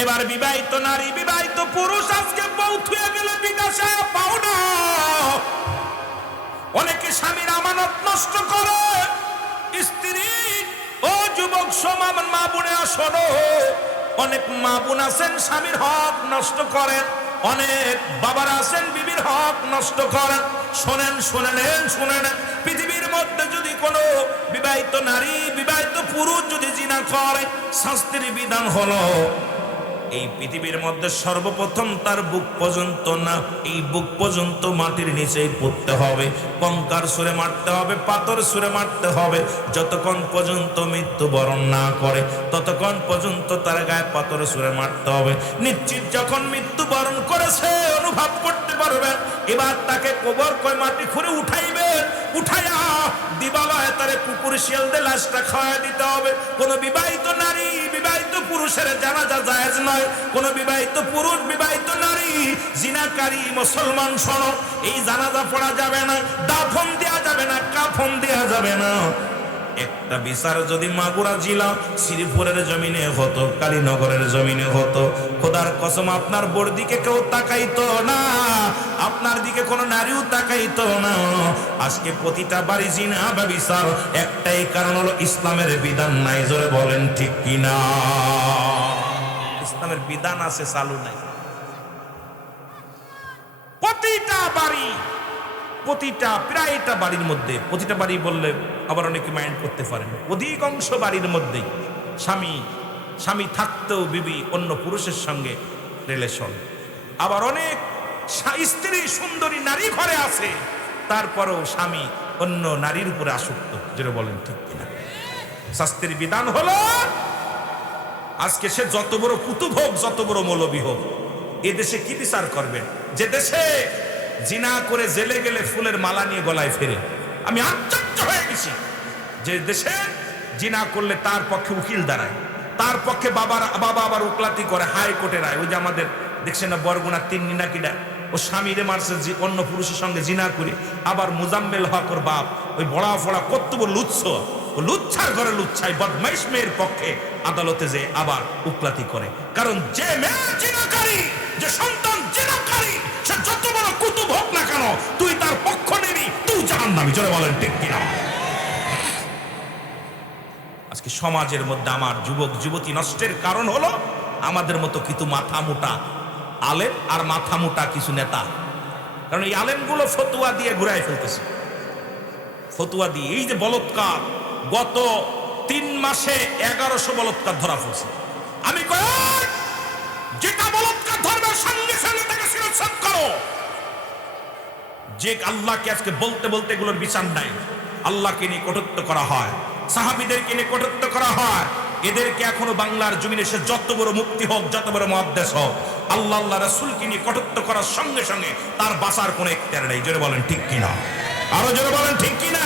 এবার বিবাহিত নারী বিবাহিত পুরুষ আজকে বউ থুয়ে গেলে বিকাশে পাও না। অনেকে স্বামীর আমানত নষ্ট করে। স্ত্রী ও যুবক সমাজ মা বোনে শোনো, অনেক মা বোন আছেন স্বামীর হক নষ্ট করেন, অনেক বাবারা আছেন বিবির হক নষ্ট করেন। শোনেন শুনেন শুনেন, পৃথিবীর মধ্যে যদি কোনো বিবাহিত নারী বিবাহিত পুরুষ যদি জিনা করে, শাস্তির বিধান হলো এই পৃথিবীর মধ্যে সর্বপ্রথম তার বুক পর্যন্ত না, এই বুক পর্যন্ত মাটির নিচেই পড়তে হবে, কঙ্কার সুরে মারতে হবে, পাথর সুরে মারতে হবে। যতক্ষণ পর্যন্ত মৃত্যুবরণ না করে ততক্ষণ পর্যন্ত তার গায়ে পাথর সুরে মারতে হবে। নিশ্চিত যখন মৃত্যুবরণ করেছে অনুভব করতে পারবেন, এবার তাকে কবর কয় মাটি খুঁড়ে উঠাইবেন, উঠাইয়া দিবালয় তারে কুকুর শিয়ালদের লাশটা খাওয়া দিতে হবে। কোনো বিবাহিত নারী বিবাহিত পুরুষের জানাজা জায়েজ নয়। কোন বিবাহিত পুরুষ বিবাহিত নারী জিনাকারী মুসলমান শোনো, এই জানাজা পড়া যাবে না, দাফন দেয়া যাবে না, কাফন দেয়া যাবে না। একটা বিচার যদি মাগুরা জেলা শ্রীপুরের জমিনে হতো, কালীনগরের জমিনে হতো, খোদার কসম আপনার বোর দিকে কেউ তাকাইতো না, আপনার দিকে কোনো নারীও তাকাইতো না। আজকে প্রতিটা বাড়ি জিনা বা বিচার, একটাই কারণ হলো ইসলামের বিধান নাই। জোরে বলেন ঠিক কিনা? ইসলামের বিধান আছে, চালু নাই। প্রতিটা বাড়ি, প্রতিটা প্রায়টা বাড়ির মধ্যে, প্রতিটা বাড়ি বললে আবার অনেকে মাইন্ড করতে পারেন, অধিকাংশ বাড়ির মধ্যেই স্বামী থাকতেও বিবি অন্য পুরুষের সঙ্গে রিলেশন। আবার অনেক স্ত্রী সুন্দরী নারী ঘরে আছে, তারপরেও স্বামী অন্য নারীর উপরে আসক্ত। যেটা বলেন ঠিক কিনা? শাস্ত্রের বিধান হলো আজকে সে যত বড় কুতুব হোক, যত বড় মৌলবী হোক, এ দেশে কি বিচার করবেন? যে দেশে জিনা করে জেলে গেলে ফুলের মালা নিয়ে গলায় ফেরে। আমি আশ্চর্য হয়ে গেছি যে দেশে জিনা করলে তার পক্ষে উকিল দাঁড়ায়, তার পক্ষে বাবা আবার উকলাতি করে হাইকোর্টে রায়। ওই যে আমাদের দেখছেন না বরগুনা তিন নিনাকিরা, ও স্বামীরে মারছে অন্য পুরুষের সঙ্গে জিনা করে, আবার মুজাম্মেল হক ওর বাপ ওই বড়া ফড়া কর্তব্য লুচ্ছ, ও লুচ্ছার ঘরে লুচ্ছাই বদমাইশ মেয়ের পক্ষে আদালতে যে আবার উকলাতি করে। কারণ যে মেয়ে জিনাকারী, যে সন্তান জিনাকারী, সে যত বড় কুতুব হোক না কেন, তুই তার পক্ষ নিবি, তুই জাহান্নামী। জোরে বলেন ঠিক কিনা? আজকে সমাজের মধ্যে আমার যুবক যুবতী নষ্টের কারণ হলো আমাদের মতো কিছু মাথা মোটা আলেম আর মাথা মোটা কিছু নেতা। কারণ এই আলেমগুলো ফতুয়া দিয়ে ঘুরাই ফেলতেছে, ফতুয়া দিয়ে। এই যে বলৎকার, গত 3 মাসে 1100 বলৎকার ধরা পড়ছে। আমি কই যেটা বলৎকার ধরবে সঙ্গে সঙ্গে তাকে শিরচ্ছেদ করো। যে আল্লাহকে আজকে বলতে বলতে এগুলোর বিচার নাই। আল্লাহকে নিয়ে কটূক্ত করা হয়, সাহাবীদেরকে নিয়ে কটূক্ত করা হয়। এদেরকে এখনো বাংলার জমিনে সে যত বড় মুক্তি হোক, যত বড় মুহাদ্দিস হোক, আল্লাহ রাসূলকে নিয়ে কটূক্ত করার সঙ্গে সঙ্গে তার বাঁচার কোনো এখতিয়ার নেই। জোরে বলেন ঠিক কিনা? আরো জোরে বলেন ঠিক কিনা?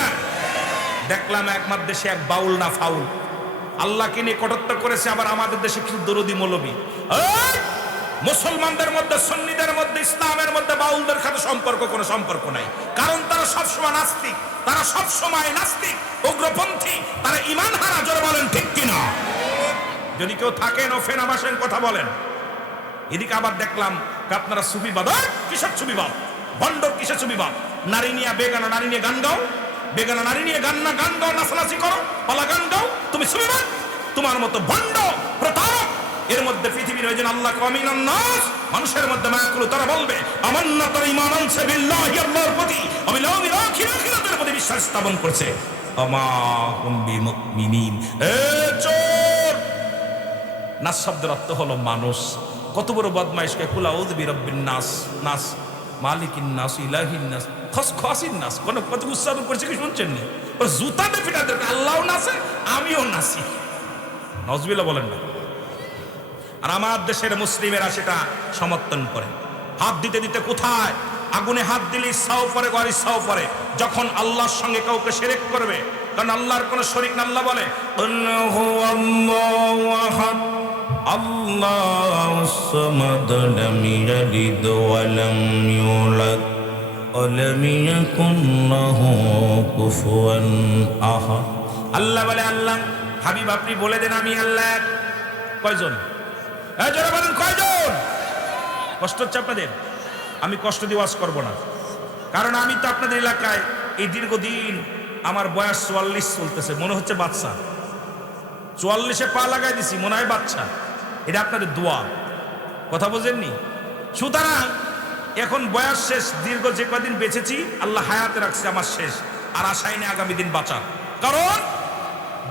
দেখলাম একমাত্র দেশে এক বাউল না ফাউল আল্লাহকে নিয়ে কটূক্ত করেছে, আবার আমাদের দেশে কিছু দরদি মৌলবী। মুসলমানদের মধ্যে, সুন্নিদের মধ্যে, ইসলামের মধ্যে বাউলদের সাথে কোনো সম্পর্ক নাই। কারণ তারা সবসময় নাস্তিক, তারা সবসময় নাস্তিক, উগ্রপন্থী, তারা ঈমান হারা। জোরে বলেন ঠিক কিনা? যদি কেউ থাকেন ও ফেনা বাসেন কথা বলেন। এদিকে আবার দেখলাম আপনারা সুফিবাদ, কিসের সুফিবাদ, ভণ্ডর কিসের সুফিবাদ? নারী নিয়ে বেগানা নারী নিয়ে গান গাও, বেগানা নারী নিয়ে গান গাও, নাচানাচি করো, পালা গান গাও, তুমি সুফিবাদ? তোমার মতো ভণ্ড প্রতারক এর মধ্যে পৃথিবীর ওই জন্য আল্লাহ কামিনান নাস, মানুষের মধ্যে মায়া করলো, তারা বলবে আমান্না তার ঈমান আনছে বিল্লাহি, আল্লাহর প্রতি, বিল আখিরাতের প্রতি বিশ্বাস স্থাপন করছে। আমা হুম বিমুমিনিন। এ চোর! নাস শব্দের অর্থ হলো মানুষ। কত বড় বদমাইশকে কুল আউযু বিরাব্বিন নাস, নাস মালিকিন নাস, ইলাহিন নাস, খাসিন নাস। কত উচ্চারণ করছে কি শুনছেন না? ও জুতাতে পিটাতে, আল্লাহও নাচে আমিও নাচি। নজবিল্লাহ বলেন না। আর আমার দেশের মুসলিমেরা সেটা সমর্থন করে। হাত দিতে দিতে কোথায় আগুনে হাত দিলে ইচ্ছাও পরে, ঘর ইচ্ছাও পরে। যখন আল্লাহর সঙ্গে কাউকে শিরক করবে, কারণ আল্লাহর কোনো শরীক না। আল্লাহ বলে আল্লাহু আহাদ আল্লাহুস সামাদ লাম ইয়ালিদ ওয়া লাম ইউলাদ ওয়া লাম ইয়াকুল লাহু কুফুয়ান আহাদ। আল্লাহ বলে, আল্লাহ হাবিব আপনি বলে দেন আমি আল্লাহ। কয়জন? কষ্ট হচ্ছে আপনাদের? আমি কষ্ট দিয়ে ওয়াজ করবো না, কারণ আমি তো আপনাদের এলাকায় এই দীর্ঘদিন, আমার বয়স 44 চলতেছে, মনে হচ্ছে বাচ্চা। 44-এ পা লাগাই দিছি, মনে হয় বাচ্চা। এটা আপনাদের দোয়া, কথা বোঝেননি? সুতরাং এখন বয়স শেষ, দীর্ঘ যে কদিন বেঁচেছি আল্লাহ হায়াতে রাখছে, আমার শেষ। আর আশাই নেই আগামী দিন বাঁচার, কারণ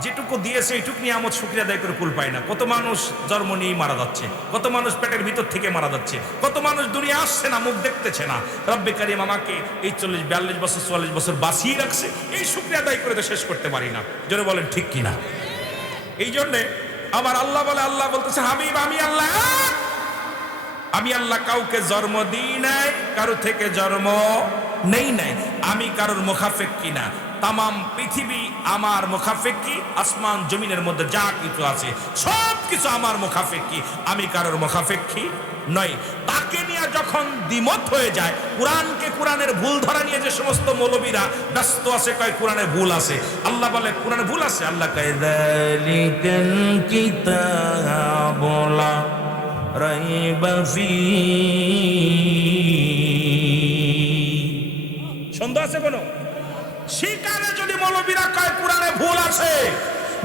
যেটুকু দিয়েছে এইটুকু নিয়ামত শুকরিয়া আদায় করে কুল পায় না। কত মানুষ জন্ম নিয়েই মারা যাচ্ছে, কত মানুষ পেটের ভিতর থেকে মারা যাচ্ছে, কত মানুষ দুনিয়া আসছে না, মুখ দেখতেছে না। রব্বে কারিম আমাকে এই 40-42 বছর 44 বছর বাঁচিয়ে রাখছে, এই শুকরিয়া আদায় করে তো শেষ করতে পারি না। জোরে বলেন ঠিক কিনা? এই জন্যে আমার আল্লাহ বলে, আল্লাহ বলতেছে হাবিব আমি আল্লাহ, আমি আল্লাহ কাউকে জন্ম দিই নাই, কারো থেকে জন্ম নেই নাই। আমি কারোর মুখাফেক্ষী না, তামাম পৃথিবী আমার মুখাফেক্ষী। আসমান জমিনের মধ্যে যা কিছু আছে সব কিছু আমার মুখাফেক্ষী, আমি কারোর মুখাফেক্ষী নয়। তাকে নিয়ে যখন দ্বিমত হয়ে যায়, কোরআনকে, কোরআনের ভুল ধরা নিয়ে যে সমস্ত মৌলবীরা ব্যস্ত আছে, কয় কোরআনের ভুল আছে। আল্লাহ বলে কোরআনে ভুল আছে, আল্লাহ কয় যালিকাল কিতাবু লা রাইবা ফীহি। সন্দেহ আছে কোনো? সেখানে যদি মৌলবীরা কয় কোরআনে ভুল আছে,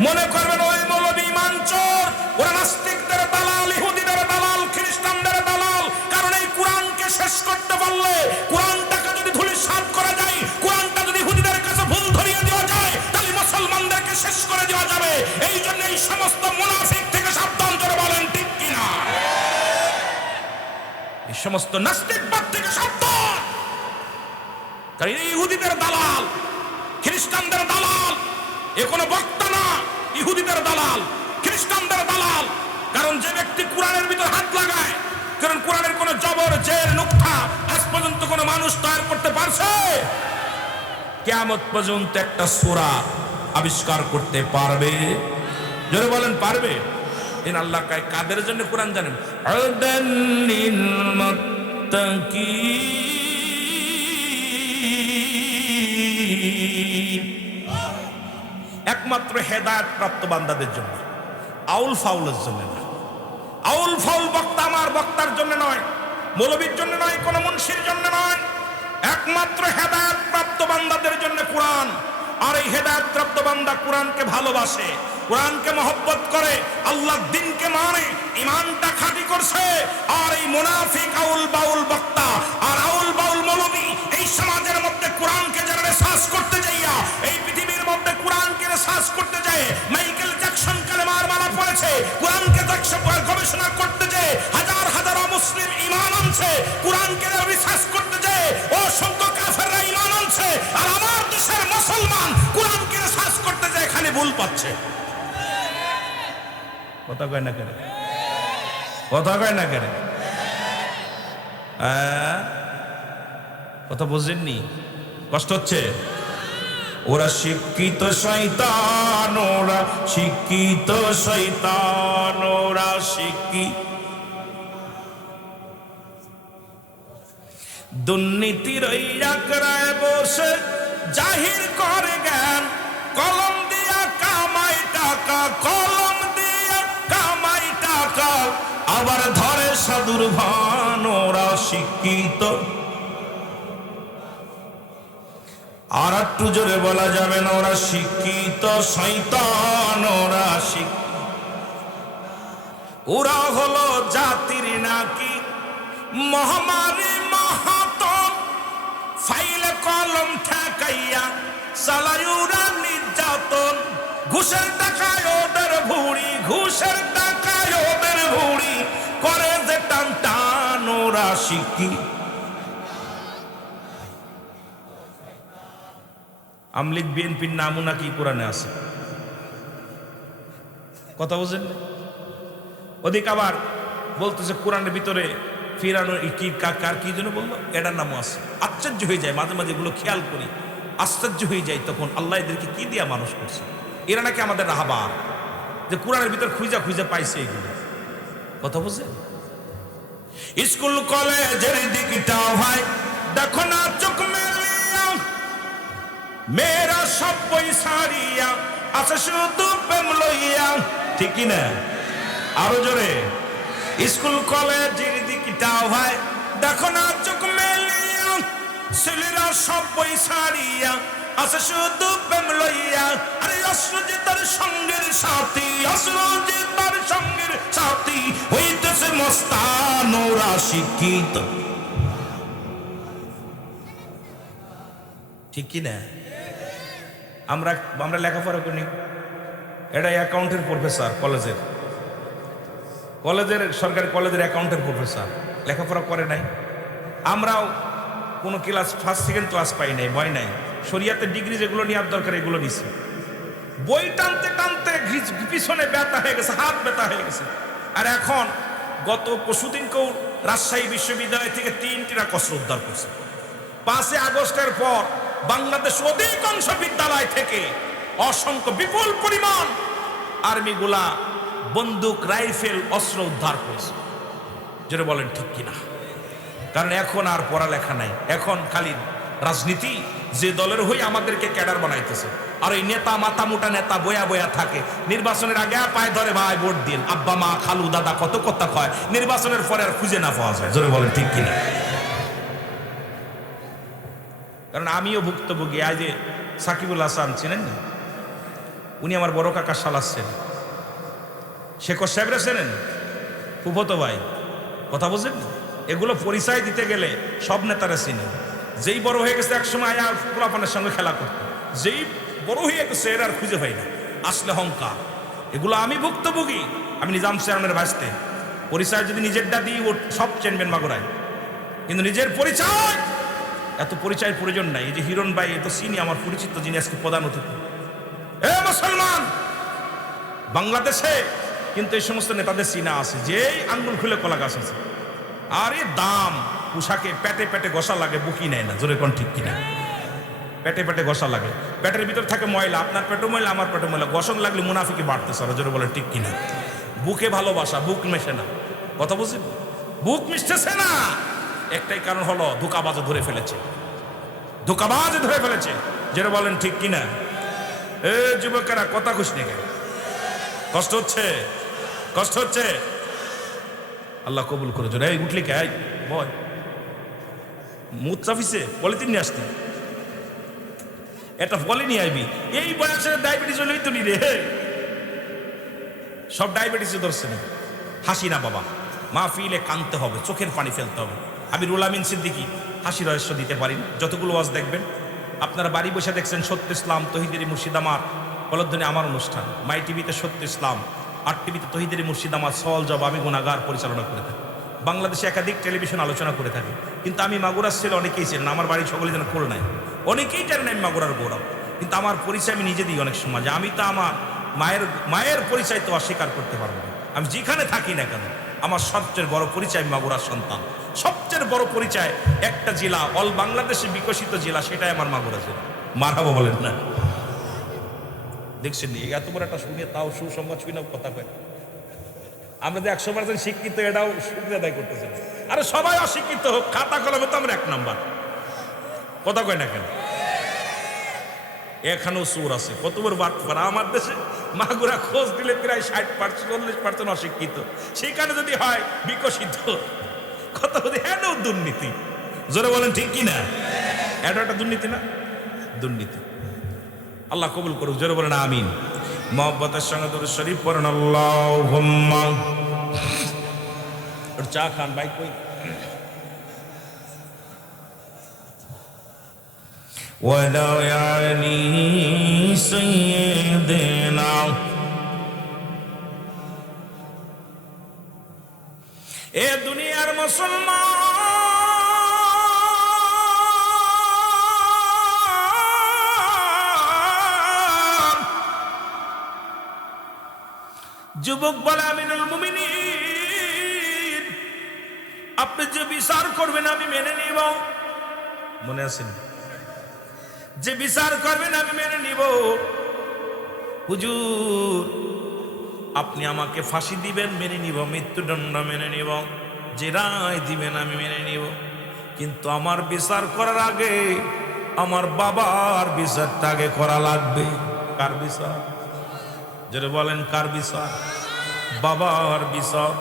মনে করবেন ওই মৌলবী ঈমান চোর, ওরা নাস্তিকদের দালাল, ইহুদিদের দালাল, খ্রিস্টানদের দালাল। কারণ এই কোরআনকে শেষ করতে পারলে, কোরআনটাকে যদি ধূলিসাৎ করা যায়, কোরআনটা যদি ইহুদিদের কাছে ভুল ধরিয়ে দেওয়া যায়, তাহলে মুসলমানদেরকে শেষ করে দেওয়া যাবে। এই জন্য এই সমস্ত মুনাফিক থেকে সাবধান করে বলেন ঠিক কিনা? এই সমস্ত নাস্তিকবাদ থেকে সাবধান, কারণ এই ইহুদিদের দালাল, খ্রিস্টানদের দালাল। এ কোনো বক্তা না, ইহুদিদের দালাল, খ্রিস্টানদের দালাল। কারণ যে ব্যক্তি কোরআনের ভিতর হাত লাগায়, কারণ কোরআনের কোন জবর জের নুকতা আজ পর্যন্ত কোন মানুষ তৈরি করতে পারছে? কিয়ামত পর্যন্ত একটা সূরা আবিষ্কার করতে পারবে? জোরে বলেন পারবে? ইন আল্লাহ কয় কাদের জন্য কোরআন জানেন? আদাল্লিল মুত্তাকিন, একমাত্র হেদায়েত প্রাপ্ত বান্দাদের জন্য, আউল ফাউলের জন্য না। আউল ফাউল বক্তা আমার বক্তার জন্য নয়, মৌলবীর জন্য নয়, কোন মুন্সির জন্য নয়, একমাত্র হেদায়েত প্রাপ্ত বান্দাদের জন্য কোরআন। আর এই হেদায়েত প্রাপ্ত বান্দা কোরআনকে ভালোবাসে, কোরআনকে মহব্বত করে, আল্লাহর দ্বীনকে মানে, ঈমানটা খাঁটি করছে। আর এই মুনাফিক আউল বাউল বক্তা আর আউল বাউল মৌলবী এই সমাজের মধ্যে কোরআনকে যারা রিসার্চ করতে যাইয়া, এই পৃথিবীর মধ্যে কোরআনকে রিসার্চ করতে যায়, মাইকেল জ্যাকসন কালেমার মালা পড়েছে, কোরআনকে গবেষণা করতে যায়, হাজার হাজার মুসলিম ঈমান আনছে, কোরআনকে রিসার্চ করতে যায় অসংখ্য কাফেররা ঈমান আনছে। আর আমার দেশের মুসলমান কোরআনকে রিসার্চ করতে যায়, এখানে ভুল পাচ্ছে। কথা কয় না কেন? কথা কয় না কেন? কথা বুঝেননি? কষ্ট হচ্ছে? ওরা শিক্ষিত শয়তান, ওরা শিক্ষিত শয়তান, ওরা শিক্ষিত। দুর্নীতির ওই আকড়ায় বসে জাহির করে জ্ঞান, কলম দিয়া কামাই টাকা, কলম দিয়া কামাই টাকা, আবার ধরে সাধুর ভান, ওরা শিক্ষিত। আর একটু জোরে বলা যাবে না? ওরা শিক্ষিত শয়তান, ওরা ওরা হলো জাতির নাকি মহামারী মহাতম, ফাইলে কলম ঠেকাইয়া চালায় ওরা নির্যাতন। ঘুষের টাকায় ওদের ভুড়ি, ঘুষের টাকায় ওদের ভুড়ি, করে যে টান টান, ওরা শিক্ষিত। আমলিগ বিএনপির নামও নাকি কোরআনে আছে, কথা বুঝেন? ওদিক আবার বলতেছে কোরআনের ভিতরে ফিরানো কি কার কি জন্য বললো, এটার নামও আছে। আশ্চর্য হয়ে যায়, মাঝে মাঝে এগুলো খেয়াল করি, আশ্চর্য হয়ে যায় তখন আল্লাহ এদেরকে কি দিয়া মানুষ করছে। এরা নাকি আমাদের রাহাবার, যে কোরআনের ভিতর খুঁজা খুঁজা পাইছে এগুলো, কথা বুঝেন? স্কুল কলেজের দিকটা ভাই দেখো না চোখ মেলিয়া, মেয়েরা সব বই সারিয়া আছে শুধু প্রেম লইয়া, ঠিক না? আরো জোরে স্কুল কলেজের দিকটাও ভাই দেখো না চোখ মেলিয়া, ছেলেরা সব বই ছাড়িয়া আসে শুধু প্রেম লইয়া। আরে অস্ত্র যে তার সঙ্গের সাথী, অস্ত্র যে তার সঙ্গের সাথী, হইতেছে মস্তান ওরা শিক্ষিত। ঠিক কি না? আমরা লেখাপড়া করি, এটা অ্যাকাউন্টের প্রফেসর কলেজের সরকারি কলেজের অ্যাকাউন্টের প্রফেসর, লেখাপড়া করে নাই। আমরাও কোনো ক্লাস ফার্স্ট সেকেন্ড ক্লাস পাই নাই, ভয় নাই। শরিয়াতের ডিগ্রি যেগুলো নেওয়ার দরকার এগুলো নিছি। বই টানতে টানতে পিছনে ব্যথা হয়ে গেছে, হাত ব্যথা হয়ে গেছে। আর এখন গত পরশুদিনকেও রাজশাহী বিশ্ববিদ্যালয় থেকে 3টি কষ্ট উদ্ধার করছে। 5 আগস্টের পর বাংলাদেশ অধিকাংশ বিদ্যালয় থেকে অসংখ্য বিপুল পরিমাণ আর্মিগুলা বন্দুক, রাইফেল, অস্ত্র উদ্ধার করেছে। যেটা বলেন ঠিক কিনা? কারণ এখন আর পড়ালেখা নাই, এখন খালি রাজনীতি। যে দলের হয়ে আমাদেরকে ক্যাডার বানাইতেছে। আর এই নেতা, মাথা মোটা নেতা বয়া বয়া থাকে, নির্বাচনের আগে পায়ে ধরে ভাই ভোট দিন, আব্বা মা খালু দাদা কত কথা কয়, নির্বাচনের পরে আর খুঁজে না পাওয়া যায়। জোরে বলেন ঠিক কিনা? কারণ আমিও ভুক্তভোগী। আজ যে সাকিবুল হাসান চেনেন না? উনি আমার বড় কাকা শালাচ্ছেন। শেখর সাহেবরা চেনেন? ফুফতো ভাই, কথা বুঝেন না? এগুলো পরিচয় দিতে গেলে সব নেতারা চিনে। যেই বড় হয়ে গেছে একসময় আয়া পোলাপানের সঙ্গে খেলা করতো, যেই বড় হয়ে গেছে এর আর খুঁজে পাই না, আসলে হংকার। এগুলো আমি ভুক্তভোগী। আমি নিজাম চেয়ারম্যানের বাঁচতে পরিচয় যদি নিজেরটা দিই ও সব চেনবেন মাগুরায়, কিন্তু নিজের পরিচয় এত পরিচয়ের প্রয়োজন নাই। এই যে হিরণ ভাই, এত চিনি, আমার পরিচিত, যিনি আজকে প্রধান অতিথি। এ মুসলমান, বাংলাদেশে কিন্তু এই সমস্ত নেতাদের চিনা আছে, যেই আঙ্গুল খুলে কলা গাছ আছে। আরে দাম পোশাকে পেটে পেটে ঘষা লাগে, বুকি নেয় না। জোরে কোন ঠিক কিনা? পেটে পেটে ঘষা লাগে, পেটের ভিতর থাকে ময়লা, আপনার পেটও ময়লা, আমার পেটও ময়লা, ঘষণ লাগলে মুনাফিকি বাড়তেছে। জোরে বলে ঠিক কিনা? বুকে ভালোবাসা, বুক মেশে না। কথা বুঝছেন? বুক মিশতেছে না, একটাই কারণ হলো ধোঁকাবাজে ধরে ফেলেছে, ধোঁকাবাজে ধরে ফেলেছে। যেটা বলেন ঠিক কিনা? এ যুবকেরা কথা খুশ নেই, কষ্ট হচ্ছে, কষ্ট হচ্ছে। আল্লাহ কবুল করে। জোরে উঠলি কে বয় মুচাফিসে পলিথিন নিয়ে আসতি, এটা বলে নিয়ে আইবি। এই বয়সে ডায়াবেটিস হলেই তো নি রে, সব ডায়াবেটিসে ধরছে না। হাসি না বাবা, মাহফিলে কানতে হবে, চোখের পানি ফেলতে হবে। আমি রুল আমিন সিদ্দিকী হাসি রহস্য দিতে পারি। যতগুলো ওয়াজ দেখবেন আপনারা বাড়ি বসে দেখছেন, সত্য ইসলাম, তহিদের মুর্শিদামাত, বলধ্বনি আমার অনুষ্ঠান। মাই টিভিতে সত্য ইসলাম, আর টিভিতে তহিদের মুর্শিদামাত, সওয়াল জবাব আমি গুনাহগার পরিচালনা করে থাকি। বাংলাদেশে একাধিক টেলিভিশন আলোচনা করে থাকি। কিন্তু আমি মাগুরার ছেলে, অনেকেই ছিলেন, আমার বাড়ির সকলে যেন খোল নাই, অনেকেই জানেন আমি মাগুরার গৌরব। কিন্তু আমার পরিচয় আমি নিজে দিই অনেক সময়, যে আমি তো আমার মায়ের পরিচয় তো অস্বীকার করতে পারবো না। আমি যেখানে থাকি না কেন, আমার সবচেয়ে বড় পরিচয় মাগুরার সন্তান। সবচেয়ে বড় পরিচয় একটা জেলা, অল বাংলাদেশে বিকশিত জেলা, সেটাই আমার মাগুরা জেলা। মারহাবা বলেন না? দেখছেন এত বড় একটা শুনে তাও সুসংবাদ শুনে কথা কয়। আমরা যে 100% শিক্ষিত, এটাও শুক্রিয়া আদায় করতেছেন। আরে সবাই অশিক্ষিত হোক, খাতা কলমে তো আমরা 1 নাম্বার। কথা কয় না কেন? এখানেও সুর আছে, কত বড় বাদ করা। আমার দেশে মাগুরা খোঁজ দিলে প্রায় 60%, 40% অশিক্ষিত। সেখানে যদি হয় বিকশিত, কত হ্যাঁ দুর্নীতি। জোরে বলেন ঠিক কিনা? এটা একটা দুর্নীতি না? দুর্নীতি। আল্লাহ কবুল করুক। জোরে বলেন আমিন। মহব্বতের সঙ্গে দরুদ শরীফ পড়েন। আল্লাহুম্মা। চা খান ভাই, কই? ওয়ালা ইয়ানি সাইয়্যিদিনা। এ দুনিয়ার মুসলমান, যুবক বলে আমিনুল মুমিনিন, আপনি যে বিচার করবেন আমি মেনে নিব। মনে আছেন? যে বিচার করবেন আমি মেনে নিব। হুজুর আপনি আমাকে ফাঁসি দিবেন মেনে নিব, মৃত্যুদণ্ড মেনে নিব, যে রায় দিবেন আমি মেনে নিব। কিন্তু আমার বিচার করার আগে আমার বাবার বিচারটা আগে করা লাগবে। কার বিচার? যেটা বলেন কার বিচার? বাবার বিচার।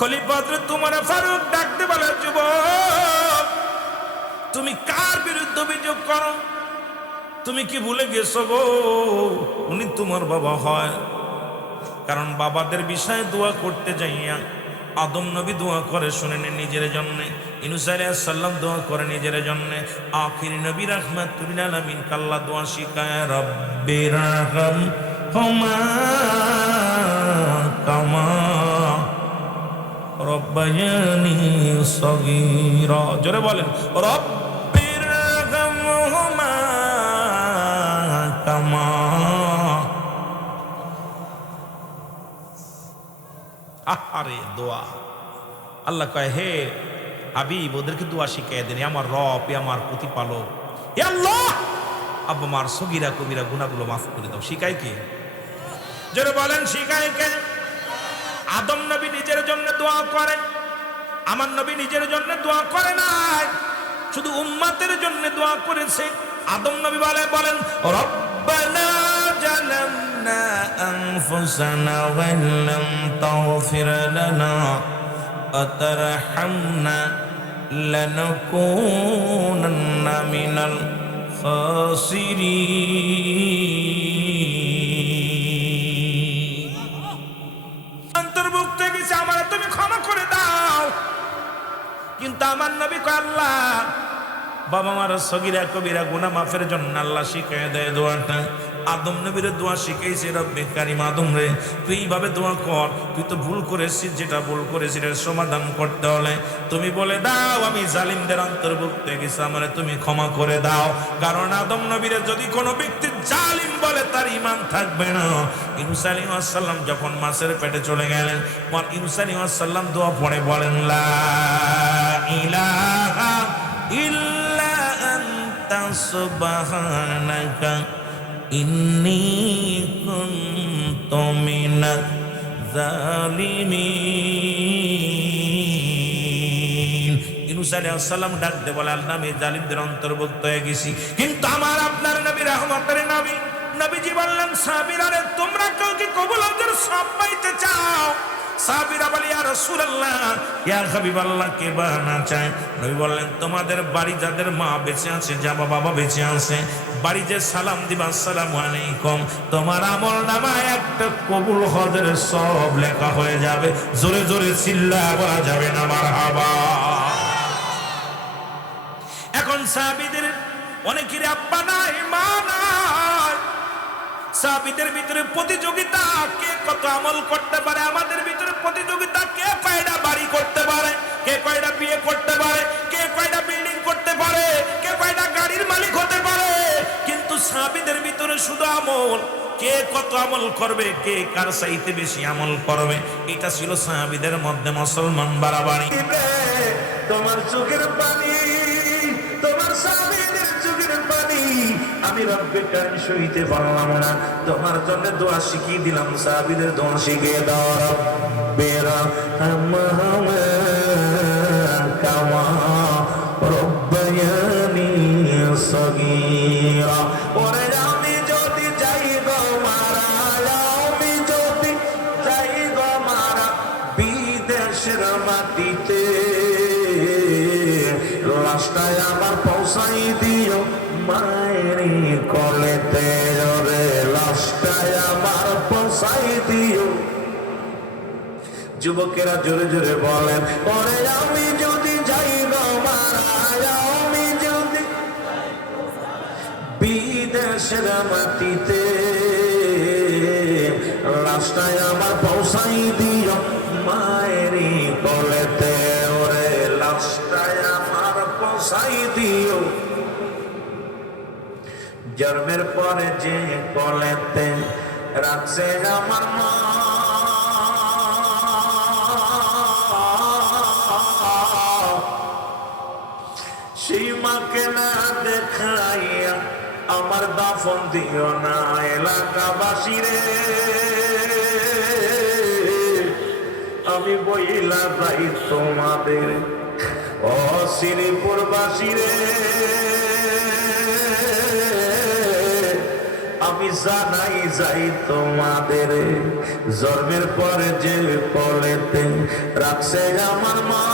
খলিফা হযরত উমর ফারুক ডাকতে বলে, যুবক, তুমি কার বিরুদ্ধে অভিযোগ করো? তুমি কি ভুলে গেছো গো, উনি তোমার বাবা হয়? কারণ বাবাদের বিষয়ে দোয়া করতে যাইয়া আদম নবী দোয়া করে শুনেন নিজের জন্য, ইউনূস আলাইহিস সালাম দোয়া করে নিজের জন্য, আখিরি নবী রাহমাতুল লিল আলামিন কাল্লা দোয়া শিখায়, রব্বিরহামহুমা কামা রব্বায়ানি সগীরা। জোরে বলেন, রব্বিরহামহুমা কামা। আরে দোয়া, আল্লাহ কয়, হে হাবিব, ওদেরকে দোয়া শিখিয়ে দেন, আমার রব, আমার প্রতিপালক, হে আল্লাহ, আব্বা মার সগীরা কবিরা গুনাহগুলো মাফ করে দাও। শিখায় কে? যারা বলেন শিখায় কে? আদম নবী নিজের জন্য দোয়া করেন, আমার নবী নিজের জন্য দোয়া করে নাই, শুধু উম্মতের জন্য দোয়া করেছে। আদম নবী বলেন, রব্বানা জালামনা আনফুসানা ওয়া লাম তাগফির লানা ওয়া তারহামনা লানাকুনান্না মিনাল খাসিরিন। অন্তর্ভুক্ত গেছে, আমার তুমি ক্ষমা করে দাও। কিন্তু আমার নবী কয়, আল্লাহ, বাবা মার সগীরা কবিরা গুনাহ মাফের জন্য আল্লাহ শিখিয়ে দেয় দোয়াটা। আদম নবীর দোয়া শিখাইছে, রব্বে কারিম, আদম রে, তুই এইভাবে দোয়া কর, তুই তো ভুল করেছিস, যেটা ভুল করেছিস এর সমাধান করতে হলে তুমি বলে দাও, আমি জালিমদের অন্তর্ভুক্ত গেছি, আমারে তুমি ক্ষমা করে দাও। কারণ আদম নবীরে যদি কোনো ব্যক্তি জালিম বলে, তার ঈমান থাকবে না। ইউনূস আলাইহিস সালাম যখন মাছের পেটে চলে গেলেন, ইউনূস আলাইহিস সালাম দোয়া পড়ে বলেন, লা ইলাহা ইল্লা আনতা সুবহানাকা ইন্নী কুনতু মিনাজ জালিমিন। ইউনূস আলাইহিস সালাম ডাক দে বলে, আল্লাহ, আমি জালিমদের অন্তর্ভুক্ত হয়ে গেছি। কিন্তু আমার আপনার নবী, রহমতের নবী, নবীজি বললেন, সাহাবীরা রে, তোমরা কেউ কি কবুল হজের সব পাইতে চাও? সাহাবীরা বলে, ইয়া রাসূলুল্লাহ, ইয়া হাবিবাল্লাহ, কে বা না চায়? নবী বললেন, তোমাদের বাড়ি যাদের মা বেঁচে আছে, যাবা বাবা বেঁচে আছে, বাড়ি যে সালাম দিবা, আসসালামু আলাইকুম, তোমার আমল নামায় একটা কবুল হজের সব লেখা হয়ে যাবে। জোরে জোরে চিল্লায়া বলা যাবে না মারহাবা। এখন সাহাবীদের অনেকের আব্বা নাই, মা নাই, সাহাবীদের ভিতরে প্রতিযোগিতা, কে কত আমল করতে পারে। আমাদের ভিতরে প্রতিযোগিতা, কে কয়টা বাড়ি করতে পারে, কে কয়টা বিয়ে করতে পারে, কে কয়টা বিল্ডিং করতে পারে, কে কয়টা গাড়ির মালিক হতে পারে। কিন্তু সাহাবীদের ভিতরে শুধু আমল, কে কত আমল করবে, কে কার চাইতে বেশি আমল করবে, এটা ছিল সাহাবীদের মধ্যে মুসলমান বাড়াবাড়ি। তোমার চোখের পানি, তোমার সাহাবীদের চোখের পানি আমি রব্বে কারিম সইতে পারলাম না, তোমার জন্য দোয়া শিখিয়ে দিলাম, সাহাবীদের দোয়া শিখিয়ে দাও, রব্বিরহামহুমা কামা রব্বায়ানি সগীরা। ওরে আমি যদি যাই গো মারা, আমি যদি যাই গো মারা বিদেশের মাটিতে, লাশটায় আমার পৌঁছাই দিও মায়েরি কলেতে, রে লাশটায় আমার পৌঁছাই দিও। যুবকেরা জোরে জোরে বলেন, ওরে আমি যদি যাই গো মারা, আমি যদি বিদেশের মাটিতে, লাশটায় আমার পৌঁছাই দিও মায়েরি কলেতে, ওরে লাশটায় আমার পৌঁছাই দিও। জন্মের পরে যে কলেতে রাখছে আমার মা, সেই মাকে না দেখাইয়া আমার দাফন দিও না এলাকাবাসী রে। আমি বইলা যাই তোমাদের ও শ্রীপুরবাসী রে, আমি জানাই যাই তোমাদের, জন্মের পরে যে কোলেতে রাখছে আমার মা,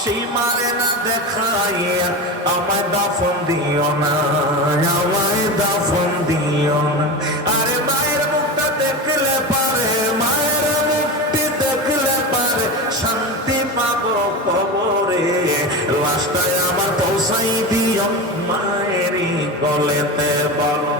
সেই মারে না দেখাইয়া আমায় দাফন দিও না, আমায় দাফন দিও না। আরে মায়ের মুখটা দেখলে পারে, মায়ের মুখটি দেখলে পারে শান্তি পাবো কবরে, লাশটায় আমার পৌঁছাই দিও মায়েরই গলেতে বলো।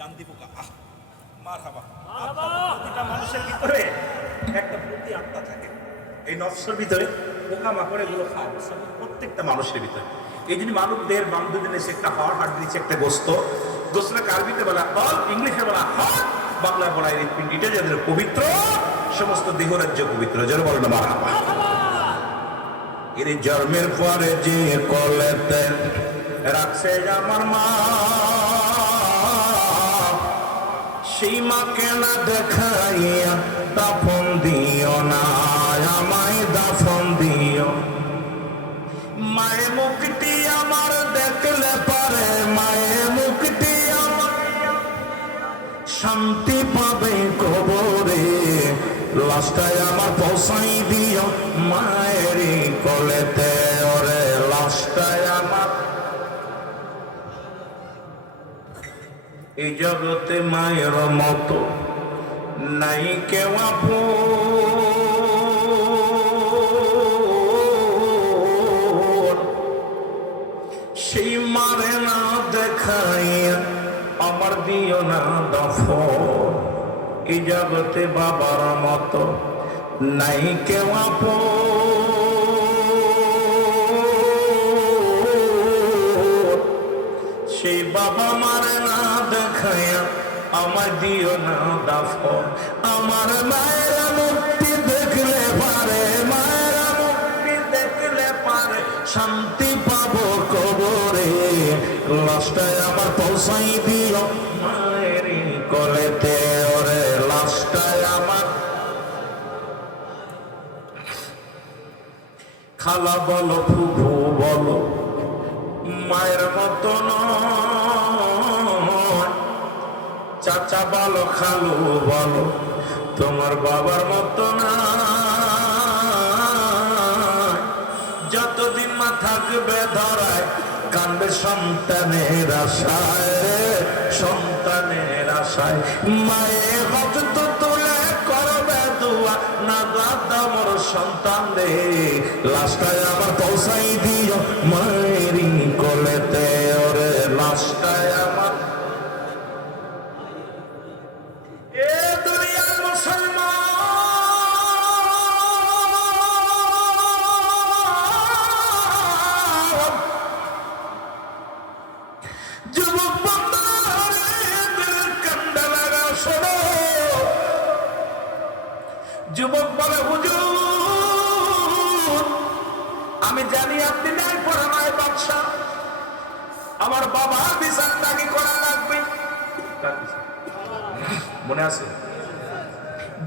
গান্ধী পোকা মারহাবা। প্রতিটা মানুষের ভিতরে একটা প্রতি আত্মা থাকে, এই নফসের ভিতরে পোকা মাকড় এগুলো খায় প্রত্যেকটা মানুষের ভিতরে। এই জন্য মানবদের বান্ধবী দিনে একটা হর হাট দিচ্ছে, একটা গোস্ত, গোস্তটাকে আরবিতে বলা হল, ইংলিশে বলা হর, বাংলায় বলা এই পিণ্ডিটা যাদের পবিত্র, সমস্ত দেহরাজ্য পবিত্র, যারা বলে না মারহাবা। এর জন্মের পরে যে কলেতে রাখছে আমার মা, সেই মাকে না দেখাইয়া দাফন দিও না, আমায় দাফন দিও। মায়ের মুখটি আমার দেখলে পারে, মায়ের মুখটি আমার শান্তি পাবে কবরে, লাশটায় আমার পৌঁছাই দিও মায়েরই কোলেতে, ওরে লাশটায় আমার। এই জগতে মায়ের মতো নাই কেউ আপন, সেই মারে না দেখাইয়া আমার দিও না দাফন। এই জগতে বাবার মতো নাই কেউ আপন, সেই বাবা মারে না দেখাইয়া আমার দিও না দাফন। আমার মায়ের মুক্তি দেখলে পারে, মায়ের মুক্তি দেখলে পারে শান্তি পাবো কবরে, লাশটায় আমার পৌঁছাই দিও মায়েরই কোলেতে, ওরে লাশটায় আমার। খালা বলো ফুফু বলো মায়ের মতো নয়, চাচা বলো খালু বলো তোমার বাবার মতো না। যতদিন মা থাকবে ধরায় কান্দবে সন্তানের আশায়, সন্তানের আশায় মায়ের হাত তো তুলে করবে দোয়া, না দাদা মোর সন্তান রে, লাশটায় আমার পৌঁছাই দিও মায়েরই কোলেতে, ওরে লাশটায় আমার। এ দুনিয়ার মুসলমান যুবক যুবক বলে হুজুর আমি জানি আপনি নাই পড়া নয় বাদশা, আমার বাবার বিচারটা কি করা লাগবে? মনে আছে?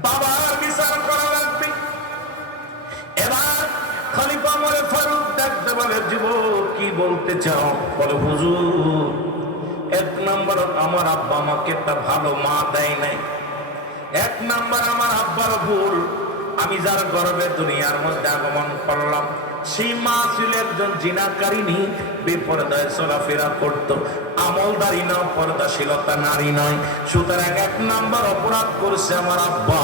বাবার বিচার করা লাগবে। এবার খলিফা ওমর ফারুক ডাকতে বলে যুবক কি বলতে চাও? বলে হুজুর এক নম্বর আমার আব্বা আমাকে একটা ভালো মা দেয় নাই, এক নাম্বার আমার আব্বার ভুল, আমি যার গর্ভে দুনিয়ার মধ্যে আগমন করলাম সেই মা ছিল একজন জিনাকারিনী, বেপরদায় চলাফেরা করতো, আমলদারি না, পর্দাশীলতা নারী নয়। সুতরাং এক নাম্বার অপরাধ করছে আমার আব্বা,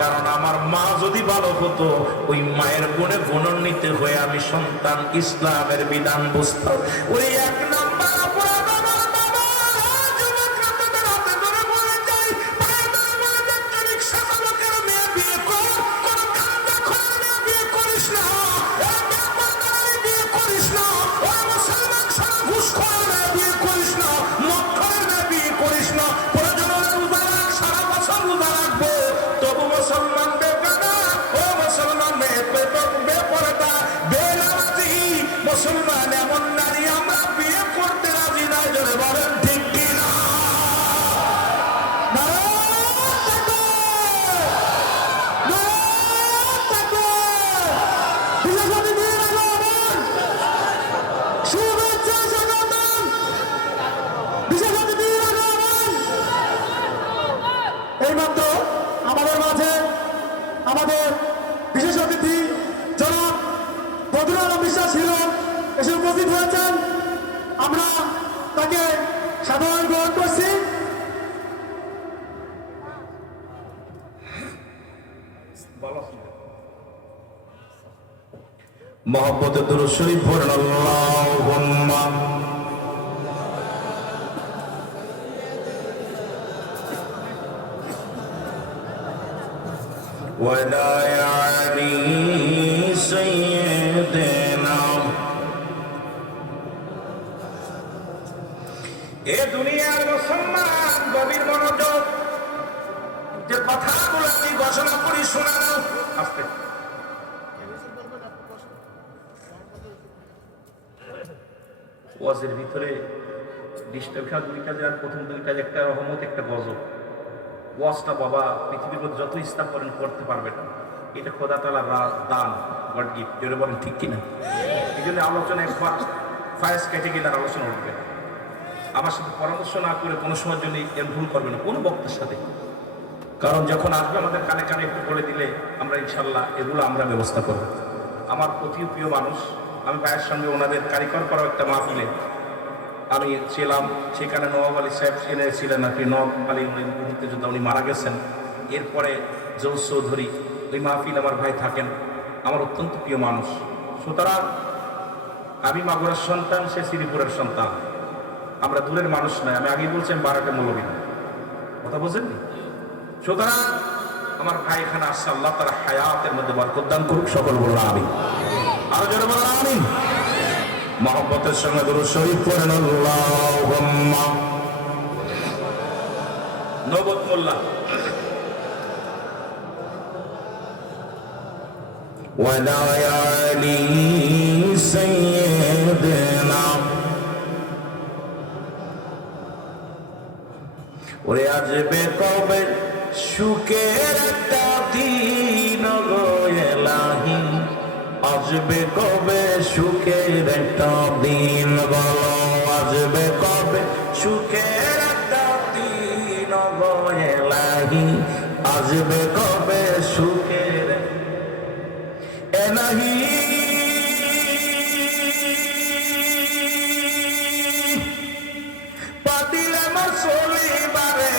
কারণ আমার মা যদি ভালো হতো ওই মায়ের গুণে গুণান্বিত হয়ে আমি সন্তান ইসলামের বিধান বুঝতাম। ওই এক নাম্বার অপরাধ আমার বাবা। করিস না, আমাদের বিশেষ অতিথি জনাব বদরুল আলম বিশ্বাস হিরো এসে উপস্থিত হয়েছেন। আমরা তাকে সাধারণ গ্রহণ করছি। মোহাম্মদ দুরূদ শরীফ পড়েন আল্লাহুম্মা ওয়ালা আলি সাইয়্যিদিনা। এ দুনিয়ার মুসলমান গভীর মনোযোগ, যে কথাগুলো আমি ঘোষণা করি শোনানো আস্তে। ওয়াজের ভিতরে ডিস্টার্ব দুই কাজে, আর প্রথম দুই কাজ একটা রহমত একটা গজব। ওয়াজটা বাবা পৃথিবীর মধ্যে যত ইসলাম করেন করতে পারবে না, এটা খোদা তাআলার দান, গড গিফট। যেটা বলেন ঠিক কিনা? এই জন্য আলোচনা একবার ফায়াস ক্যাটেগরির আলোচনা উঠবে। আমার সাথে পরামর্শ না করে কোনো সময়ের জন্য এর ভুল করবে না কোনো বক্তার সাথে, কারণ যখন আসবে আমাদের কানে কানে একটু বলে দিলে আমরা ইনশাল্লাহ এগুলো আমরা ব্যবস্থা করব। আমার অতি প্রিয় মানুষ, আমি ভাইয়ের সঙ্গে ওনাদের কারিগর করা একটা মাহফিলে আমি ছিলাম, সেখানে নওয়াব আলী সাহেব ছিলেন আর কি। নওয়াব আলী মুক্তিযোদ্ধা, উনি মারা গেছেন। এরপরে জৌস চৌধুরী, ওই মাহফিল আমার ভাই থাকেন, আমার অত্যন্ত প্রিয় মানুষ। সুতরাং আমি মাগুরার সন্তান, সে শ্রীপুরের সন্তান, আমরা দূরের মানুষ নয়। আমি আগেই বলছি আমি বারাটে মৌলবী না, কথা বোঝেননি? সুতরাং আমার ভাই এখানে আসছে, আল্লাহ তার হায়াতের মধ্যে বরকত দান করুক। সকল বললাম আমি, আরো জোরে বললাম আমি। মহব্বতের সঙ্গে দুরূদ শরীফ পড়েন আল্লাহুম্মা। নবত মোল্লা ওয়ালা আলি সাইয়্যিদিনা। ওরে আসবে কবে সুখের একটা দিন গো এলাহি, আসবে কবে সুখের একটা দিন বলো, আসবে কবে সুখের একটা দিন গো এলাহি, আসবে কবে সুখের এলাহি। পাতিলে মসলিবারে,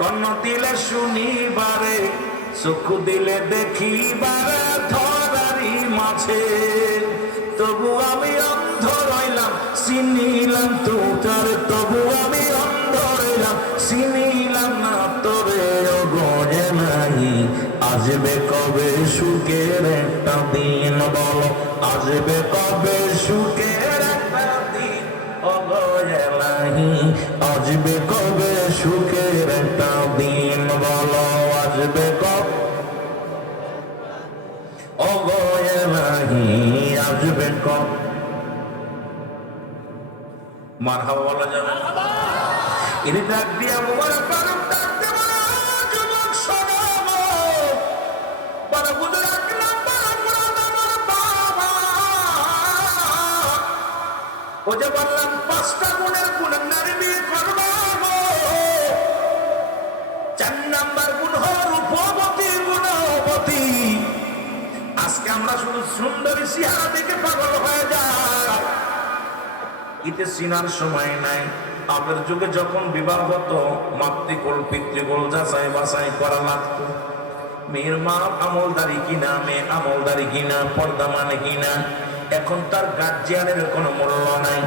কন্ন দিলে শুনিবারে, চক্ষু দিলে দেখিবারে ধরারি মাঝে, তবু আমি অন্ধ রইলাম চিনিলাম তোর, তবু আমি অন্ধ রইলাম চিনিলাম না তোরে ও গয়ে নাই। আসবে কবে সুখের একটা দিন বলো, আসবে কবে সুখের একটা দিন ও গয়ে নাই, আসবে কবে সুখের একটা দিন বলো, আসবে কবে ও গয়ে নাই, আসবে কবে। মারহাবা বলা যাবে না? এর ডাক দিয়া মোবারক বারক ডাক দেব না, যুবক শোনো বড় বুঝে রাখলাম আমার বাবা। ও যে বললাম 5টা গুণের নারী বিয়ে করবা গো, 4 নাম্বার গুণ হল রূপবতী গুণবতী। আজকে আমরা শুধু সুন্দরী চেহারা দেখে পাগল হয়ে যাই, এতে চিনার সময় নাই। আগের যুগে যখন বিবাহ হতো মাতৃকুল পিতৃকুল যাচাই বাছাই করা লাগতো, মেয়ের মা আমলদারি কিনা, মেয়ে আমলদারি কিনা, পর্দা মানে কিনা। এখন তার গার্জিয়ানের কোনো মূল্য নাই।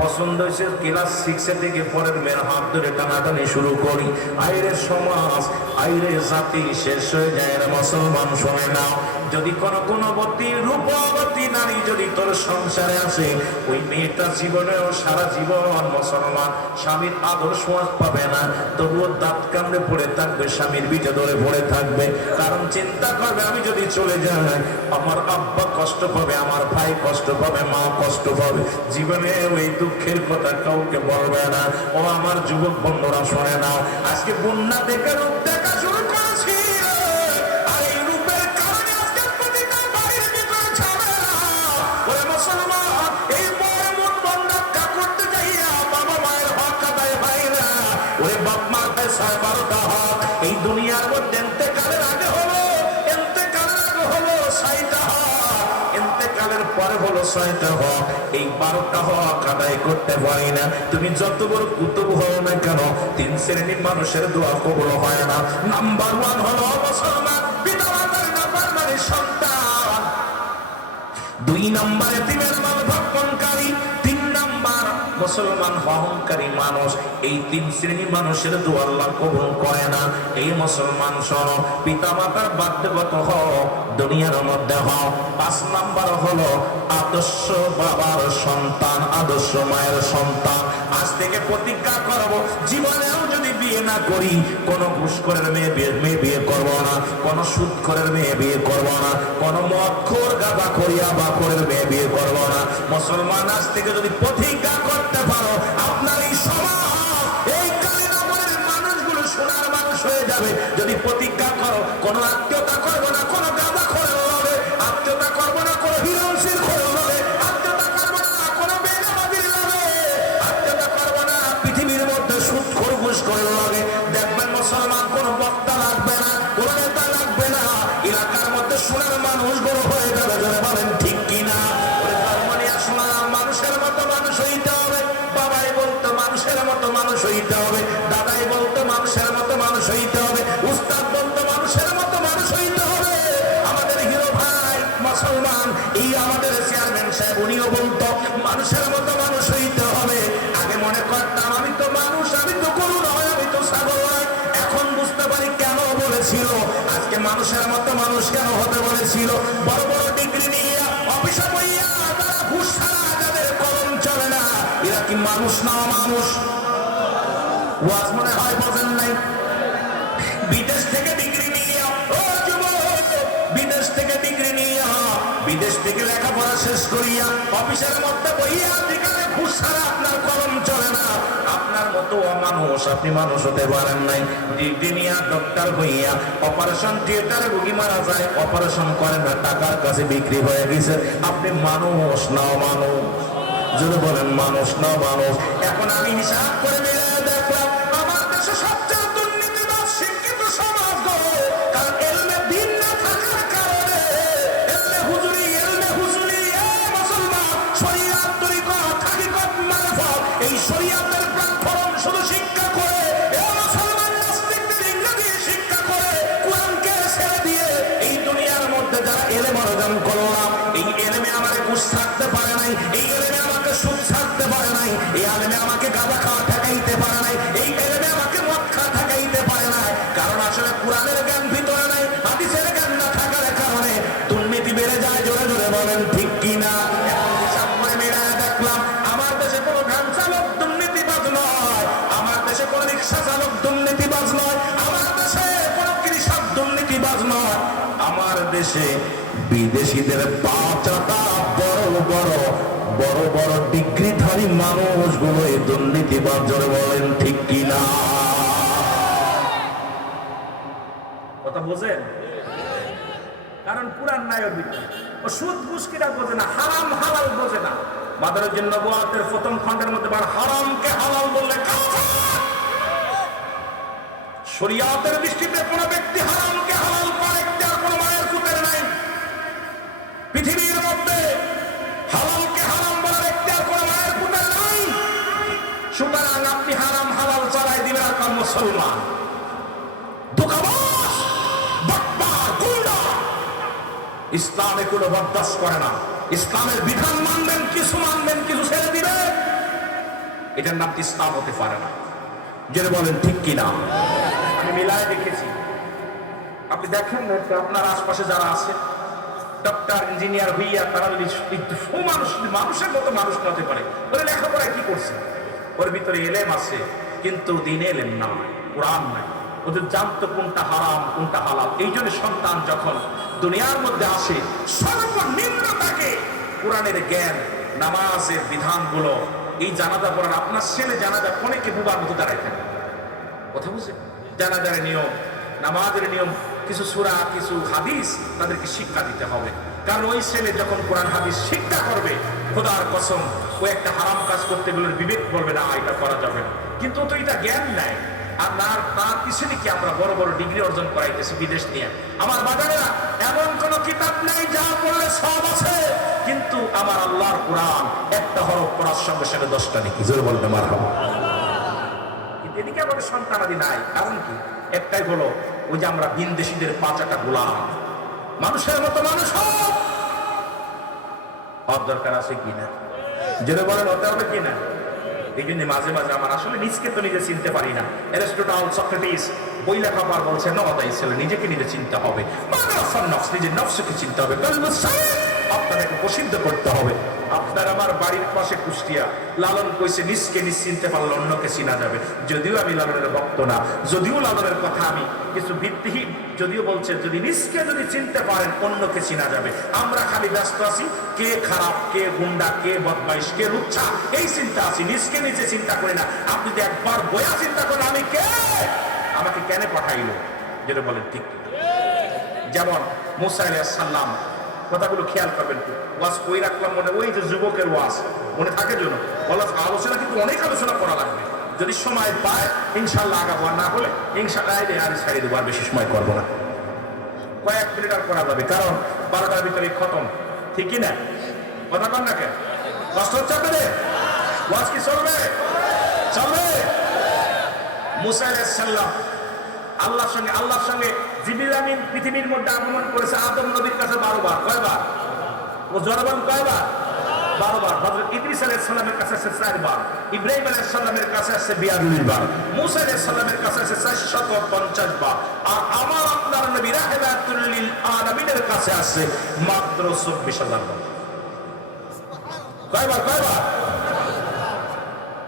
পছন্দ হয়েছে ক্লাস 6 থেকে পরের মেয়ের হাত ধরে টানাটানি শুরু করি, আইরে সমাজ আইরে জাতি শেষ হয়ে যায় রে মুসলমান। শোনে না, যদি কোনো গুণবতী রূপবতী নারী যদি তোর সংসারে আসে, ওই মেয়েটা জীবনেও সারা জীবন মুসলমান স্বামীর আদর সোয়াদ পাবে না, তবুও দাঁত কামড়ে পড়ে থাকবে, স্বামীর বিটে ধরে পড়ে থাকবে। কারণ চিন্তা করবে আমি যদি চলে যাই আমার আব্বা কষ্ট পাবে, আমার ভাই কষ্ট পাবে, মা কষ্ট পাবে। জীবনে ওই দুঃখের কথা কাউকে বলবে না। ও আমার যুবক বন্ধুরা শোনে নাও, আজকে বন্যা দেখে রূপ দেখা শুরু করেছি, আর এই রূপের কারণে আজকে প্রতিটা বাড়ির ভিতরে ঝামেলা। ওরে মুসলমান, এই বড় মন বন্ধটা করতে যাইয়া বাবা মায়ের হক আদায় হয় না। ওরে বাপ মার 12টা হক এই দুনিয়ার মধ্যে ইন্তেকালের আগে হলো, এর 6টা হক, এই 12টা হক আদায় করতে পারি না, তুমি যত বড় কুতুব হও না কেন, 3 শ্রেণীর মানুষের দোয়া কবুল হয় না। নাম্বার 1 হলো মুসলমান পিতা মাতার নাফরমানি সন্তান, 2 নম্বর এতিমের মাল ভক্ষণকারী, 3 নম্বর মুসলমান অহংকারী মানুষ। এই 3 শ্রেণীর মানুষের দোয়া আল্লাহ কবুল করে না। এই মুসলমান সহ পিতা মাতার বাধ্যগত হও, দুনিয়ার মধ্যে হও। 5 নম্বর হলো আদর্শ বাবার সন্তান, আদর্শ মায়ের সন্তান। আজ থেকে প্রতিজ্ঞা করব, জীবনেও যদি বিয়ে না করি, কোন ঘুষখোরের মেয়ে বিয়ে করব না, কোন সুদখোরের মেয়ে বিয়ে করব না, কোন মদখোর গাঁজাখোর ইয়াবাখোরের মেয়ে বিয়ে করব না। মুসলমান আজ থেকে যদি প্রতিজ্ঞা করতে পারো, আপনার এই সমাজ, এই কালীনগরের মানুষগুলো সোনার মানুষ হয়ে যাবে। যদি প্রতিজ্ঞা করো, কোন আত্মীয়তা করবো না, কোন গাঁজাখোরের লগে আত্মীয়তা করবো না, কোন হিরণশীল খোরের লগে আত্মীয়তা করবো না, কোন বেনামাজির লগে আত্মীয়তা করবো না, পৃথিবীর মধ্যে সুদখোর ঘুষখোরের লগে। দেখবেন মুসলমান কোন বক্তা লাগবে না, কোন নেতা লাগবে না, এলাকার মধ্যে সোনার মানুষ বড় হয়ে যাবে। যারা বলেন ঠিক কিনা? সোনার মানুষের মতো মানুষ হইতে হবে। বাবাই বলতো মানুষের মতো মানুষ হইতে হবে, দাদাই বলতো মানুষের মতো মানুষ হইতে হবে, উস্তাদ বলতো মানুষের মতো মানুষ হইতে হবে। আমাদের হিরো ভাই মুসলমান, এই আমাদের চেয়ারম্যান সাহেব, উনিও বলতো মানুষের মতো মানুষ হইতে হবে। আগে মনে করতাম আমি তো মানুষ, আমি তো গরু নয়, আমি তো ছাগল নয়। এখন বুঝতে পারি কেন বলেছিল। আজকে মানুষের মতো মানুষ কেন হতে বলেছিল? বড় বড় ডিগ্রি নিয়ে অফিসে বইয়া তারা ঘুষ ছাড়া যাদের কলম চলে না, এরা কি মানুষ না মানুষ? ওয়াজ মনে হয় বোঝেন নাই। বিদেশ থেকে ডিগ্রি নিয়ে, ও যুবক, বিদেশ থেকে ডিগ্রি নিয়ে, বিদেশ থেকে লেখাপড়া শেষ করিয়া অফিসের মধ্যে বইয়া যেখানে ঘুষ ছাড়া আপনার কলম চলে না, আপনার মতো অমানুষ আপনি মানুষ হতে পারেন নাই। ডিগ্রি নিয়ে ডক্টর হইয়া অপারেশন থিয়েটারে রোগী মারা যায়, অপারেশন করেন না, টাকার কাছে বিক্রি হয়ে গেছে। আপনি মানুষ না অমানুষ? যদি বলেন মানুষ না মানুষ। এখন আমি হিসাব করে মিলিয়ে দেখলাম, আমার দেশে সবচেয়ে দুর্নীতিবাজ শিক্ষিত সমাজ গড়ে। কারণ এলমে দিন না থাকার কারণে, এলমে হুজুরি মুসলমান শরিয়াত তরিকত হাকিকত মারফত, এই শরিয়াতের প্ল্যাটফর্ম শুধু শিক্ষা করে, মুসলমান নাস্তিকদের ইংরেজি শিক্ষা করে, কোরআনকে ছেড়ে দিয়ে এই দুনিয়ার মধ্যে যারা এলেম অর্জন করলাম, এই এলেমে আমাকে ঘুষ ছাড়তে পারে নাই, এই এলেমে আমাকে সুদ ছাড়তে পারে নাই, এই এলেমে আমাকে গাঁজা খাওয়া ঠেকাইতে পারে নাই, এই এলেমে আমাকে মদ খাওয়া ঠেকাইতে পারে নাই। কারণ আসলে কোরআনের জ্ঞান ভিতরে নাই, হাদিসের জ্ঞান না থাকার কারণে দুর্নীতি বেড়ে যায়। জোরে জোরে বলেন ঠিক কিনা? এখন হিসাব করে মিলায় দেখলাম, আমার দেশে কোনো ভ্যান চালক দুর্নীতিবাজ নয়, আমার দেশে কোনো রিক্সা চালক দুর্নীতিবাজ নয়, আমার দেশে কোনো কৃষক দুর্নীতিবাজ নয়। আমার দেশে বিদেশিদের পাঁচটা বড় বড় বড় বড় ডিগ্রিধারী মানুষগুলো এই দুর্নীতিবাজ। জোরে বলেন ঠিক কিনা? কথা বোঝেন? কারণ পুরান নাই ওর ভিতরে। ও সুদ মুশকিলা বোঝে না, হারাম হালাল বোঝে না। মাদারুজ্জুন নবুয়াতের প্রথম খণ্ডের মধ্যে হারামকে হালাল বললে কাফের। শরিয়াতের দৃষ্টিতে কোন ব্যক্তি হারামকে হালাল করে, তার কোনো মায়ের পুতের নাই। পৃথিবীর মধ্যে হালালকে হারাম বলার একটি আর কোনো মায়ের পুতের নাই। সুতরাং আপনি হারাম হালাল চালাই দিবেন আর মুসলমান ধোঁকাবাজ, বাটপার, গুন্ডা। ইসলামে কোনো বরদাস্ত করে না। ইসলামের বিধান মানবেন, কিছু মানবেন, কিছু ছেড়ে দিবেন। এটার নাম ইসলাম হতে পারে না। যেটা বলেন ঠিক কিনা? আমি মিলায় দেখেছি। আপনি দেখেন আপনার আশপাশে যারা আছে, ডক্টর ইঞ্জিনিয়ার হইয়া তারা যদি মানুষের মতো মানুষ হতে পারে, ওরা লেখাপড়ায় কি করছে? ওর ভিতরে এলেম আছে, কিন্তু দিনে এলেম না, কোরআন নাই। ওদের জানতো কোনটা হারাম কোনটা হালাল। এই জন্য সন্তান যখন দুনিয়ার মধ্যে আসে, সর্বনিম্ন তাকে কোরআনের জ্ঞান, নামাজের বিধানগুলো, এই জানাজা পড়ার, আপনার ছেলে জানাজা অনেকে বুবার মতো দাঁড়ায় থাকে। কথা বুঝে? জানাজার নিয়ম, নামাজের নিয়ম, কিছু সূরা, কিছু হাদিস তাদেরকে শিক্ষা দিতে হবে। কারণ ওই ছেলে যখন কোরআন হাদিস শিক্ষা করবে, খোদার কসম, ও একটা হারাম কাজ করতে গেলে বিবেক বলবে না এটা করা যাবে না। কিন্তু তো এটা জ্ঞান নাই। আর তার পিছনে কি আমরা বড় বড় ডিগ্রি অর্জন করাইতেছি বিদেশ নিয়ে। আমার বাজারেরা এমন কোন কিতাব নেই যা পড়লে সব আছে, কিন্তু আমার আল্লাহর কোরআন একটা হরফ পড়ার সঙ্গে সঙ্গে 10টা নেকি। জোরে বলতে মারহাবা। কিন্তু এদিকে আমাদের সন্তানাদি নাই। কারণ কি? একটাই হলো ওই যে আমরা ভিনদেশীদের পাঁচাটা গোলাম, মানুষের মতো মানুষ হওয়ার দরকার আছে কিনা? যেটা বলেন হতে হবে কিনা? এই জন্য মাঝে মাঝে আমার আসলে নিজকে তো নিজে চিনতে পারি না। অ্যারিস্টটল, সক্রেটিস বই লেখাবার বলছে নওয়াদাই ছিল নিজেকে নিজে চিনতে হবে, নিজের নফসকে চিনতে হবে, আপনাকে প্রসিদ্ধ করতে হবে। আপনার আমার বাড়ির পাশে কুষ্টিয়া, লালন কইছে নিজকে নিজ চিনতে পারলে অন্যকে চিনা যাবে। যদিও আমি লালনের ভক্ত না, যদিও লালনের কথা আমি কিছু ভিত্তিহীন, যদিও বলছে যদি নিজকে যদি চিনতে পারেন অন্যকে চিনা যাবে। আমরা খালি ব্যস্ত আছি কে খারাপ, কে গুন্ডা, কে বদমাইশ, কে লুচ্ছা, এই চিন্তা আছি, নিজকে নিজে চিন্তা করি না। আপনি যদি একবার বয়া চিন্তা করেন আমি কে, আমাকে কেন পাঠাইলো, যেটা বলেন ঠিক। যেমন মুসা আলাইহিস সালাম, কথাগুলো খেয়াল করবেন। ওয়াজ কই রাখলাম মনে, ওই যে যুবকের ওয়াজ মনে থাকে জন্য বলা, আলোচনা কিন্তু অনেক আলোচনা করা লাগবে। যদি সময় পায় ইনশাল্লাহ আগাবো, না হলে ইনশাল্লাহ আর ছাড়িয়ে দেবো, আর বেশি সময় করবো না, কয়েক মিনিট আর করা যাবে, কারণ 12টার ভিতরে খতম, ঠিক কিনা? কথা কন না কেন? কষ্ট হচ্ছে আপনাদের? ওয়াজ কি চলবে? চলবে। মুসা আলাইহিস সালাম আল্লাহর সঙ্গে জিবরিল আমিন পৃথিবীর মধ্যে আগমন করেছে আদম নবীর কাছে 12 বার। কয়বার? ও জনগণ কয়বার? 12 বার। হযরত ইদ্রিস আলাইহিস সালামের কাছে আছে 4 বার, ইব্রাহিম আলাইহিস সালামের কাছে আছে 42 বার, মুসা আলাইহিস সালামের কাছে আছে 450 বার, আর আমার আপনার নবী রাহমাতুল লিল আলামিনের কাছে আছে মাত্র 24,000 বার। কয়বার?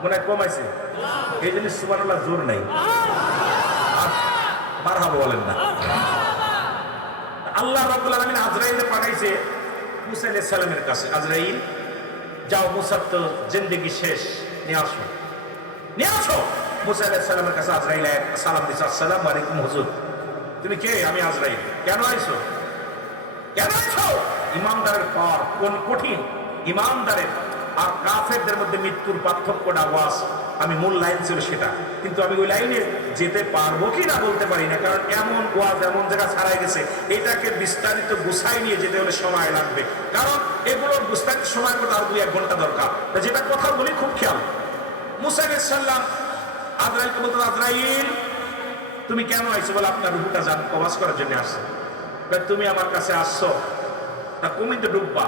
মনে কমাইছে, এই জন্য সুবহানাল্লাহ জোর নাই, মারহাবা বলেন না। আল্লাহ রাব্বুল আলামিন আজরাইল পাঠাইছে মুসা আলাইহিস সালামের কাছে, আজরাইল যাও মুসার তো জিন্দেগি শেষ, নিয়ে আসো। মুসা আলাইহিস সালামের কাছে আজরাইল সালাম দিছে, আসসালামু আলাইকুম হুজুর। তুমি কে? আমি আজরাইল। কেন আইছো? ইমানদারের পর কোন কঠিন, ইমানদারের আর কাফেরদের মধ্যে মৃত্যুর পার্থক্যটা ওয়াজ, আমি মূল লাইন ছিল সেটা, কিন্তু আমি ওই লাইনে যেতে পারবো কি না বলতে পারি না, কারণ এমন ওয়াজ এমন জায়গা ছাড়াই গেছে, এটাকে বিস্তারিত গুছাই নিয়ে যেতে হলে সময় লাগবে, কারণ এগুলোর বিস্তারিত সময় করতে আর 2-1 ঘন্টা দরকার। যেটা কথা বলি খুব খেয়াল। মুসা আলাইহিস সালাম আজরাইলকে বলতো, আজরাইল তুমি কেন আইছো? বলে আপনার রূহটা জান কবজ করার জন্য আসছে। তুমি আমার কাছে আসছো, তা কুমিতে ঢুকবা?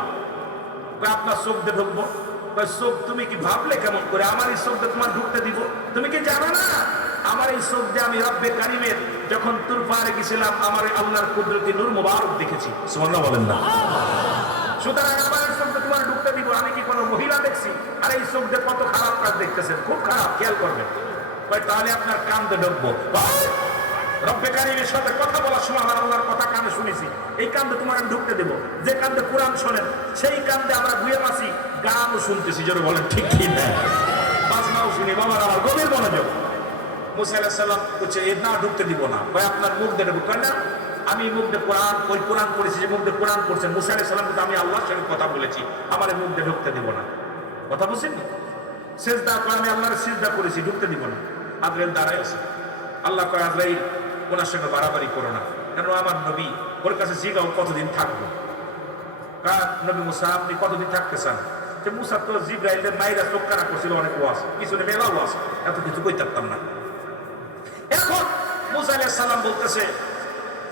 আপনার চোখ দিয়ে ঢুকবো। চোখ তুমি কি ভাবলে কেমন করে? আমার এই চোখ দিয়ে তোমার ঢুকতে দিব? তুমি কি জানো না আমার এই চোখ দিয়ে আমি রব্বে কারিমের যখন তুর পাহাড়ে গেছিলাম, আমার আল্লাহর কুদরতি নূর মুবারক দেখেছি। সুবহানাল্লাহ বলেন না? সুতরাং আমার এই চোখ দিয়ে তোমার ঢুকতে দিব। আমি কি কোনো মহিলা দেখছি? আর এই চোখ দিয়ে কত খারাপ কাজ দেখতেছেন, খুব খারাপ, খেয়াল করবেন। তাহলে আপনার কান দিয়ে ঢুকবো। রব্বে কারিমের সাথে কথা বলার সময় আমার আল্লাহর কথা কানে শুনেছি, এই কান্দে তোমার আমি ঢুকতে দেবো। যে কান্দে কোরআন শোনেন সেই কান্দে আমরা ঘুরে আসি, গানও শুনতেছি, জোরে বলেন ঠিক কি না? বাজনাও শুনি, বাবার আমার গভীর মনোযোগ। মুসা আলাইহিস সালাম বলছে এ না ঢুকতে দিব না। ভাই আপনার মুখ দিয়ে ঢুকতে না, আমি মুখ দিয়ে কোরআন, ওই কোরআন পড়েছি, যে মুখ দিয়ে কোরআন পড়ছেন মুসা আলাইহিস সালাম, কিন্তু আমি আল্লাহর সঙ্গে কথা বলেছি, আমার মুখ দিয়ে ঢুকতে দিব না। কথা বুঝছেন? সিজদা করে আমি আল্লাহর সিজদা করেছি, ঢুকতে দিব না। আজরাইল দাঁড়ায় আছে, আল্লাহ কয় আজরাইল ওনার সঙ্গে বাড়াবাড়ি করো না, কেন আমার নবী, ওর কাছে জিগাও কতদিন থাকবো। নবী মুসা আপনি কতদিন থাকতে চান? যে মুসা তো জিব্রাইলের মাইরা চোখকানা করছিল, অনেক ওয়াজ, পিছনে মেলা ওয়াজ, এত কিছু কই থাকতাম না। এখন মুসা আলাইহিস সালাম বলতেছে,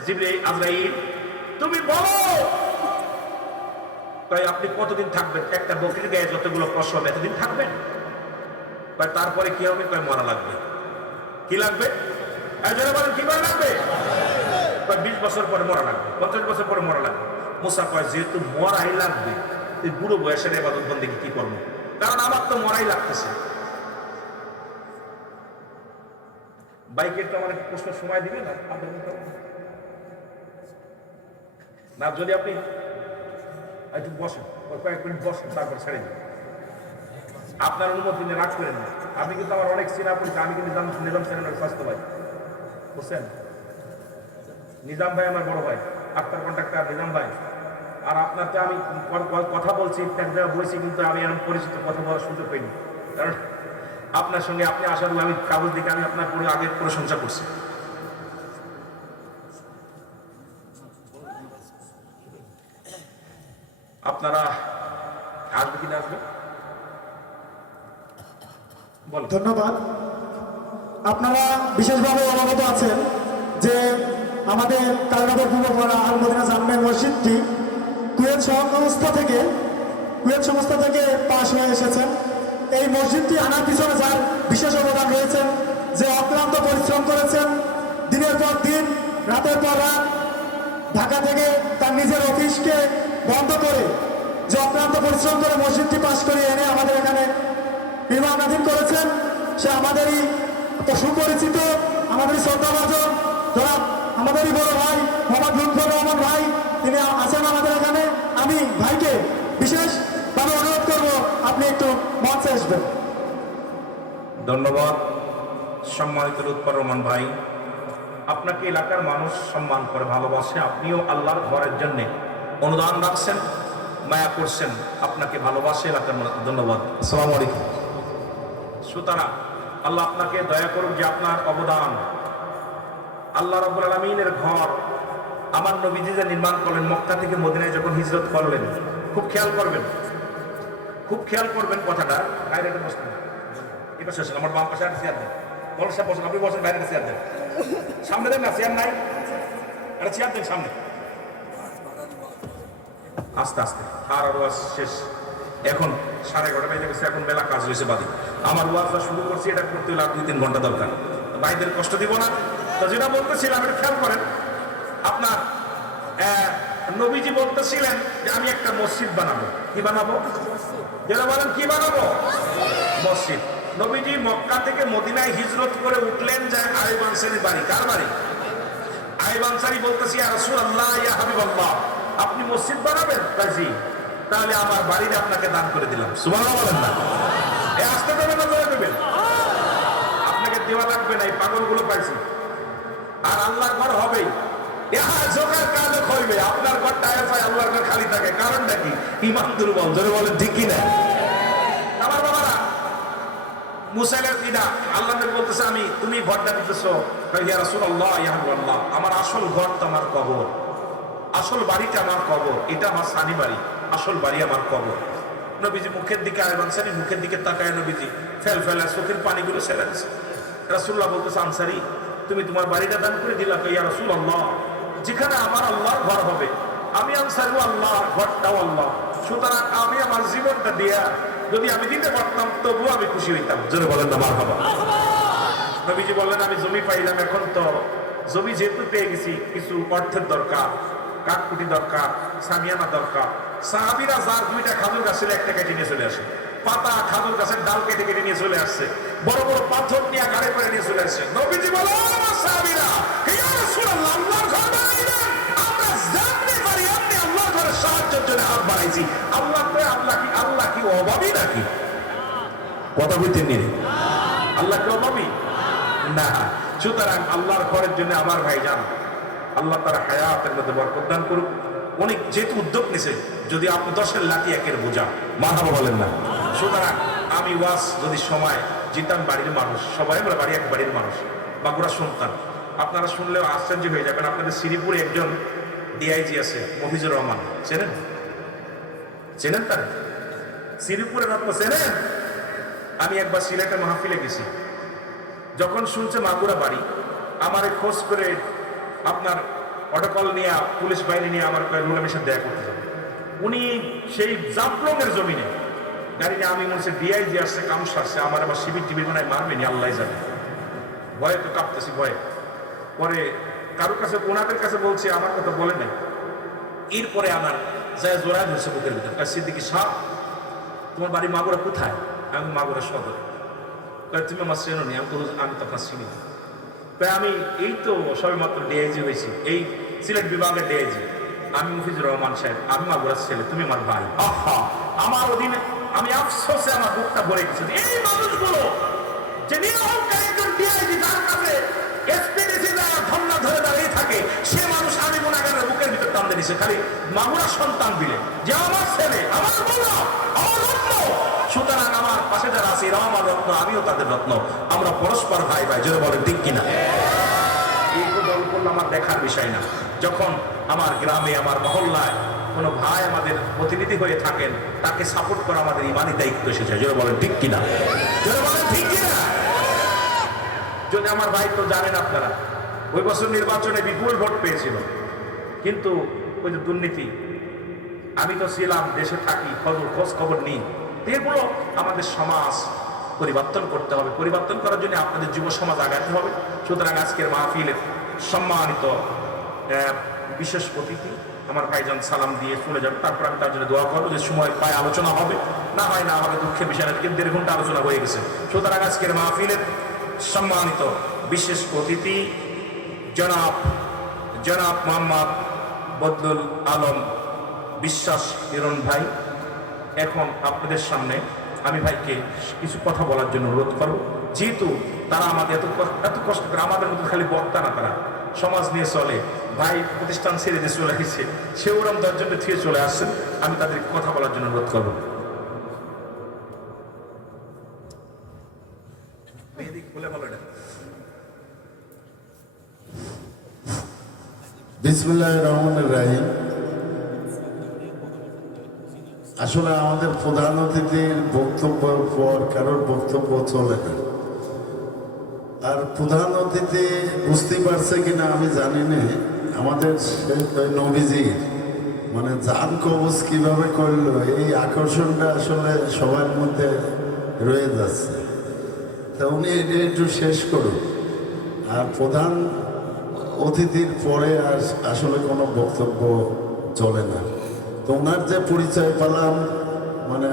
জিব্রাইল, আজরাইল তুমি বলো তাই আপনি কতদিন থাকবেন? একটা বকরির গায়ে যতগুলো কষ্ট হবে এতদিন থাকবেন? তারপরে কি হবে? মরা লাগবে। কি লাগবে? কি মরা লাগবে? 20 বছর পরে মরা লাগবে, 50 বছর পরে মরা লাগবে। মুসা কয় যেহেতু মরাই লাগবে, এই বুড়ো বয়সের ইবাদত বন্দেগী কি করবো? কারণ আমার তো মরাই লাগতেছে। বাইকের তো আমার প্রশ্ন সময় দিবে না না, যদি আপনি একটু বসেন, কয়েক মিনিট বসেন, তারপর ছেড়ে দিন। আপনার অনুমতি নিয়ে রাগ করেন না। আপনি কিন্তু আমার অনেক চিনা পড়ছে, আমি কিন্তু নিজাম চ্যানেলের স্বাস্থ্য ভাই, বুঝছেন? নিজাম ভাই আমার বড় ভাই, আক্তার কন্ট্রাক্টর নিজাম ভাই। আর আপনার তো আমি কথা বলছি, এক জায়গায় বলছি, কিন্তু আমি এরকম পরিচিত কথা বলার সুযোগ পাইনি, কারণ আপনার সঙ্গে আপনি আসার আমি কাগজ দিকে আমি আপনার পুরো আগে প্রশংসা করছি। আপনারা আসবে কিনা আসবে বলেন। ধন্যবাদ। আপনারা বিশেষভাবে অবগত আছেন যে আমাদের কালনাথের পূর্বপাড়া আল মদিনা জামে মসজিদটি কুয়েত সংস্থা থেকে পাশ হয়ে এসেছেন। এই মসজিদটি আনার পিছনে যার বিশেষ অবদান রয়েছেন, যে অক্লান্ত পরিশ্রম করেছেন, দিনের পর দিন রাতের পর রাত ঢাকা থেকে তার নিজের অফিসকে বন্ধ করে যে অক্লান্ত পরিশ্রম করে মসজিদটি পাশ করিয়ে এনে আমাদের এখানে নির্মাণাধীন করেছেন, সে আমাদেরই সুপরিচিত, আমাদেরই শ্রদ্ধাভাজন জনাব আমাদেরই বড় ভাই মোহাম্মদ লুৎফর রহমান ভাই, তিনি আছেন আমাদের এখানে। আমি ভাইকে বিশেষভাবে অনুরোধ করব আপনি একটু মঞ্চে আসবেন। ধন্যবাদ সম্মানিত লুৎফর রহমান ভাই, আপনাকে এলাকার মানুষ সম্মান করে ভালোবাসে, আপনিও আল্লাহর ঘরের জন্য অনুদান রাখছেন, মায়া করছেন, আপনাকে ভালোবাসে এলাকার মানুষ। ধন্যবাদ, আসসালামু আলাইকুম। সুতরাং আল্লাহ আপনাকে দয়া করুক যে আপনার অবদান, আল্লাহ রাব্বুল আলামিনের ঘর আমার নবীজি যে নির্মাণ করলেন, মক্কা থেকে মদিনায় যখন হিজরত করলেন, খুব খেয়াল করবেন কথাটা। বাইরে বসবেন, এবার শেষ আমার বাম পাশে একটা চেয়ার দেন, বড় সাহেব বসেন, আপনি বসেন, বাইরে চেয়ার দেন, সামনে দেন না, চেয়ার নাই, একটা চেয়ার দেন সামনে। আস্তে আস্তে আর ওয়াজ শেষ, এখন 11:30 বেজে গেছে, এখন বেলা কাজ হয়েছে বাদে। আমার ওয়াজটা শুরু করছি, এটা করতে হলে 2-3 ঘন্টা দরকার, ভাইদের কষ্ট দিব না। তো যেটা বলতেছিলাম এটা খেয়াল করেন, আপনার নবীজি বলতেছিলেন যে আমি একটা মসজিদ বানাবো। কি বানাবো? যেটা বলেন কি বানাবো? মসজিদ। নবীজি মক্কা থেকে মদিনায় হিজরত করে উঠলেন, যায় আইব আনসারীর বাড়ি। কার বাড়ি? আইব আনসারী বলতেছি, ইয়া রাসূলুল্লাহ, ইয়া হাবিবাল্লাহ, আপনি মসজিদ বানাবেন? কাজী, তাহলে আমার বাড়িটা আপনাকে দান করে দিলাম। সুবহানাল্লাহ বলেন না? এই আসতে দেবেন না জয় দেবেন? আপনাকে দেওয়া লাগবে না, এই পাগলগুলো পাইছি। আর আল্লাহর ঘর হবেই, আপনার ঘরটা আল্লাহর ঘর খালি থাকে, কারণটা কি? ইমান দুর্বল। জোরে বলেন ঠিক কিনা? আমার বাবারা, মুসাইলের দিদা আল্লাহ নবী বলতেছে, আমি তুমি ঘরটা দিতেছো, ইয়া রাসূলুল্লাহ, ইয়া হাবিবাল্লাহ, আমার আসল ঘর তো আমার কবর, আসল বাড়িটা আমার কবর, এটা আমার সানি বাড়ি, আসল বাড়ি আমার কবর। নবীজি মুখের দিকে আইব আনসারী মুখের দিকে তাকায়, নবীজি ফেলা চোখের পানিগুলো ছেড়ে দিচ্ছে। রাসূলুল্লাহ বলতেছে, আনসারী তুমি তোমার বাড়িটা দান করে দিলা। ইয়া রাসূলুল্লাহ, যেখানে আমার আল্লাহর ঘর হবে, আমি আনসারী, আল্লাহ ঘরটাও আল্লাহ, সুতরাং আমি আমার জীবনটা দিয়া যদি আমি দিতে পারতাম তবুও আমি খুশি হইতাম। জোরে বলেন না মারহাবা। নবীজি বললেন, আমি জমি পাইলাম, এখন তো জমি যেহেতু পেয়ে গেছি, কিছু অর্থের দরকার, কাঠকুটি দরকার, সামিয়ানা দরকার। সাহাবীরা যার 2টা খাজুর গাছ ছিল, একটা কেটে নিয়ে চলে আসে, পাতা খাজুর গাছের ডাল কেটে কেটে নিয়ে চলে আসছে, বড় বড় পাথর নিয়ে গাড়ি করে নিয়ে চলে আসছে। নবীজি বলে, সাহাবীরা, ইয়া রাসূলুল্লাহ, আল্লাহর ঘর বানাইলেন, আমরা জানতে পারি আপনি আল্লাহর ঘরের সাহায্যের জন্য হাত বাড়াইছি। আল্লাহ কি অভাবী নাকি? কথা বলতে নেই, আল্লাহ কি অভাবী না। সুতরাং আল্লাহর ঘরের জন্য আমার ভাই যান, আল্লাহ তার হায়াতের মধ্যে বরকত দান করুক। অনেক যেহেতু উদ্যোগ নিছে, যদি আপনি 10-এর লাঠি 1-এর বোঝা, মারহাবা বলেন না। সুতরাং আমি ওয়াজ যদি সময় যেতাম, বাড়ির মানুষ সবাই আমরা বাড়ি, এক বাড়ির মানুষ, বাঁকুড়া সন্তান, আপনারা শুনলেও আশ্চর্য হয়ে যাবেন। আপনাদের শ্রীপুরে একজন ডিআইজি আছে, মফিজুর রহমান, চেনেন? তার শ্রীপুরের আপনি চেনেন? আমি একবার সিলেটে মাহফিলে গেছি, যখন শুনছে মাগুরা বাড়ি, আমারে খোঁজ করে আপনার অটোকল নিয়ে, পুলিশ বাহিনী নিয়ে আমার রুলামের সাথে দেখা করতে যাবে। উনি সেই জাফলংয়ের জমিনে গাড়ি নিয়ে, আমি মনে হচ্ছে ডিআইজি আসছে, কাম সারছে, আমার আবার শিবির টিবির বানায় মারবেনি, আল্লাহ জানে। ভয়ে তো কাঁপতেছি, ভয়ে। পরে কারোর কাছে, ওনাদের কাছে বলছে, আমার কথা বলে নাই। এরপরে আমার যায় জোড়ায় ধরছে বুকের ভিতর, সিদ্দিকী সাহ, তোমার বাড়ি মাগুরা কোথায়? আমি মাগুরা সদর। তুমি আমার চেনো নি? আমি তো আপনার চিনি। তাই আমি এই তো সবে মাত্র ডিআইজি হয়েছি, এই সিলেট বিভাগের ডিআইজি, আমি মফিজুর রহমান সাহেব, আমি মাগুরার ছেলে, তুমি আমার ভাই। আহা, আমার অধীনে আমি আফসোসে আমার বুকটা ভরে গেছি। এই মানুষগুলো যে নিরহংকার একজন ডিআইজি, তার কাছে এসপিডিসি দ্বারা ধন্না ধরে দাঁড়িয়ে থাকে, সে মানুষ আমি গুনাহগারের বুকের ভিতর টান দিয়েছে, খালি মাগুরা সন্তান দিলে যে আমার ছেলে, আমার বড়, আমার অন্য। সুতরাং আমার পাশে যারা আছে এরাও আমার রত্ন, আমিও তাদের রত্ন, আমরা পরস্পর ভাই ভাই, জোরে বলেন ঠিক কিনা? এই দল করলে আমার দেখার বিষয় না। যখন আমার গ্রামে আমার মহল্লায় কোনো ভাই আমাদের প্রতিনিধি হয়ে থাকেন, তাকে সাপোর্ট করা আমাদের ইমানি দায়িত্ব এসেছে, জোরে বলেন ঠিক কিনা? জোরে বলেন ঠিক কিনা? যদি আমার ভাই তো জানেন আপনারা, ওই বছর নির্বাচনে বিপুল ভোট পেয়েছিল, কিন্তু ওই যে দুর্নীতি, আমি তো ছিলাম, দেশে থাকি, খোঁজ খবর নিই। এগুলো আমাদের সমাজ পরিবর্তন করতে হবে। পরিবর্তন করার জন্য আপনাদের যুব সমাজ আগাতে হবে। সুতরাং আজকের মাহফিলের সম্মানিত বিশেষ অতিথি আমার ভাইজান সালাম দিয়ে চলে যাবে, তারপর আমি তার জন্য দোয়া করবো যে সময় পায় আলোচনা হবে, না হয় না আমাকে দুঃখের বিষয় না, কিন্তু 1.5 ঘন্টা আলোচনা হয়ে গেছে। সুতরাং আজকের মাহফিলের সম্মানিত বিশেষ অতিথি জনাব মোহাম্মদ বদলুল আলম বিশ্বাস হিরণ ভাই, এখন আপনাদের সামনে আমি ভাইকে কিছু কথা বলার জন্য অনুরোধ করবো। যেহেতু তারা আমাদের এত কষ্ট করে, আমাদের মধ্যে খালি বক্তা না, তারা সমাজ নিয়ে চলে। ভাই প্রতিষ্ঠান ছেড়ে দিয়ে চলে গেছে, সে ওরম 10 জনকে থিয়ে চলে আসছেন, আমি তাদের কথা বলার জন্য অনুরোধ করবো। বিসমিল্লাহির রহমানির রহিম। আসলে আমাদের প্রধান অতিথির বক্তব্যের পর কারোর বক্তব্য চলে না। আর প্রধান অতিথি বুঝতেই পারছে কিনা আমি জানি না, আমাদের নবীজির মানে জান কবজ কিভাবে করলো, এই আকর্ষণটা আসলে সবার মধ্যে রয়ে যাচ্ছে। তা উনি এটা একটু শেষ করুন। আর প্রধান অতিথির পরে আর আসলে কোনো বক্তব্য চলে না। তো ওনার যে পরিচয় পেলাম, মানে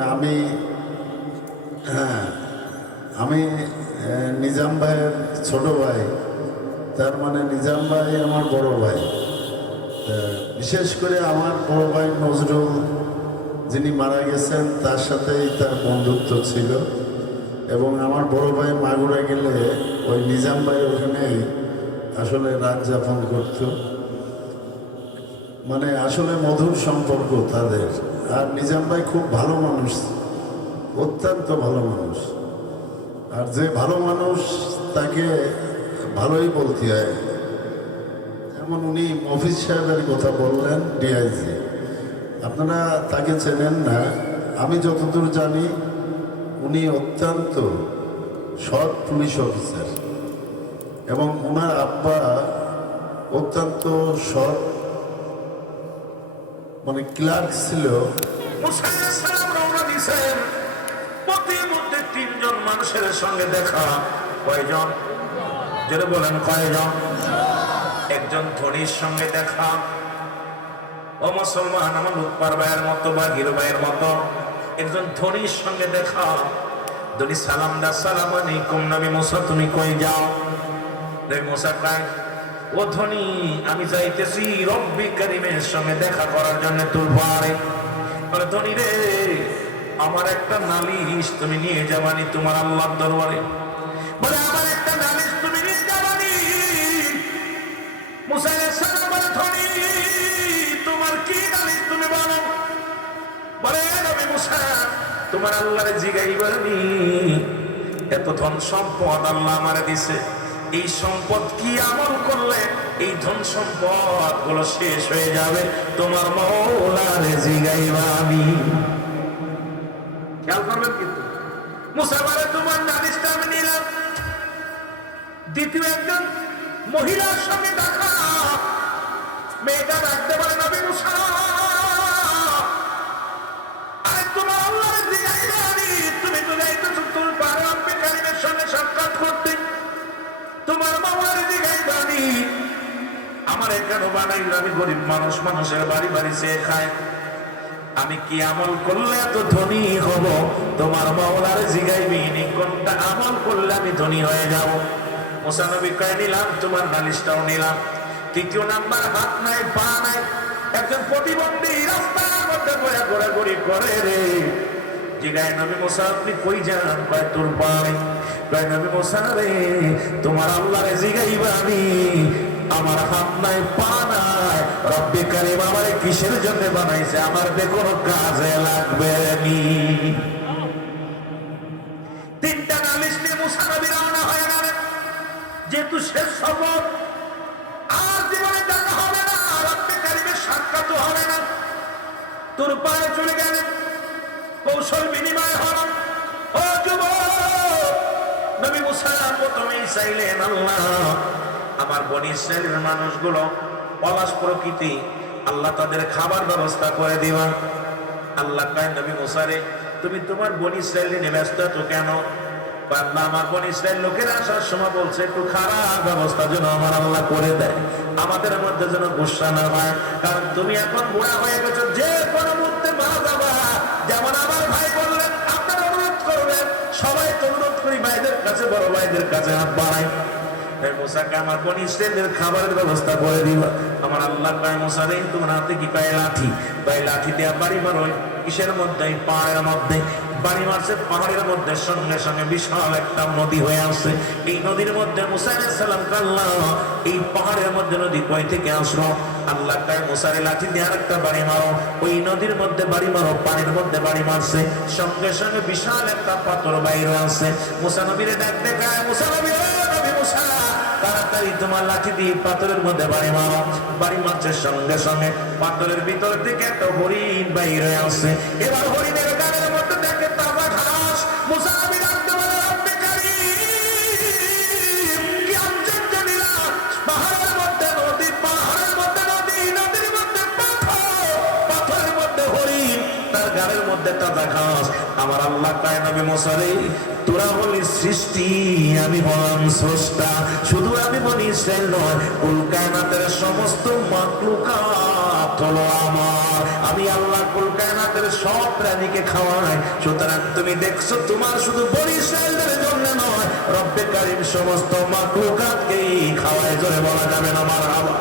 আমি নিজাম ভাইয়ের ছোট ভাই, তার মানে নিজাম ভাই আমার বড় ভাই। বিশেষ করে আমার বড় ভাই নজরুল যিনি মারা গেছেন, তার সাথেই তার বন্ধুত্ব ছিল। এবং আমার বড় ভাই মাগুরা গেলে ওই নিজাম ভাই ওখানেই আসলে রাত যাপন করত। মানে আসলে মধুর সম্পর্ক তাদের। আর নিজাম ভাই খুব ভালো মানুষ, অত্যন্ত ভালো মানুষ। আর যে ভালো মানুষ তাকে ভালোই বলতে হয়। যেমন উনি মফিজ সাহেবের কথা বললেন, ডিআইজি, আপনারা তাকে চেনেন না, আমি যতদূর জানি উনি অত্যন্ত সৎ পুলিশ অফিসার, এবং ওনার আব্বা অত্যন্ত সৎ মানে ক্লার্ক ছিল। প্রতিমধ্যে 3 জন মানুষের সঙ্গে দেখা। কয়জন? যেটা বলেন কয়জন? একজন ধনীর সঙ্গে দেখা। ও মুসলমান, আমার লুৎপার ভাইয়ের মতো বা গিরু ভাইয়ের মতো একজন ধনীর সঙ্গে দেখা। ধনী সালাম দা, সালাম আলাইকুম নবী মুসা, তুমি কই যাও? মুসা কয়, ও ধনী, আমি যাইতেছি রব্বি কারীমের সঙ্গে দেখা করার জন্য তোর পারে। বলে, ধনী রে, আমার একটা নালিশ তুমি নিয়ে যাবানি তোমার আল্লাহর দরবারে। বলে, আমার একটা নালিশ তুমি নিয়ে যাবানি। মুসা আলাইহিস সালাম বলে, ধনী, তোমার কি নালিশ তুমি বলো? বলে, নবী মুসা, তোমার আল্লাহরে জিগাইবানি, এত ধন সম্পদ আল্লাহ আমারে দিছে, এই সম্পদ কি আমল করলে এই ধন সম্পদ গুলো শেষ হয়ে যাবে? তোমার মওলারে জিগাইবা আমি। খেয়াল করবেন কিন্তু মুসা বলে, তোমার নালিশটা আমি নিলাম। দ্বিতীয় একজন মহিলার সঙ্গে দেখা। মেয়েটা ডাকতে পারে, নবী মুসা, আরে তোমার আল্লাহরে জিগাইবা আমি, তুমি তো যাইতেছো তোর পারে রব্বে কারীমের সঙ্গে সাক্ষাৎ করতে, তোমার মামার জিগাইবা আমি। আমার কেন বানাইল? আমি গরিব মানুষ, মানুষের বাড়ি বাড়ি চেয়ে খায়, আমি কি আমল করলে এত ধনী হব? তোমার মাওলার জিগাইবি, কোনটা আমল করলে আমি ধনী হয়ে যাব? মুসা নবী কয়, নিলাম, তোমার নালিশটাও নিলাম। তৃতীয় নাম্বার, হাত নাই পা নাই, একজন প্রতিবন্ধী রাস্তার মধ্যে ঘোরাঘুরি করে রে। জিগায়, নবী মুসা, আপনি কই যান? কয়, তোর পাই। কয়, নবী মুসা রে, তোমার আল্লাহরে জিগাইবা আমি, আমার হাত নাই পা নাই, রব্বে কারীম আমারে কিসের জন্য বানাইছে? আমার কোনো কাজে লাগবে নি। যেহেতু শেষ সফর, আর জীবনে দেখা হবে না, রব্বে কারিমের সাক্ষাৎ হবে না, তোর পায়ে চলে গেলেন, কৌশল বিনিময় হল। ও যুবক, নবী মুসা প্রথমেই চাইলেন, আল্লাহ আমার বনি ইসরায়েলের মানুষগুলো অলস প্রকৃতি, আল্লাহ তাদের খাবার ব্যবস্থা করে দিবা। আল্লাহ কয়, নবী মুসা রে, তুমি তোমার বনি ইসরায়েল নিয়ে ব্যস্ত আছো কেন? আল্লাহ আমার বনি ইসরায়েল লোকের আসার সময় বলছে একটু খারাপ ব্যবস্থা যেন আমার আল্লাহ করে দেয়, আমাদের মধ্যে যেন গুসা না হয়, কারণ তুমি এখন বুড়া হয়ে গেছো, যে কোনো মুহূর্তে মারা যাবা। যেমন আমার ভাই বললেন, আপনারা অনুরোধ করবেন, সবাই তো অনুরোধ করি ভাইদের কাছে, বড় ভাইদের কাছে হাত বাড়াই, মুসাকে আমার বনি ইসরায়েলের খাবারের ব্যবস্থা করে দিবা। আমার আল্লাহ কয়, মুসা রে, তোমার হাতে কি পায় লাঠি? তাই লাঠি দিয়ে বাড়ি মারো। কিসের মধ্যে? পাহাড়ের মধ্যে। বাড়ি মারছে পাহাড়ের মধ্যে, সঙ্গে সঙ্গে বিশাল একটা নদী হয়ে আসছে। এই নদীর মধ্যে মুসা আলাইহিস সালাম কাল্লা, এই পাহাড়ের মধ্যে নদী কই থেকে আসলো? আল্লাহ কয়, মুসারে লাঠি দিয়ে আরেকটা বাড়ি মারো। ওই নদীর মধ্যে বাড়ি মারো, পানির মধ্যে বাড়ি মারছে, সঙ্গে সঙ্গে বিশাল একটা পাথর বাইরে আসছে। মুসা নবীরে ডাক দেখায়, মুসা নবী, ও নবী মুসা, তাড়াতাড়ি তোমার লাঠি দিয়ে পাথরের মধ্যে বাড়ি মারো। বাড়ি মারছে, সঙ্গে সঙ্গে পাথরের ভিতর থেকে একটা হরিণ বাইরে আসছে। এবার হরিণের গানের মধ্যে দেখে তাজা ঘাস। মুসা নবী ডাকতে বলে, রব্বে কারীম, কি আশ্চর্য লীলা! পাহাড়ের মধ্যে নদী, পাহাড়ের মধ্যে নদী, নদীর মধ্যে পাথর, পাথরের মধ্যে হরিণ, তার গানের মধ্যে তাজা ঘাস। আমার আল্লাহ কয়, নবী মুসা রে, তোরা বলি সৃষ্টি, আমি হলাম স্রষ্টা। শুধু আমি বনি ইসরায়েল নয়, কুল কায়নাতের সমস্ত মাখলুকাত হলো আমার। আমি আল্লাহ কুল কায়নাতের সব প্রাণীকে খাওয়াই। সুতরাং তুমি দেখছো, তোমার শুধু বনি ইসরায়েলদের জন্য নয়, রব্বে কারীম সমস্ত মাখলুকাতকেই খাওয়ায়। জোরে বলা যাবে না মারহাবা।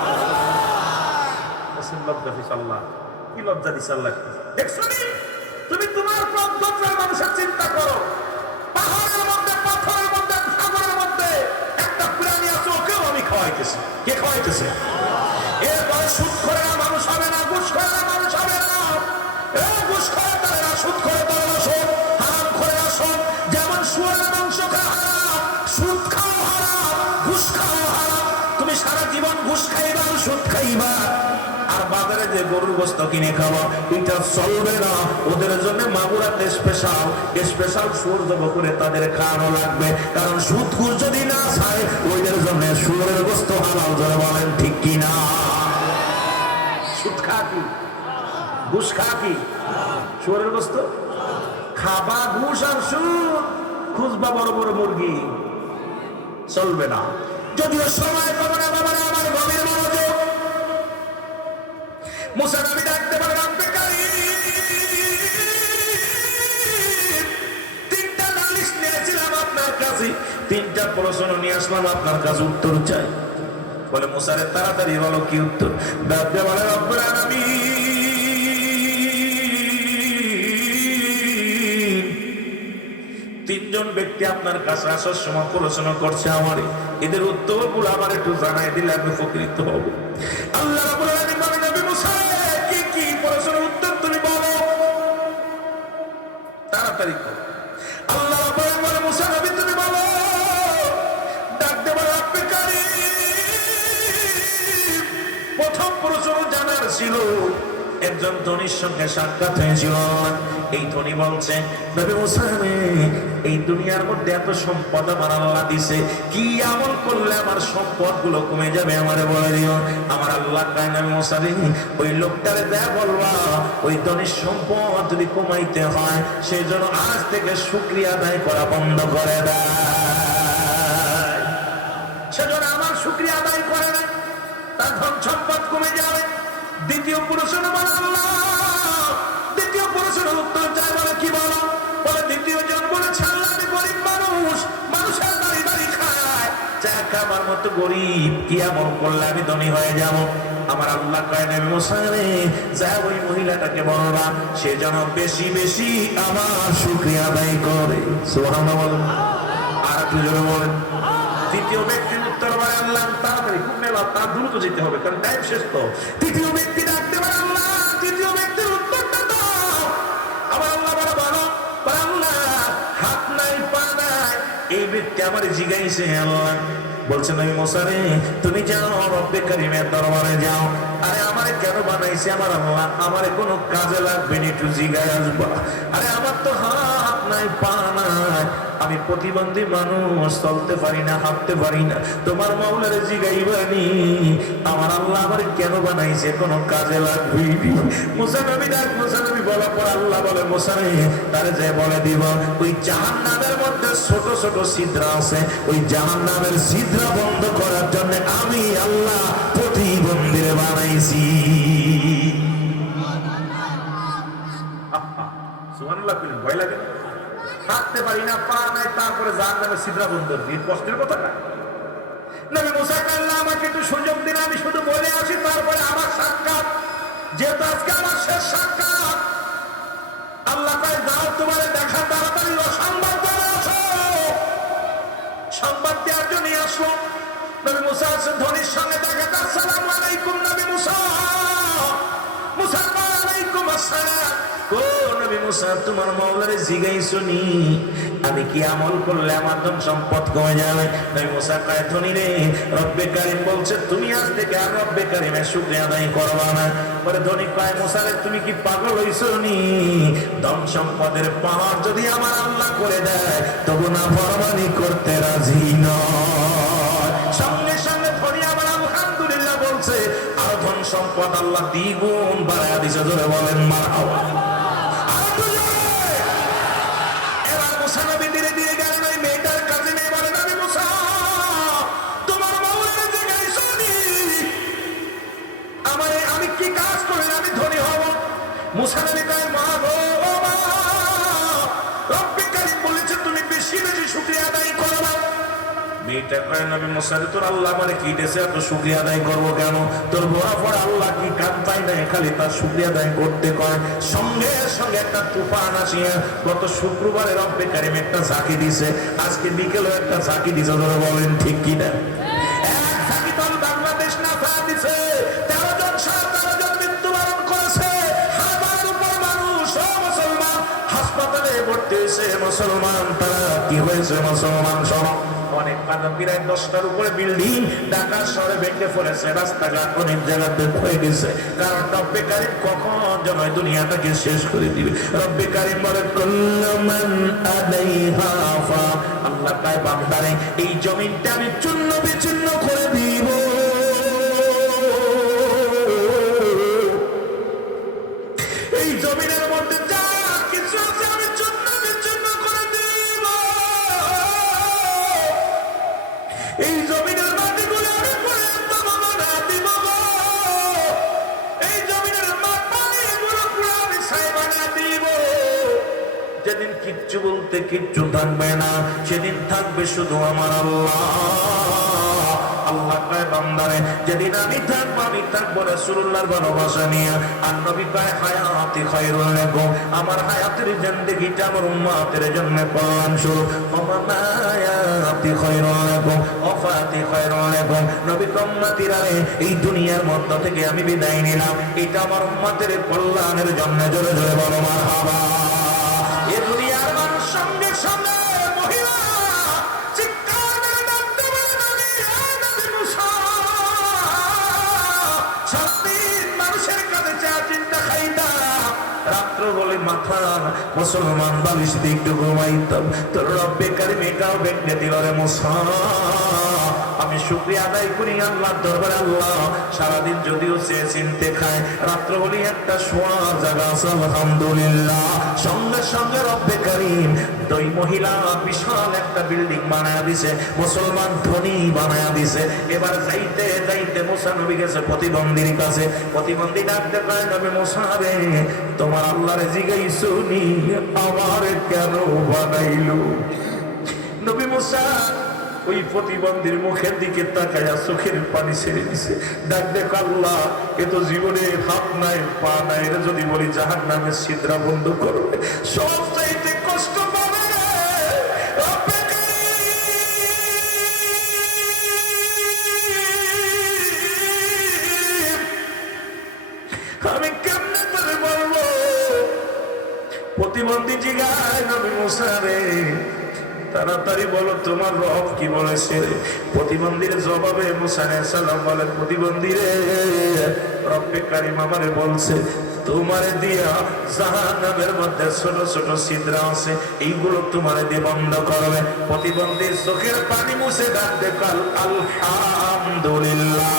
আল্লাহ কি লজ্জা দিছে আল্লাহ। দেখছো নি, তুমি তোমার প্রজ্ঞার মানুষের চিন্তা করো। পাহাড়ের মধ্যে, পাথরের মধ্যে, সাগরের মধ্যে একটা প্রাণী আছে, ওকেও আমি খাওয়াইতেছি। কে খাওয়াইতেছে? এরপরে সুদ করে মানুষ হবে না, ঘুষ করে মানুষ হবে না। ঘুষ করে তারা, সুদ করে তারা আসুন, হারাম করে আসুন। যেমন শুয়োরের মাংস খাওয়া হারাম, সুদ খাওয়া হারাম, ঘুষ খাওয়া হারাম। তুমি সারা জীবন ঘুষ খাইবা, সুদ খাইবা, আর বাজারে যে গরুর গোস্ত কিনে খাওয়া, এটা চলবে না। ওদের জন্য মাগুরাতে স্পেশাল স্পেশাল সূর্য বকুরে তাদের খাওয়ানো লাগবে, কারণ সুদ ঘুষ যদি না খায়, ওইদের জন্য শুয়োরের গোস্ত হালাল। যারা বলেন ঠিক কিনা? সুদ খা কি, ঘুষ খা কি, শুয়োরের গোস্ত খাবা, ঘুষ আর সুদ খুঁজবা বড় বড় মুরগি, চলবে না। যদিও সময় পাবো না বাবা, আমার গভীর মনোযোগ। মুসা নবী ডাকতে পারে, রব্বে কারীম, তিনটা নালিশ নিয়েছিলাম আপনার কাছে, তিনটা প্রশ্ন নিয়ে আসলাম আপনার কাছে, উত্তর চাই। বলে, মুসা রে, তাড়াতাড়ি বলো কি উত্তর? ডাকতে বলে, রব্বুল আলামিন, তিনজন ব্যক্তি আপনার কাছে আসার সময় প্রশ্ন করছে আমারে, এদের উত্তরগুলো আমার একটু জানাই দিলে আমি উপকৃত হব। আল্লাহ রাব্বুল আলামিন বলেন, নবী মুসা, কি কি প্রশ্নের উত্তর তুমি বলো, তাড়াতাড়ি করো। আল্লাহ রাব্বুল আলামিন বলেন, মুসা নবী তুমি বলো। ডাকতে বলে, রব্বে কারীম, প্রথম প্রশ্ন জানার ছিল, একজন ধনীর সঙ্গে সাক্ষাৎ হয়েছিল। এই ধনী বলছে, নবী মুসা, এই দুনিয়ার মধ্যে এত সম্পদ আমার আল্লাহ দিছে, কি আমল করলে আমার সম্পদ গুলো কমে যাবে আমারে বলে দিও। আমার আল্লাহ কয়, নবী মুসা, ওই লোকটারে দেয়া বলবা, ওই ধনীর সম্পদ যদি কমাইতে হয়, সেই জন্য আজ থেকে শুকরিয়া আদায় করা বন্ধ করে দেয়। সেজন্য আমার শুকরিয়া আদায় করে না, তার ধন সম্পদ কমে যাবে। দ্বিতীয় প্রশ্ন বলে, আল্লাহ, দ্বিতীয় প্রশ্নের উত্তর চাই। বলে, কি বলো? বলে, দ্বিতীয় জন বলেছে, আল্লাহ, আমি গরিব মানুষ, মানুষের বাড়ি বাড়ি খায়, চা খাবার মতো গরিব, কি এমন করলে আমি ধনী হয়ে যাব? আমার আল্লাহ কয়, নবী মুসা রে, যা ওই মহিলাটাকে বলবা, সে যেন বেশি বেশি আমার শুকরিয়া আদায় করে। সুবহানাল্লাহ বলেন, আর একটু জোরে বলেন। তৃতীয় ব্যক্তির উত্তর বলে, আল্লাহ, তাড়াতাড়ি খুব মেলা, তার দ্রুত যেতে হবে, কারণ টাইম শেষ তো। তৃতীয় ব্যক্তি ডাকতে পারে, আল্লাহ, তৃতীয় ব্যক্তির উত্তরটা দাও। আবার আল্লাহ বলে, বলো। আল্লাহ, হাত নাই, পা নাই। এই ব্যক্তি আমার জিগাইছে, আল্লাহ বলছেন নবী মুসা রে তুমি যাও রব্বে কারীমের দরবারে যাও। আরে আমারে কেন বানাইছে আমার আল্লাহ, আমারে কোনো কাজে লাগবে না, একটু জিগায় আসবা। আরে আমার তো হাত নাই পা নাই, আমি প্রতিবন্ধী মানুষ, চলতে পারি না, হাঁটতে পারি না, তোমার মাওলারে জিগাইবানি আমার আল্লাহ আমারে কেন বানাইছে, কোনো কাজে লাগবে। মুসা নবী ডাক, মুসা নবী বলার পর আল্লাহ বলে মুসা রে তারে যে বলে দিব ওই জাহান্নামের মধ্যে ছোট ছোট ছিদ্র আছে, ওই জাহান্নামের ছিদ্র বন্ধ করার জন্য আমি আল্লাহ প্রতিবন্ধীর বানাইছি। সুবহানাল্লাহ, ভয় লাগে না? হাঁটতে পারি না, পা নাই, তারপরে জাহান্নামের ছিদ্র বন্ধ, কষ্টের কথা না? নবী মুসা আল্লাহ আমাকে একটু সুযোগ দিন, আমি শুধু বলে আসি, তারপরে আমার সাক্ষাৎ, যেহেতু আজকে আমার শেষ সাক্ষাৎ। আল্লাহ কয় যাও তোমার দেখা, তাড়াতাড়ি সংবাদ করে আসো। সংবাদ দেওয়ার জন্য আসলো। নবী মুসা ধনির সঙ্গে দেখা, আসসালামু আলাইকুম নবী মুসা। মুসা আলাইকুম আসসালাম। ও নবী মুসা তোমার মাওলারে জিগাইছো নি আমি কি আমল করলে আমার ধন সম্পদ কমে যাবে? নবী মুসা কয় ধনী রে রব্বে কারীম বলছে তুমি আজ থেকে আর রব্বে কারীমের শুকরিয়া আদায় করবা না। পরে ধনী কয় মুসা রে তুমি কি পাগল হইছো নি? ধন সম্পদের পাহাড় যদি আমার আল্লাহ করে দেয় তবু না ফরমানি করতে রাজি নয়। সঙ্গে সঙ্গে ধনী আবার আলহামদুলিল্লাহ বলছে, আর ধন সম্পদ আল্লাহ দ্বিগুণ বাড়ায়া দিছে। ধরে বলেন মারহাবা। এবার মুসা নবী ধীরে ধীরে গেলেন ওই মেয়েটার কাছে, নিয়ে বলেন নবী মুসা তোমার মাওলানা জিজ্ঞাসা নি আমারে আমি কি কাজ করলে আমি ধনী হব? মুসা নবী কয় মা গো মা, রব্বে কারীম বলেছে তুমি বেশি বেশি শুকরিয়া আদায় করবা। মেয়েটা কয় নবী মুসা তোর আল্লাহ আমারে কি দিয়েছে, এত শুকরিয়া আদায় করবো কেন? তোর বড় পর আল্লাহ কি কাম পাই নাই, খালি তার শুকরিয়া আদায় করতে কয়। সঙ্গে সঙ্গে একটা তুফান আসিয়া গত শুক্রবারে রব্বে কারীম একটা ঝাঁকি দিছে, আজকে বিকেলে একটা ঝাঁকি দিছে। ধরে বলেন ঠিক কিনা? এক ঝাঁকি দল বাংলাদেশ না দিছে, 13 জন 13 জন মৃত্যুবরণ করেছে, হাজারের উপর মানুষ ও মুসলমান হাসপাতালে ভর্তি হয়েছে। মুসলমান তারা কি হয়েছে? মুসলমান সহ অনেক প্রায় 10টার উপরে বিল্ডিং ঢাকা শহরে ভেঙে পড়েছে, রাস্তাঘাট অনেক জায়গাতে হয়ে গেছে। কারণ রব্বে কারীম কখন যেন দুনিয়াটাকে শেষ করে দিবে। রব্বে কারীম বলে কুল্লু মান আলাইহা ফান, আল্লাহ তাই বান্দারে এই জমিনটা আমি চূর্ণ বিচূর্ণ করে দিব। এই জমিনের মধ্যে যা কিছু আছে আমি চূর্ণ বিচূর্ণ করে দিব। এই জমিনের মাটিগুলো আমি বানা দিব। এই জমিনের পানিগুলো পুরো আমি ছাই বানা দিব। যেদিন কিচ্ছু বলতে কিচ্ছু থাকবে না, সেদিন থাকবে শুধু আমার আল্লাহ। আল্লাহ কয় বান্দারে যেদিন আমি থাকবো রাসূলুল্লাহর ভালোবাসা নিয়ে। আর নবী কয় হায়াতি খায়রুল লাকুম, আমার হায়াতের জিন্দেগিটা আমার উম্মতের জন্য কল্যাণ স্বরূপ। হায়াতি খায়রুল লাকুম ওয়াফাতি খায়রুল লাকুম, নবী উম্মতিরা এই দুনিয়ার মধ্য থেকে আমি বিদায় নিলাম, এটা আমার উম্মতের কল্যাণের জন্য। জোরে জোরে বলো মারহাবা। এই দুনিয়ার মানুষ সঙ্গে সঙ্গে মহিলা চিৎকার করে ডাকতে বলে নবী নবী মুসা। সারাদিন মানুষের কাছে চা চিন্তা খাইতা, রাত্র বলে মাথা মুসলমান বালিশ দিয়ে একটু ঘুমাইতাম। তোর রব্বে কারীম এটাও ভেঙে দিল রে মুসা। আমি শুকরিয়া আদায় করি আল্লাহর দরবারে। আল্লাহ সারাদিন যদিও সে চিনতে খায়, রাত্র বলি একটা শোয়ার জায়গা আছে আলহামদুলিল্লাহ। সঙ্গে সঙ্গে রব্বে কারীম দুই মহিলা বিশাল একটা বিল্ডিং বানায়া দিছে, মুসলমান ধনী বানায়া দিছে। এবার যাইতে যাইতে মুসা নবী গেছে প্রতিবন্ধীর কাছে। প্রতিবন্ধী ডাকতে পারে নবী মুসা রে তোমার আল্লাহরে জিগাইছো নি আমার কেন বানাইলো? নবী মুসা ওই প্রতিবন্ধীর মুখের দিকে তাকায়া চোখের পানি ছেড়ে দিছে। ডাক দেখ আল্লাহ এ তো জীবনে হাত নাই পা নাই, এরা যদি বলি জাহান্নামের ছিদ্রা বন্ধ করবে সব চাইতে কষ্ট পাবে। আমি কেমনে করে বলবো? প্রতিবন্ধী জিগায় নবী মুসা রে তাড়াতাড়ি বলো তোমার রব কি বলেছে। প্রতিবন্ধীর জবাবে মুসা আলাইহিস সালাম বলে, প্রতিবন্ধী রে, রব্বে কারীম আমারে বলছে তোমারে দিয়া জাহান্নামের মধ্যে ছোট ছোট ছিদ্র আছে, এইগুলো তোমারে দিয়ে বন্ধ করবে। প্রতিবন্ধীর চোখের পানি মুছে ডাকতে কাল আলহামদুলিল্লাহ।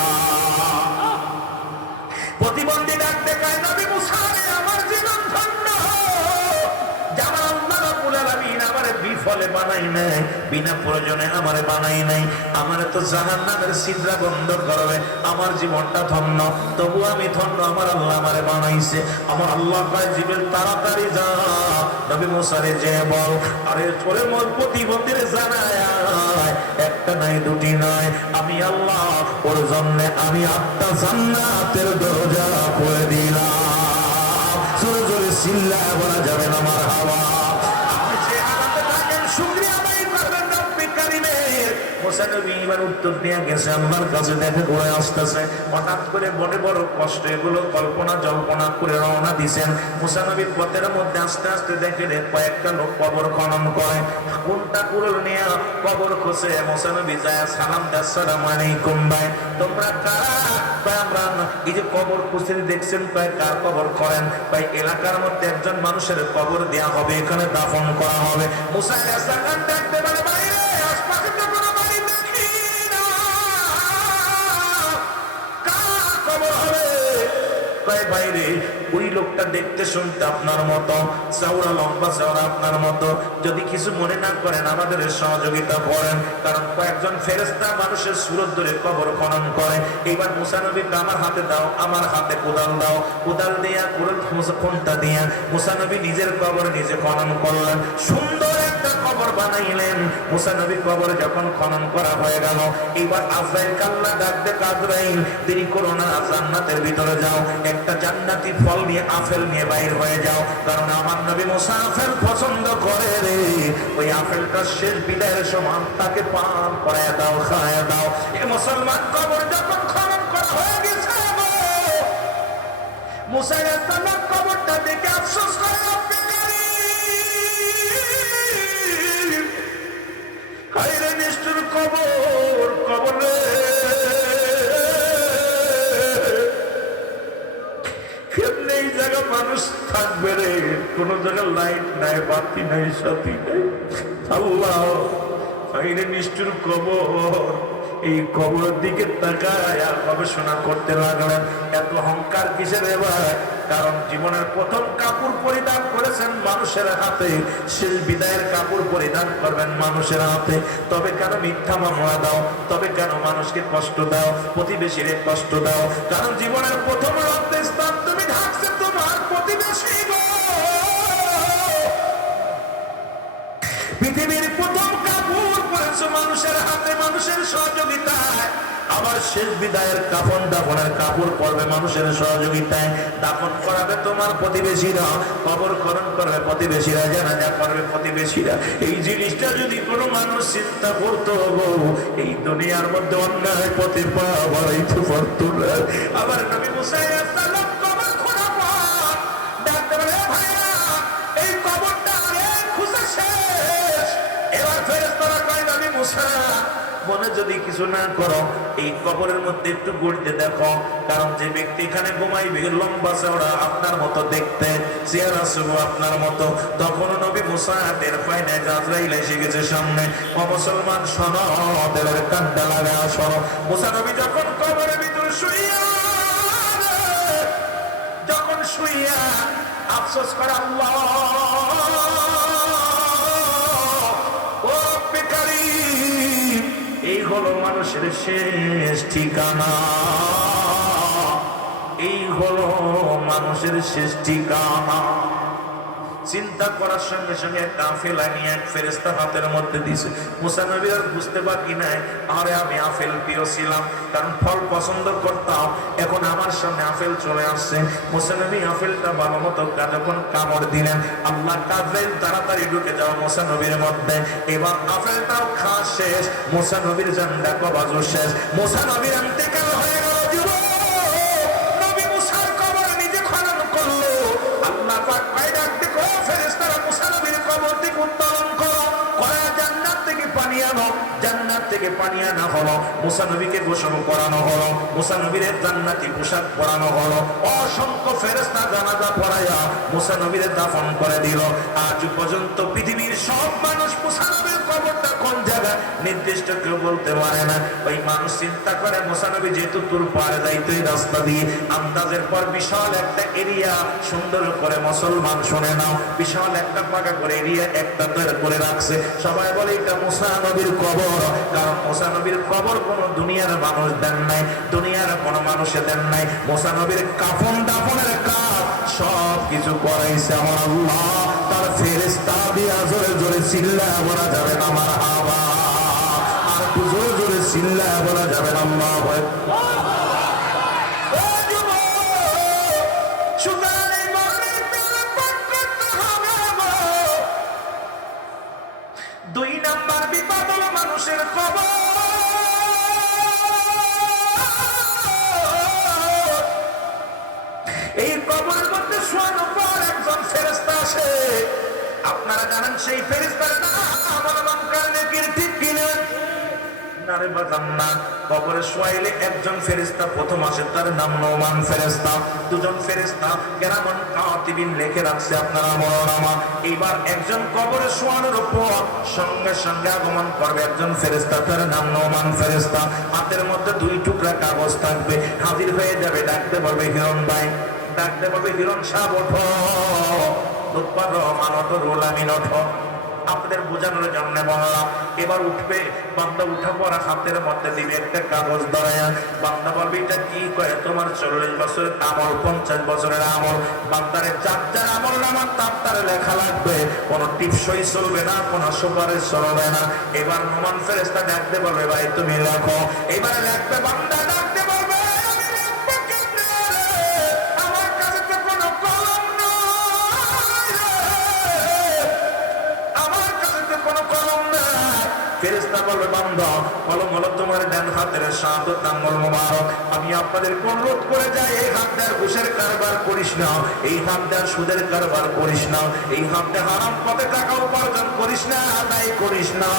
প্রতিবন্ধী ডাকতে কায় নবী মুসা রে, আমার জীবন ধন্য, যারা আল্লাহ রাব্বুল আলামিন আমারে বিফলে বানাই নাই, বিনা প্রয়োজনে আমারে বানাই নাই, আমারে তো জাহান্নামের ছিদ্র বন্ধ করবে, আমার জীবনটা ধন্য। তবু আমি ধন্য, আমার আল্লাহ আমারে বানাইছে। আমার আল্লাহ কয় জিবরিল তাড়াতাড়ি যা নবী মুসা রে যে বল, আরে চলে মোর প্রতিবন্ধীর জানায় একটা নাই দুটি নয়, আমি আল্লাহ ওর জন্য আমি আত্মা জান্নাতের দরজা করে দিলাম। জোরে জোরে চিল্লায় বলা যাবে না মারহাবা। আপনি যে আনন্দে থাকেন শুকরিয়া আদায় করবেন রব্বে কারীমের। মুসা নবী এবার উত্তর দিয়ে গেছে, আল্লাহর কাছে দেখে ঘুরে আসতেছে, হঠাৎ করে বড় বড় কষ্ট এগুলো কল্পনা জল্পনা করে রওনা দিছেন। মুসা নবী পথের মধ্যে আস্তে আস্তে দেখে কয়েকটা লোক কবর খনন করে, কোনটা কুরুল নিয়ে কবর খোঁজে। মুসা নবী যায় সালাম দেয়, আসসালামু আলাইকুম ভাই, তোমরা কারা? আমরা এই যে কবর খুঁজতে দেখছেন, ভাই কার কবর করেন? ভাই এলাকার মধ্যে একজন মানুষের কবর দেয়া হবে, এখানে দাফন করা হবে। মুসা আলাইহিস সালাম ডাকতে বলে, ভাই রে, আশপাশে তো কোনো বাড়ি দেখি না, কার কবর হবে? কয় ভাই রে, ওই লোকটা দেখতে শুনতে আপনার মতো, চওড়া লম্বা চওড়া আপনার মতো, যদি কিছু মনে না করেন আমাদের সহযোগিতা করেন, কারণ কয়েকজন ফেরেশতা মানুষের সুরত ধরে কবর খনন করে। এবার মুসা নবী আমার হাতে দাও, আমার হাতে কোদাল দাও, কোদাল দিয়া কোনটা দিয়া মুসা নবী নিজের কবর নিজে খনন করলেন, সুন্দর একটা কবর বানাইলেন। মুসা নবী কবর যখন খনন করা হয়ে গেল, এবার আজরাইল কাল্লা ডাকতে, আজরাইল দেরি করো না, জান্নাতের ভিতরে যাও, একটা জান্নাতি ফল নিয়ে আপেল নিয়ে বাইর হয়ে যাও, কারণ আমার নবী মুসা আপেল পছন্দ করে রে। ওই আপেলটা শেষ বিদায়ের সময় তাকে পান করায় দাও, খাওয়ায় দাও। এ মুসলমান কবর যখন খনন করা হয়ে গেছে, মুসা আলাইহিস সালাম কবরটা দেখে আফসোস করে, রব্বে কারীম, হায় রে নিষ্ঠুর কবর, কবর রে, কেমনে এই জায়গা মানুষ থাকবে রে? কোন জায়গায় লাইট নাই, বাতি নাই, সাথী নাই। আল্লাহ, আইনে নিষ্ঠুর কবর। এই কবরের দিকে তাকায় আর গবেষণা করতে লাগলেন, এত অহংকার কিসের এবার? কারণ জীবনের প্রথম কাপড় পরিধান করেছেন মানুষের হাতে, শেষ বিদায়ের কাপড় পরিধান করবেন মানুষের হাতে। তবে কেন মিথ্যা মামলা দাও? তবে কেন মানুষকে কষ্ট দাও, প্রতিবেশীরে কষ্ট দাও? কারণ জীবনের প্রথম রক্তস্থান তুমি ঢাকছে তোমার প্রতিবেশী গো। পৃথিবীর প্রথম কাপড় পরেছো মানুষের হাতে, মানুষের সহযোগিতায়। আবার শেষ বিদায়ের কাফন দাফনের কাপড় পরবে মানুষের সহযোগিতায়। দাফন করাবে তোমার প্রতিবেশীরা, কবর খনন করবে প্রতিবেশীরা, জানাজা করবে প্রতিবেশীরা। এই জিনিসটা যদি কোনো মানুষ চিন্তা করতো, এই দুনিয়ার মধ্যে অন্যায় পথে পা বাড়াইতে পারতো না। আবার নবী মুসা আলাইহিস সালাম কবর খোঁড়া পর ডাকতে বলে, ভাইরা এই কবরটা আগে খুঁজে শেষ। এবার ফেরেশতারা কয়, নবী মুসা মনে যদি কিছু না করো, এই কবরের মধ্যে একটু গড়িতে দেখো, কারণ যে ব্যক্তি এখানে ঘুমাইবে লম্বা চওড়া আপনার মতো দেখতে, চেহারা শুভ আপনার মতো। তখন নবী মুসা টের পায় না আজরাইল এসে গেছে সামনে। ও মুসলমান শোনো, দেলের কান্ডা লাগা শোনো। মুসা নবী যখন কবরের ভিতরে শুইয়া, যখন শুইয়া আফসোস করে, আল্লাহ ও রব্বে কারীম, এই হলো মানুষের শেষ ঠিকানা, এই হলো মানুষের শেষ ঠিকানা। চিন্তা করার সঙ্গে সঙ্গে একটা আফেল নিয়ে এক ফেরেশতা হাতের মধ্যে দিছে। মুসা নবী আর বুঝতে বাকি নাই, আরে আমি আপেল প্রিয় ছিলাম, কারণ ফল পছন্দ করতাম, এখন আমার সামনে আপেল চলে আসছে। মুসা নবী আপেলটা ভালো মতো যখন কামড় দিলেন, আল্লাহ আজরাইল তাড়াতাড়ি ঢুকে যাওয়া মুসা নবীর মধ্যে। এবার আপেলটাও খাওয়া শেষ, মুসা নবীর জানডা কবাজও শেষ, মুসা নবীর ইন্তেকাল হয়ে গেল। নবী মুসার কবর নিজে খনন করলো। আল্লাহ পাক পায়রা ফেরেশতারা মুসা নবীর কবর থেকে উত্তোলন করো, করা জান্নাত বানানো, জান্নাত থেকে পানি আনা হলো, মুসা নবীকে গোসল করানো হলো, মুসা নবীর জান্নাতি পোশাক পরানো হলো, অসংখ্য ফেরেশতা জানাজা পড়াইয়া মুসা নবীর দাফন করে দিল। আজ পর্যন্ত পৃথিবীর সব মানুষ মুসা নবীর কবরটা কোন জায়গায় নির্দিষ্ট কেউ বলতে পারে না। ওই মানুষ চিন্তা করে মুসা নবী যেহেতু তুর পারে যাইতো এই রাস্তা দিয়ে, আন্দাজের পর বিশাল একটা এরিয়া সুন্দর করে মুসলমান শুনে নাও, বিশাল একটা পাকা করে এরিয়া একটা তৈরি করে রাখছে। সবাই বলে এটা মুসা নবীর কবর, কারণ মুসা নবীর কবর কোনো দুনিয়ার মানুষ দেন নাই, দুনিয়ার কোনো মানুষে দেন নাই। মুসা নবীর কাফন দাফনের কাজ সব কিছু করাইছে আমার আল্লাহ, তার ফেরেশতা দিয়া জোরে জোরে চিল্লায় বলা যাবে না মারহাবা, আর একটু জোরে জোরে চিল্লায় বলা যাবে না আল্লাহু আকবার। দুই নাম্বার বিপদ হলো মানুষের কবর। এই কবরের মধ্যে শোয়ানোর পর একজন ফেরেশতা আসে, আপনারা জানেন সেই ফেরেশতার নাম আমার বাংকার নেকির, ঠিক কিনা? নারে বাজান না, কবরে শোয়াইলে একজন ফেরেশতা প্রথম আসে, তার নাম নোমান ফেরেশতা। দুজন ফেরেশতা কেরামান কাতিবিন লিখে রাখছে আপনার আমলনামা। এইবার একজন কবরে শোয়ানোর পর সঙ্গে সঙ্গে আগমন করবে একজন ফেরেশতা, তার নাম নোমান ফেরেশতা। হাতের মধ্যে দুই টুকরা কাগজ থাকবে, হাজির হয়ে যাবে, ডাকতে বলবে হিরণ ভাই, ডাকতে বলবে হিরণ সাহেব ওঠো, লুৎফর রহমান ওঠো, রুহুল আমিন ওঠো। আপনাদের বোঝানোর জন্য বললাম। এবার উঠবে বান্দা, উঠা পড়া হাতের মধ্যে দিবে একটা কাগজ ধরায়া, বান্দা বলবে এটা কি করে? তোমার 40 বছরের আমল, 50 বছরের আমল। বান্দারে যার যার আমল নামা তার লেখা লাগবে, কোনো টিপসই চলবে না, কোনো সুপারিশ চলবে না। এবার নোমান ফেরেশতা ডাকতে বলবে ভাই তুমি লেখো। এবারে লিখবে বান্দা, ডাকতে বলবে আমি লিখবো কেমনে? আমার কাছে তো কোনো কলম নাই, ফেরেশতা বলবে বান্দা কলম হলো তোমার ডান হাতের শাহাদাত আঙ্গুল মোবারক। আমি আপনাদের অনুরোধ করে যাই, এই হাত দেওয়ার ঘুষের কারবার করিস না, এই হাত দেওয়ার সুদের কারবার করিস না, এই হাত দিয়ে হারাম পথে টাকা উপার্জন করিস না, আদায় করিস না,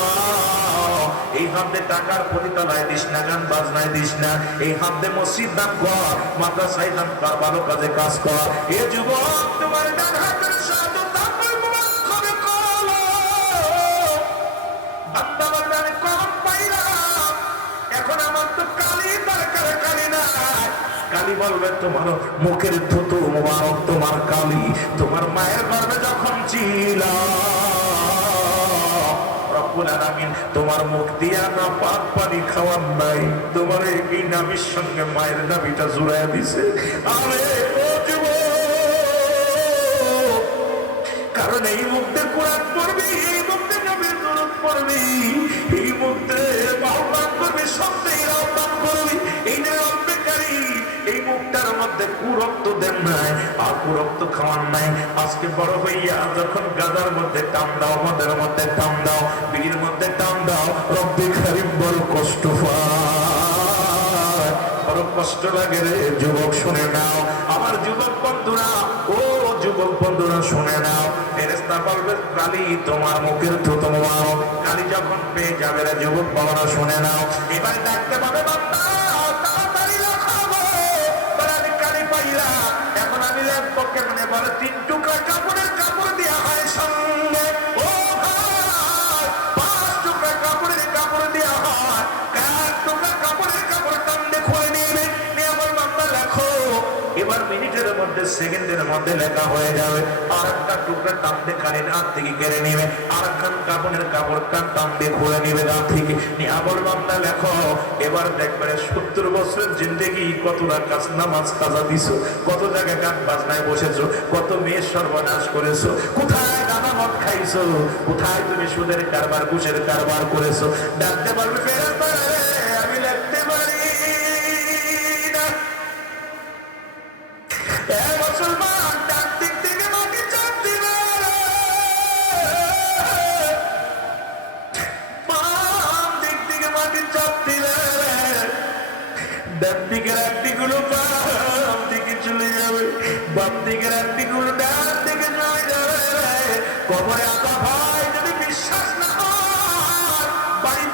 এই হাত দিয়ে টাকার পতিতালয় দিস না, গান বাজনায় দিস না, এই হাত দিয়ে মসজিদ দান কর, মাদ্রাসায় দান কর, ভালো কাজে কাজ কর। এ যুবক তোমার ডান হাতের শাহাদাত আঙ্গুল মোবারক হবে কলম। বান্দা বলবে আমি কলম পাইলাম, এখন আমার তো কালি দরকার, কালি না। কালি বলবে তোমার মুখের থুতু মোবারক তোমার কালি, তোমার মায়ের গর্ভে যখন ছিল রব্বুল আলামিন তোমার মুখ দিয়া না পাক পানি খাওয়ার নাই, তোমার এই নাভির সঙ্গে মায়ের নাভিটা জুড়াইয়া দিছে। আরে ও যুবক, কারণ এই মুখে কোরআন পড়বি, এই মুখে নবীর দরুদ পড়বি, এই মুখে আহ্বান করবি, সত্যের আহ্বান করবি, এই যে রব্বে কারীম, এই মুখটার মধ্যে কুরক্ত দেন নাই, আর কুরক্ত খাওয়ার নাই। আজকে বড় হইয়া যখন গাদার মধ্যে টান দাও, মদের মধ্যে টান দাও, বিড়ির মধ্যে টান দাও, রব্বে কারীম বড় কষ্ট পায়, বড় কষ্ট লাগে রে যুবক, শুনে নাও আমার যুবক বন্ধুরা, ও যুবক বন্ধুরা শুনে নাও। ফেরেশতা বলবে কালি তোমার মুখের থুতু মোবারক, কালি যখন পেয়ে যাবে রে যুবক বাবারা শুনে নাও। এবার ডাকতে পাবে বান্দা তাড়াতাড়ি লেখাবো, বলে আমি কালি পাইলাম, এখন আমি লেখবো কেমনে? বলে 3 টুকরা কাপড়ের কাপড় দেওয়া হয় সঙ্গে, ও ভাই 5 টুকরা কাপড়ের কাপড় দেওয়া হয়, 1 টুকরা কাপড়ের কাপড় টানলে খুলে নিবে, নিয়ে আমার বান্দা লেখো। এবার মিনিটের মধ্যে, সেকেন্ডের মধ্যে লেখা হয়ে যাবে। আর একটা টুকরা টানতে কানের হাত থেকে কেড়ে নিবে, আর একখান কাপড়ের কাপড় টানতে খুলে নিবে হাত থেকে, নিয়ে আবার বান্দা লেখো। এবার দেখবে 70 বছরের জিন্দেগি কতটা কাজ নামাজ কাজা দিছো, কত জায়গায় গান বাজনায় বসেছো, কত মেয়ের সর্বনাশ করেছো, কোথায় দানা মদ খাইছো, কোথায় তুমি সুদের কারবার ঘুষের কারবার করেছো। ডাকতে পারবে ফেরেশতা আমি লিখতে পারি না। মুসলমান ডান দিক থেকে মাটি চাপ দিবে, বাম দিক থেকে মাটি চাপ দিবে, ডান দিকের একদিকগুলো বাম দিকে চলে যাবে, বাম দিকের একদিকগুলো ডান দিকে চলে যাবে। কবরে আদা ভাই যদি বিশ্বাস না হয় বাড়ি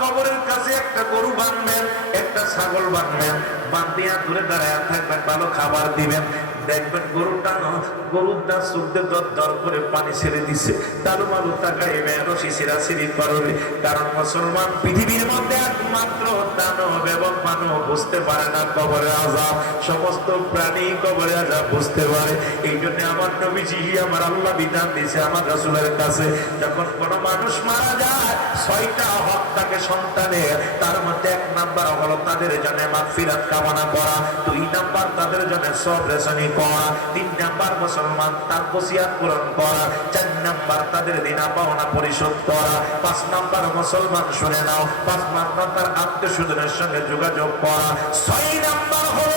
কবরের কাছে একটা গরু বাঁধবেন, একটা ছাগল বাঁধবেন, বাঁধিয়া দূরে দাঁড়ায় থাকবেন, ভালো খাবার দিবেন। দেখবেন গরুটা চোখে দর করে পানি ছেড়ে দিছে, তার মালু তাকাইবে রশি সিরাসিরি করবে। কারণ মুসলমান পৃথিবীর মধ্যে একমাত্র দানব এবং মানব বুঝতে পারে না কবরের আযাব। সমস্ত প্রাণী কবরের আযাব বুঝতে পারে। এই জন্য আমার নবীজি, আমার আল্লাহ বিধান দিয়েছে আমার রাসূলের কাছে, যখন কোন মানুষ মারা যায় 6টা হক থাকে সন্তানের। তার মধ্যে 1 নাম্বার হলো তাদের জন্য মাগফিরাত কামনা করা, 2 নাম্বার তাদের জন্য সবরেশনী করা, 3 নাম্বার মুসলমান তার ওসিয়ত পূরণ করা, 4 নাম্বার তাদের দেনা পাওনা পরিশোধ করা, 5 নাম্বার মুসলমান শুনে নাও, 5 নাম্বার তার আত্মীয়-স্বজনের সঙ্গে যোগাযোগ করা, 6 নাম্বার হলো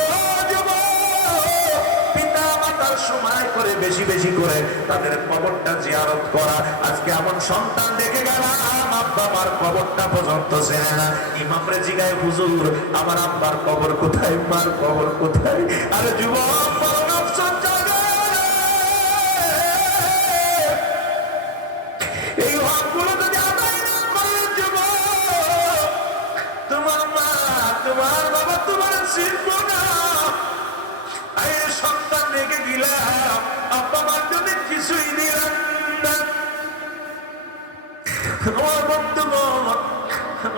পিতা-মাতার সময় করে বেশি বেশি করে তাদের কবরটা জিয়ারত করা। আজকে এমন সন্তান দেখে গেলাম আব্বা আমার কবরটা পর্যন্ত চেনে না। ইমামরে জিগায়, হুজুর আমার আব্বার কবর কোথায়, মার কবর কোথায়? আরে যুবক, বড় আফসোস জাগে। এই হকগুলো যদি আদায় না করে যুবক, তোমার মা, তোমার বাবা তোমার চিনবো না। সন্তান রেখে দিলাম, আব্বা মার জন্য কিছুই দিলাম না। আমার বন্ধুগণ,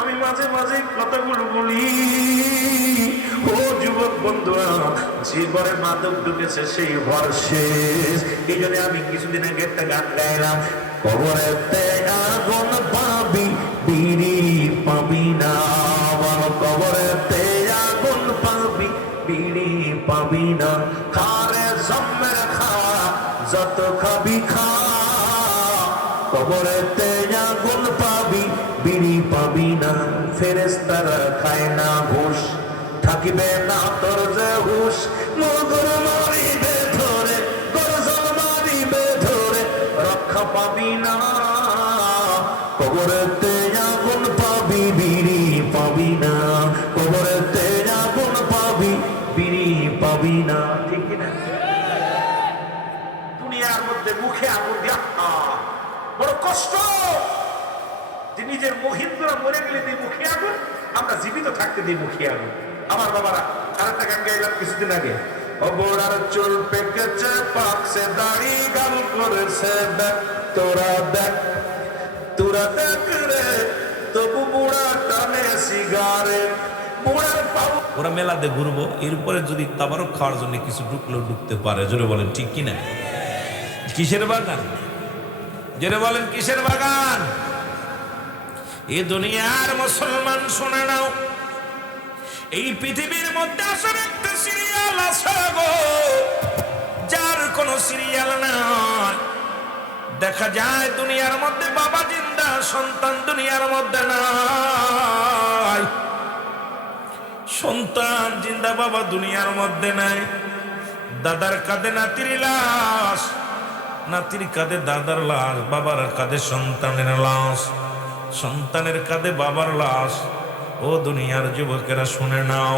আমি মাঝে মাঝে কথাগুলো বলি, ও যুবক বন্ধুরা, যে ঘরে মাদক ঢুকেছে সেই ঘর শেষ। এই জন্য আমি কিছুদিন আগে একটা গান গাইলাম, কবরেতে আগুন পাবি বিড়ি পাবি না, কবরেতে আগুন পাবি বিড়ি পাবি না, খারে জম্মের খা যত খাবি খা, কবরেতে আগুন পাবি বিড়ি পাবি না, ফেরেশতারা খায় না ঘুষ, থাকিবে না তোর যে হুশ, মগর মারিবে ধরে, গরজল মারিবে ধরে, রক্ষা পাবি না, কবরেতে আগুন পাবি বিড়ি পাবি না, কবরেতে আগুন পাবি বিড়ি পাবি না। ঠিক না? দুনিয়ার মধ্যে মুখে আগুন দিয়া বড় কষ্ট, যে নিজের মহিন্দরা মরে গেলে দিই মুখে আগুন, আমরা জীবিত থাকতে দিই মুখে আগুন। আমার বাবারা আরেকটা গান গাইলাম কিছুদিন আগে, অবড়ার চুল পেকেছে পাকছে, দাড়ি গাল করেছে দেখ, তোরা দেখ তোরা দেখ রে, তবু বুড়া টানে সিগারেট, বুড়ার পাও। ওরা মেলাতে ঘুরবো, এরপরে যদি তাবারক খাওয়ার জন্য কিছু ঢুকলেও ঢুকতে পারে। জোরে বলেন ঠিক কিনা? কিসের বাগান? জোরে বলেন কিসের বাগান? এ দুনিয়ার মুসলমান শুনে নাও, এই পৃথিবীর মধ্যে আসার একটা সিরিয়াল আছে গো, যার কোনো সিরিয়াল নাই। দেখা যায় দুনিয়ার মধ্যে বাবা জিন্দা, সন্তান দুনিয়ার মধ্যে নাই। সন্তান জিন্দা, বাবা দুনিয়ার মধ্যে নাই। দাদার কাঁধে নাতির লাশ, নাতির কাঁধে দাদার লাশ, বাবার কাঁধে সন্তানের লাশ, সন্তানের কাঁধে বাবার লাশ। ও দুনিয়ার যুবকেরা শুনে নাও,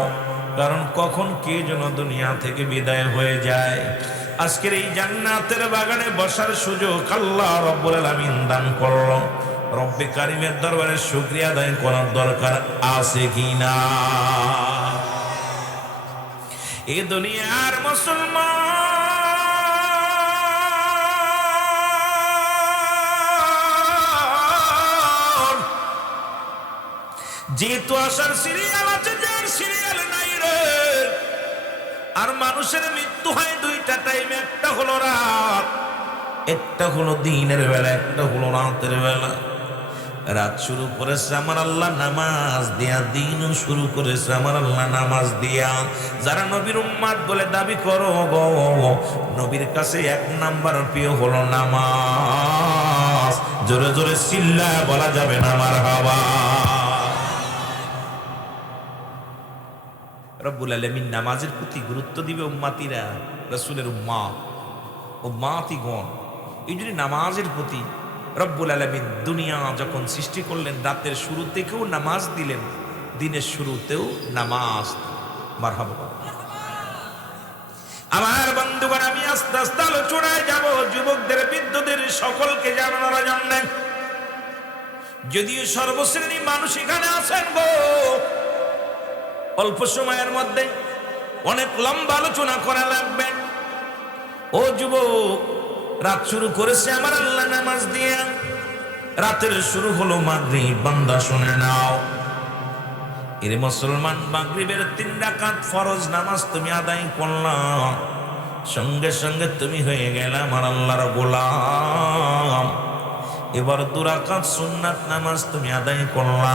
কারণ কখন কে যেন দুনিয়া থেকে বিদায় হয়ে যায়। আজকের এই জান্নাতের বাগানে বসার সুযোগ আল্লাহ রব্বুল আলামিন দান করলো। রব্বে কারিমের দরবারে শুকরিয়া আদায় করার দরকার আছে কিনা? এ দুনিয়ার মুসলমান, যেহেতু আসার সিরিয়াল আছে, যার সিরিয়াল নাই রে। আর মানুষের মৃত্যু হয় 2টা টাইমে, একটা হলো রাত, একটা হলো দিনের বেলা, একটা হলো রাতের বেলা। রাত শুরু করেছে আমার আল্লাহ নামাজ দিয়া, দিনও শুরু করেছে আমার আল্লাহ নামাজ দিয়া। যারা নবীর উম্মাত বলে দাবি করো গো, নবীর কাছে 1 নাম্বার প্রিয় হলো নামাজ। জোরে জোরে চিল্লায় বলা যাবে না মারহাবা। রব্বুল আলামিন নামাজের প্রতি গুরুত্ব দিবে উম্মাতিরা, রাসূলের উম্মাতিগণ। এই জন্য নামাজের প্রতি রব্বুল আলামিন দুনিয়া যখন সৃষ্টি করলেন, রাতের শুরু থেকেও নামাজ দিলেন, দিনের শুরুতেও নামাজ। মারহাবা। আমার বন্ধুগণ, আমি আস্তে আস্তে আলোচনায় যাব। যুবকদের, বৃদ্ধদের সকলকে জানানোর জন্য যদিও সর্বশ্রেণী মানুষ এখানে আছেন গো, অল্প সময়ের মধ্যে অনেক লম্বা আলোচনা করা লাগবে। ও যুবক, রাত শুরু করেছে আমার আল্লাহ নামাজ দিয়ে, রাতের শুরু হলো মাগরিব। বান্দা শুনে নাও, এর মুসলমান, মাগরিবের 3 রাকাত ফরজ নামাজ তুমি আদায় করলা, সঙ্গে সঙ্গে তুমি হয়ে গেলে আমার আল্লাহর গোলাম। এবার 2 রাকাত সুন্নাত নামাজ তুমি আদায় করলা,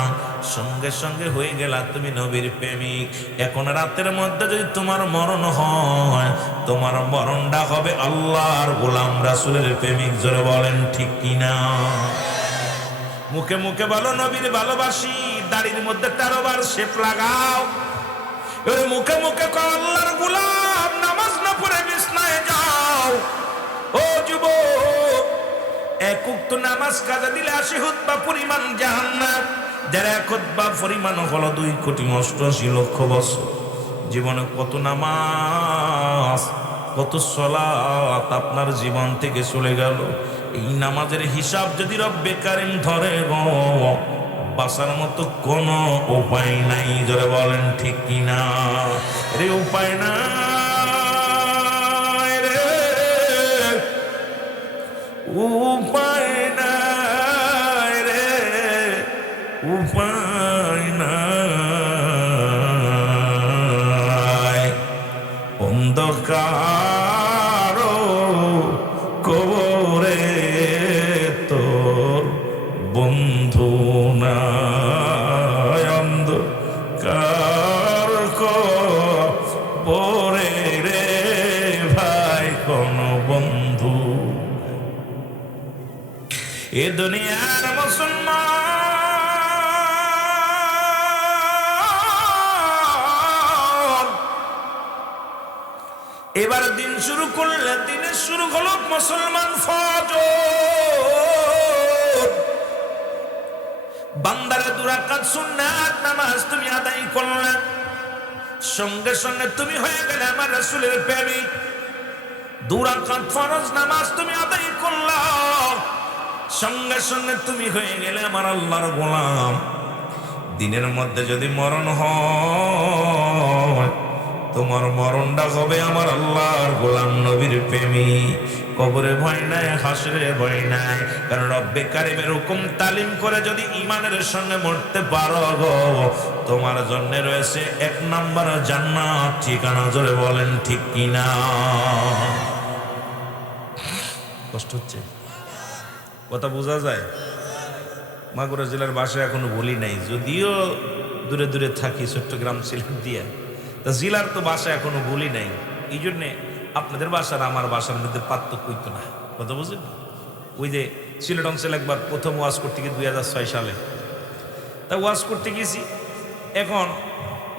সঙ্গে সঙ্গে হয়ে গেলা তুমি নবীর প্রেমিক। এখন রাতের মধ্যে যদি তোমার মরণ হয়, তোমার মরণটা হবে আল্লাহর গোলাম, রাসূলের প্রেমিক। জোরে বলেন ঠিক কিনা? মুখে মুখে বলো নবীর ভালোবাসি, দাড়ির মধ্যে 13 বার শেপ লাগাও। মুখে মুখে কও আল্লাহর গোলাম, নামাজ না পড়ে বিছনায় যাও। ও যুবক, 1 ওয়াক্ত নামাজ কাজা দিলে 80 খুতবা পরিমাণ জাহান্নাম, যার 1 খুতবা পরিমাণ হলো 2,88,00,000 বছর। জীবনে কত নামাজ, কত সালাত আপনার জীবন থেকে চলে গেল। এই নামাজের হিসাব যদি রব্বে কারিম ধরে গো, বাঁচার মতো কোনো উপায় নাই। জোরে বলেন ঠিক কিনা? রে উপায় নাই রে, উপায় নাই রে, উপায় নাই। অন্ধকার কবরে তোর বন্ধু নাই, অন্ধকার কবরে রে ভাই কোন বন্ধু। এ দুনিয়ার মুসলমান, এবার দিন শুরু করলে, দিনের শুরু হলো মুসলমান ফজর। বান্দারে 2 রাকাত সুন্নাত নামাজ তুমি আদায় করলে, সঙ্গে সঙ্গে তুমি হয়ে গেলে আমার রাসূলের প্রেমিক। 2 রাকাত ফরজ নামাজ তুমি আদায় করলা, সঙ্গে সঙ্গে তুমি হয়ে গেলে আমার আল্লাহর গোলাম। দিনের মধ্যে যদি মরণ হয়, তোমার মরণটা হবে আমার আল্লাহর গোলাম, নবীর প্রেমিক। কবরে ভয় নাই, হাসরে ভয় নাই, কারণ রব্বে কারিমের হুকুম তালিম করে যদি ঈমানের সঙ্গে মরতে পারো গো, তোমার জন্য রয়েছে 1 নম্বর জান্নাত ঠিকানা। জোরে বলেন ঠিক কিনা? কষ্ট হচ্ছে? কথা বোঝা যায়? মাগুরা জেলার বাসায় এখনো বলি নাই, যদিও দূরে দূরে থাকি, চট্টগ্রাম সিলেট দিয়ে, তা জেলার তো বাসা এখনো বলি নাই। এই জন্যে আপনাদের বাসার আমার বাসার মধ্যে পার্থক্য হইতো না। কথা বুঝলেন? ওই যে সিলেট অঞ্চলে একবার প্রথম ওয়াজ করতে গিয়ে 2006 সালে, তা ওয়াজ করতে গেছি। এখন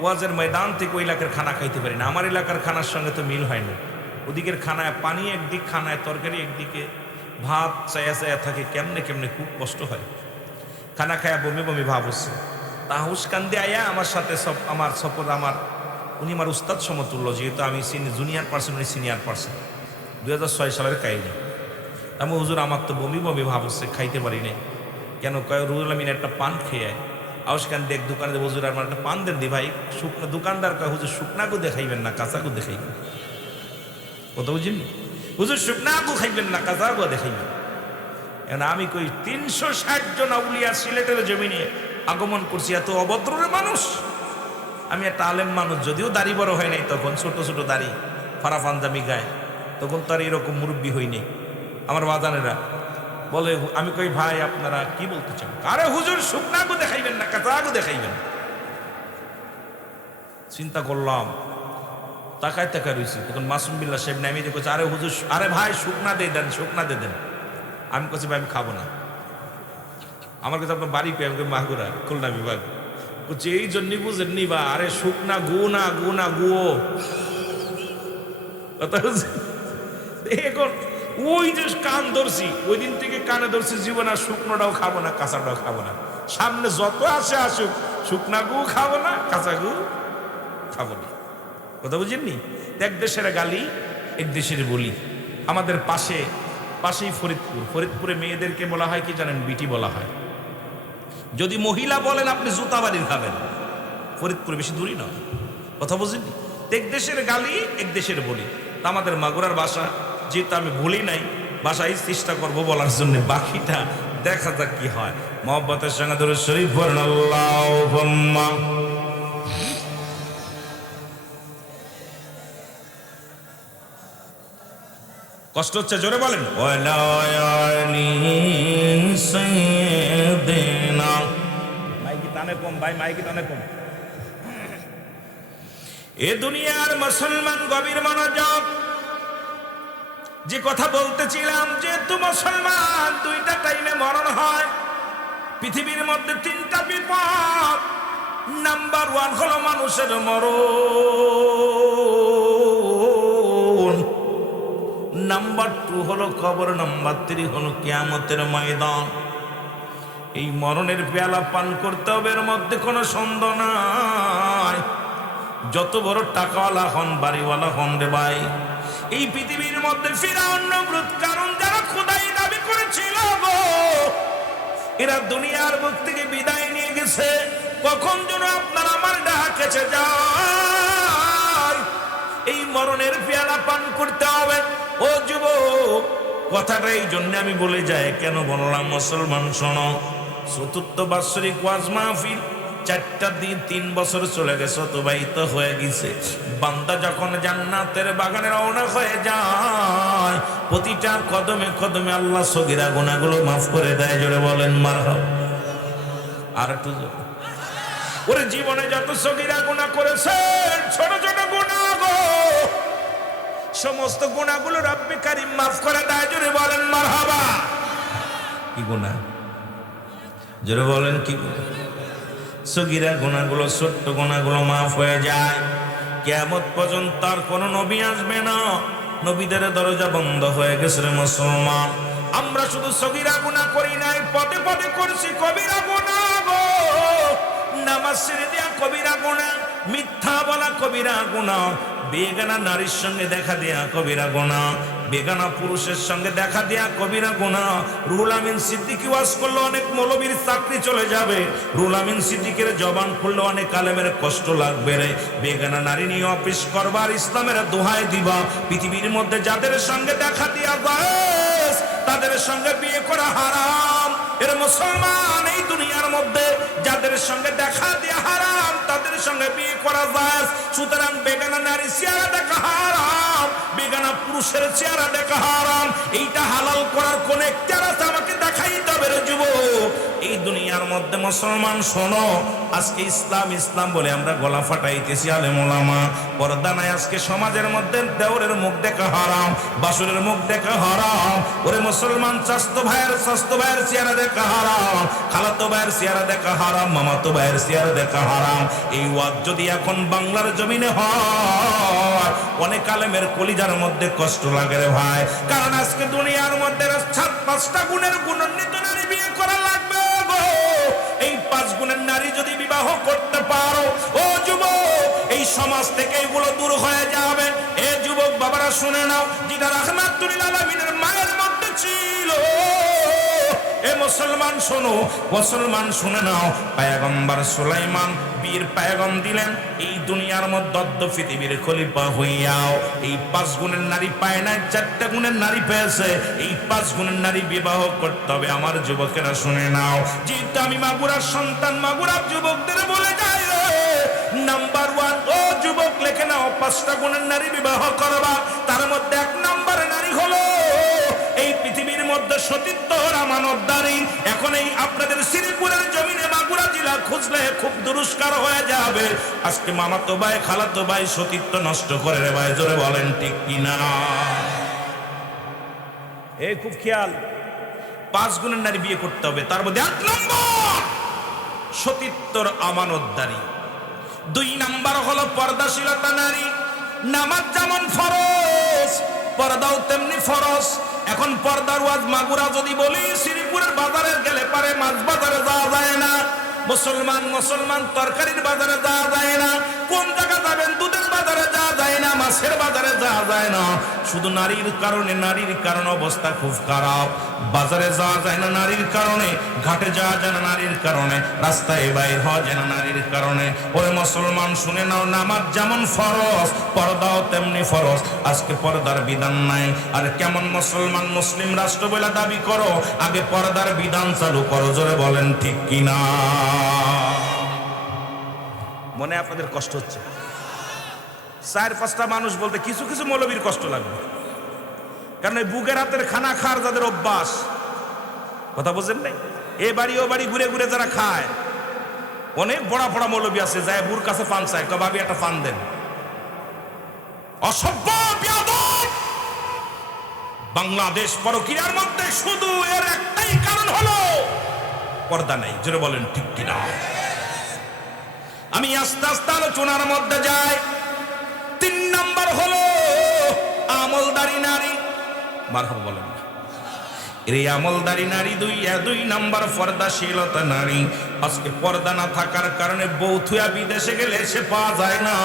ওয়াজের ময়দান থেকে ওই এলাকার খানা খাইতে পারি না, আমার এলাকার খানার সঙ্গে তো মিল হয় না। ওদিকের খানায় পানি একদিক, খানায় তরকারি একদিকে, ভাত চায়া চায়া থাকে, কেমনে কেমনে খুব কষ্ট হয়। খানা খায়া বমি বমি ভাব হচ্ছে। তা হুস কান্দে আয়া আমার সাথে সব আমার সপদ, উনি আমার উস্তাদ সমতুল্য, যেহেতু আমি জুনিয়র পার্সন, উনি সিনিয়র পার্সন। 2006 সালের কাহিনী। আমি হুজুর আমার তো বমি বমি ভাব হচ্ছে, খাইতে পারি না। কেন? কয় রুহুল আমিন একটা পান খেয়ে আউস কান্দে এক দোকানে, হুজুর আমার একটা পান দেন দি ভাই। শুকনো দোকানদার কয় হুজুর শুকনাগু দেখাইবেন না, কাঁচাগু দেখাইবেন। কত বুঝিন? হুজুর শুকনাগু খাইবেন না, কাঁচাগু দেখাইবেন। এখন আমি কই 360 জন আউলিয়া সিলেটের জমিনে আগমন করছি, এত অভদ্রের মানুষ। আমি একটা আলেম মানুষ, যদিও দাড়ি বড় হয় নাই তখন, ছোট ছোট দাড়ি, ফারা পাঞ্জাবি গায়ে, তখন তো আর এরকম মুরব্বী হইনি। আমার বাজানেরা বলে, আমি কই ভাই আপনারা কি বলতে চান? আরে হুজুর শুকনাগু দেখাইবেন না, কাঁচাগু দেখাইবেন। চিন্তা করলাম, তাকায় তাকায় রয়েছি। তখন মাসুম বিল্লাহ সাহেব নামিয়ে দিয়ে আরে হুজুর, আরে ভাই শুকনা দিয়ে দেন, শুকনা দিয়ে দেন। আমি কাছে ভাই আমি খাবো না। আমার কাছে আপনার বাড়ি পেয়ে আমাকে মাগুরা, খুলনা বিভাগ। বলছি এই জন্যই বুঝেননি বা, আরে শুকনা গু না, গু না গুও। এখন ওই যে কান ধরছি, ওই দিন থেকে কানে ধরছি, জীবন আর শুকনোটাও খাবো না, কাঁচাটাও খাবো না। সামনে যত আসে আসুক, শুকনা গু খাবো না, কাঁচা গু খাবো না। কথা বুঝেননি? এক দেশের গালি, এক দেশের বলি। আমাদের পাশেই ফরিদপুর। ফরিদপুরে মেয়েদেরকে বলা হয় কি জানেন? বিটি বলা হয়। যদি মহিলা বলেন আপনি জুতা বাড়ির খাবেন। ফরিদপুর বেশি দূরই নয়, কথা বুঝিনি। এক দেশের গালি এক দেশের বলি। তা আমাদের মাগুরার ভাষা যেহেতু আমি ভুলি নাই, ভাষায় চেষ্টা করব বলার জন্য, বাকিটা দেখা যাক কি হয়। মহব্বতের সঙ্গে ধরে শরীফ পড়েন আল্লাহুম্মা। কষ্ট হচ্ছে, জোরে বলেন। মাইকি টানে কম ভাই, মাইকি টানে কম। এ দুনিয়ার মুসলমান গভীর মনোযোগ। যে কথা বলতেছিলাম, যেহেতু মুসলমান দুইটা টাইমে মরণ হয়। পৃথিবীর মধ্যে তিনটা বিপদ। নাম্বার 1 হলো মানুষের মরণ, নাম্বার 2 হলো কবর, নাম্বার 3 হলো কিয়ামতের ময়দান। এই মরণের পেয়ালা পান করতে হবে, এর মধ্যে কোনো সন্দেহ নাই। যত বড় টাকাওয়ালা হন, বাড়িওয়ালা হন রে ভাই, এই পৃথিবীর মধ্যে ফিরআউন, নমরুদ, কারণ যারা খোদাই দাবি করেছিল গো, এরা দুনিয়ার বুক থেকে বিদায় নিয়ে গেছে। কখন যেন আপনার আমার ডাক এসে যায়, এই মরণের পেয়ালা পান করতে হবে। ও যুবক, কথাটা এই জন্য আমি বলে যাই, কেন বললাম মুসলমান শোনো। চতুর্থ বাৎসরিক ওয়াজ মাহফিল, 4টা দিন 3 বছর চলে গেছে, অতিবাহিত হয়ে গেছে। বান্দা যখন জান্নাতের বাগানে রওনা হয়ে যায়, প্রতিটা কদমে কদমে আল্লাহ সগীরা গুনাহগুলো মাফ করে দেয়। জোরে বলেন মারহাবা। আর একটু জোরে। ওরে জীবনে যত সগীরা গুনাহ করেছেন, ছোট ছোট গুনাহ গো, সমস্ত গুনাহগুলো রব্বে কারীম মাফ করে দেয়। জোরে বলেন মারহাবা। কি গুনাহ? জোরে বলেন কি গুনাহ? সগীরা গুনাহগুলো, ছোট্ট গুনাহগুলো মাফ হয়ে যায়। কিয়ামত পর্যন্ত আর কোনো নবী আসবে না, নবীদের দরজা বন্ধ হয়ে গেছে রে মুসলমান। আমরা শুধু সগীরা গুনাহ করি নাই, পদে পদে করছি কবিরা গুনাহ গো। নামাজ ছেড়ে দেয়া কবিরা গুনাহ, মিথ্যা বলা কবিরা গুনাহ, বেগানা নারীর সঙ্গে দেখা দেয়া কবিরা গুনাহ, বেগানা পুরুষের সঙ্গে দেখা দেয়া কবিরা গুনাহ। রুহুল আমিন সিদ্দিকী ওয়াজ করলে অনেক মৌলবীর চাকরি চলে যাবে, রুহুল আমিন সিদ্দিকের জবান খুললে অনেক আলেমের কষ্ট লাগবে রে। বেগানা নারী নিয়ে অফিস করবার, ইসলামের দোহাই দিবা। পৃথিবীর মধ্যে যাদের সঙ্গে দেখা দেয়া জায়েজ, তাদের সঙ্গে বিয়ে করা হারাম। এর মুসলমান, এই দুনিয়ার মধ্যে যাদের সঙ্গে দেখা দেয়া হারাম, তাদের সঙ্গে বিয়ে করা জায়েজ। সুতরাং বেগানা নারী চেহারা দেখা হারাম, বেগানা পুরুষের চেহারা দেখা হারাম। এইটা হালাল করার কোন একটা রাস্তা আমাকে দেখাইতে হবে রে যুবক। এই দুনিয়ার মধ্যে মুসলমান শোনো, আজকে ইসলাম ইসলাম বলে আমরা গলা ফাটাইতেছি। আলেম ওলামা পর্দা নাই। আজকে সমাজের মধ্যে দেওরের মুখ দেখা হারাম, বাসুরের মুখ দেখা হারাম। ওরে মুসলমান, চাস্তো ভাইয়ের চেহারা দেখা হারাম, খালাতো ভাইয়ের চেহারা দেখা হারাম, মামাতো ভাইয়ের চেহারা দেখা হারাম। এই ওয়াজ যদি এখন বাংলার জমিনে হয়, অনেক আলেমের কলিজার মধ্যে কষ্ট লাগে রে ভাই। কারণ আজকে দুনিয়ার মধ্যে 5টা গুণের গুণান্বিত নারী বিয়ে করা লাগবে গো। এই 5 গুণের নারী যদি বিবাহ করতে পারো, ও যুবক, এই সমাজ থেকে এগুলো দূর হয়ে যাবে। এ যুবক বাবারা শুনে নাও, যেটা রাহমাতুল আলামিনের মায়ের মধ্যে ছিল। এ মুসলমান শোনো, মুসলমান শুনে নাও, পয়গম্বর সুলাইমান বীর পয়গম দিলেন, এই দুনিয়ার মধ্যে পৃথিবীর খলিফা হইয়াও এই 5 গুণের নারী পায় না, 4টা গুণের নারী পেয়েছে। এই 5 গুণের নারী বিবাহ করতে হবে। আমার যুবকেরা শুনে নাও, যেহেতু আমি মাগুরার সন্তান, মাগুরার যুবকদের বলে যাই, নাম্বার 1, ও যুবক লেখে নাও, 5টা গুণের নারী বিবাহ করবা। তার মধ্যে 1 নম্বরের নারী হলো এই পৃথিবীর মধ্যে সতীত্ব আমানতদারি। এখন এই আপনাদের শ্রীপুরের জমিনে মাগুরা জেলা খুঁজলে খুব দুরস্কার হয়ে যাবে। আজকে মামাতো ভাই, খালাতো ভাই সতীত্ব নষ্ট করে রে ভাই। জোরে বলেন ঠিক কিনা? এই খুব খেয়াল, 5 গুণের নারী বিয়ে করতে হবে। তার মধ্যে 1 নম্বর সতীত্বর আমানতদারি। 2 নাম্বার হলো পর্দাশীলতা নারী। নামাজ যেমন ফরজ, পর্দাও তেমনি ফরজ। এখন পর্দার ওয়াজ মাগুরা যদি বলি, শ্রীপুরের বাজারে গেলে পারে মাছ বাজারে যাওয়া যায় না। মুসলমান তরকারির বাজারে যাওয়া যায় না। কোন জায়গা যাবেন? দুধের বাজারে যাওয়া যায় না, মাছের বাজারে যাওয়া যাওয়া যায় না, শুধু নারীর কারণে অবস্থা খুব খারাপ। বাজারে যাওয়া যায় না নারীর কারণে, ঘাটে যাওয়া যায় না নারীর কারণে, রাস্তায় বাইর হওয়া যায় না নারীর কারণে। ওরে মুসলমান শুনে নাও, নামাজ যেমন ফরজ, পর্দাও তেমনি ফরজ। আজকে পর্দার বিধান নাই, আর কেমন মুসলমান মুসলিম রাষ্ট্র বলে দাবি করো, আগে পর্দার বিধান চালু করো। জোরে বলেন ঠিক কিনা? মনে আপনাদের কষ্ট হচ্ছে? 4-5টা মানুষ বলতে কিছু কিছু মৌলবীর কষ্ট লাগবে, কারণ এই বুকের হাতের খানা খার যাদের অভ্যাস, কথা বুঝেন নাই? এ বাড়ি ও বাড়ি ঘুরে ঘুরে যারা খায়, অনেক বড় বড় মৌলবী আছে যায় বুর কাছে পান চায়, ভাবি একটা পান দেন। অসভ্য বেয়াদব! বাংলাদেশ পরকীয়ার মধ্যে শুধু এর একটাই কারণ হলো পর্দা নাই। জোরে বলেন ঠিক কিনা? আমি আস্তে আস্তে আলোচনার মধ্যে যাই। 3 নাম্বার হলো আমলদারি নারী। মারহাবা বলেন না? এই আমলদারি নারী। 2 নাম্বার পর্দাশীলতা নারী। আজকে পর্দা না থাকার কারণে বউ থুয়া বিদেশে গেলে সে পাওয়া যায় না,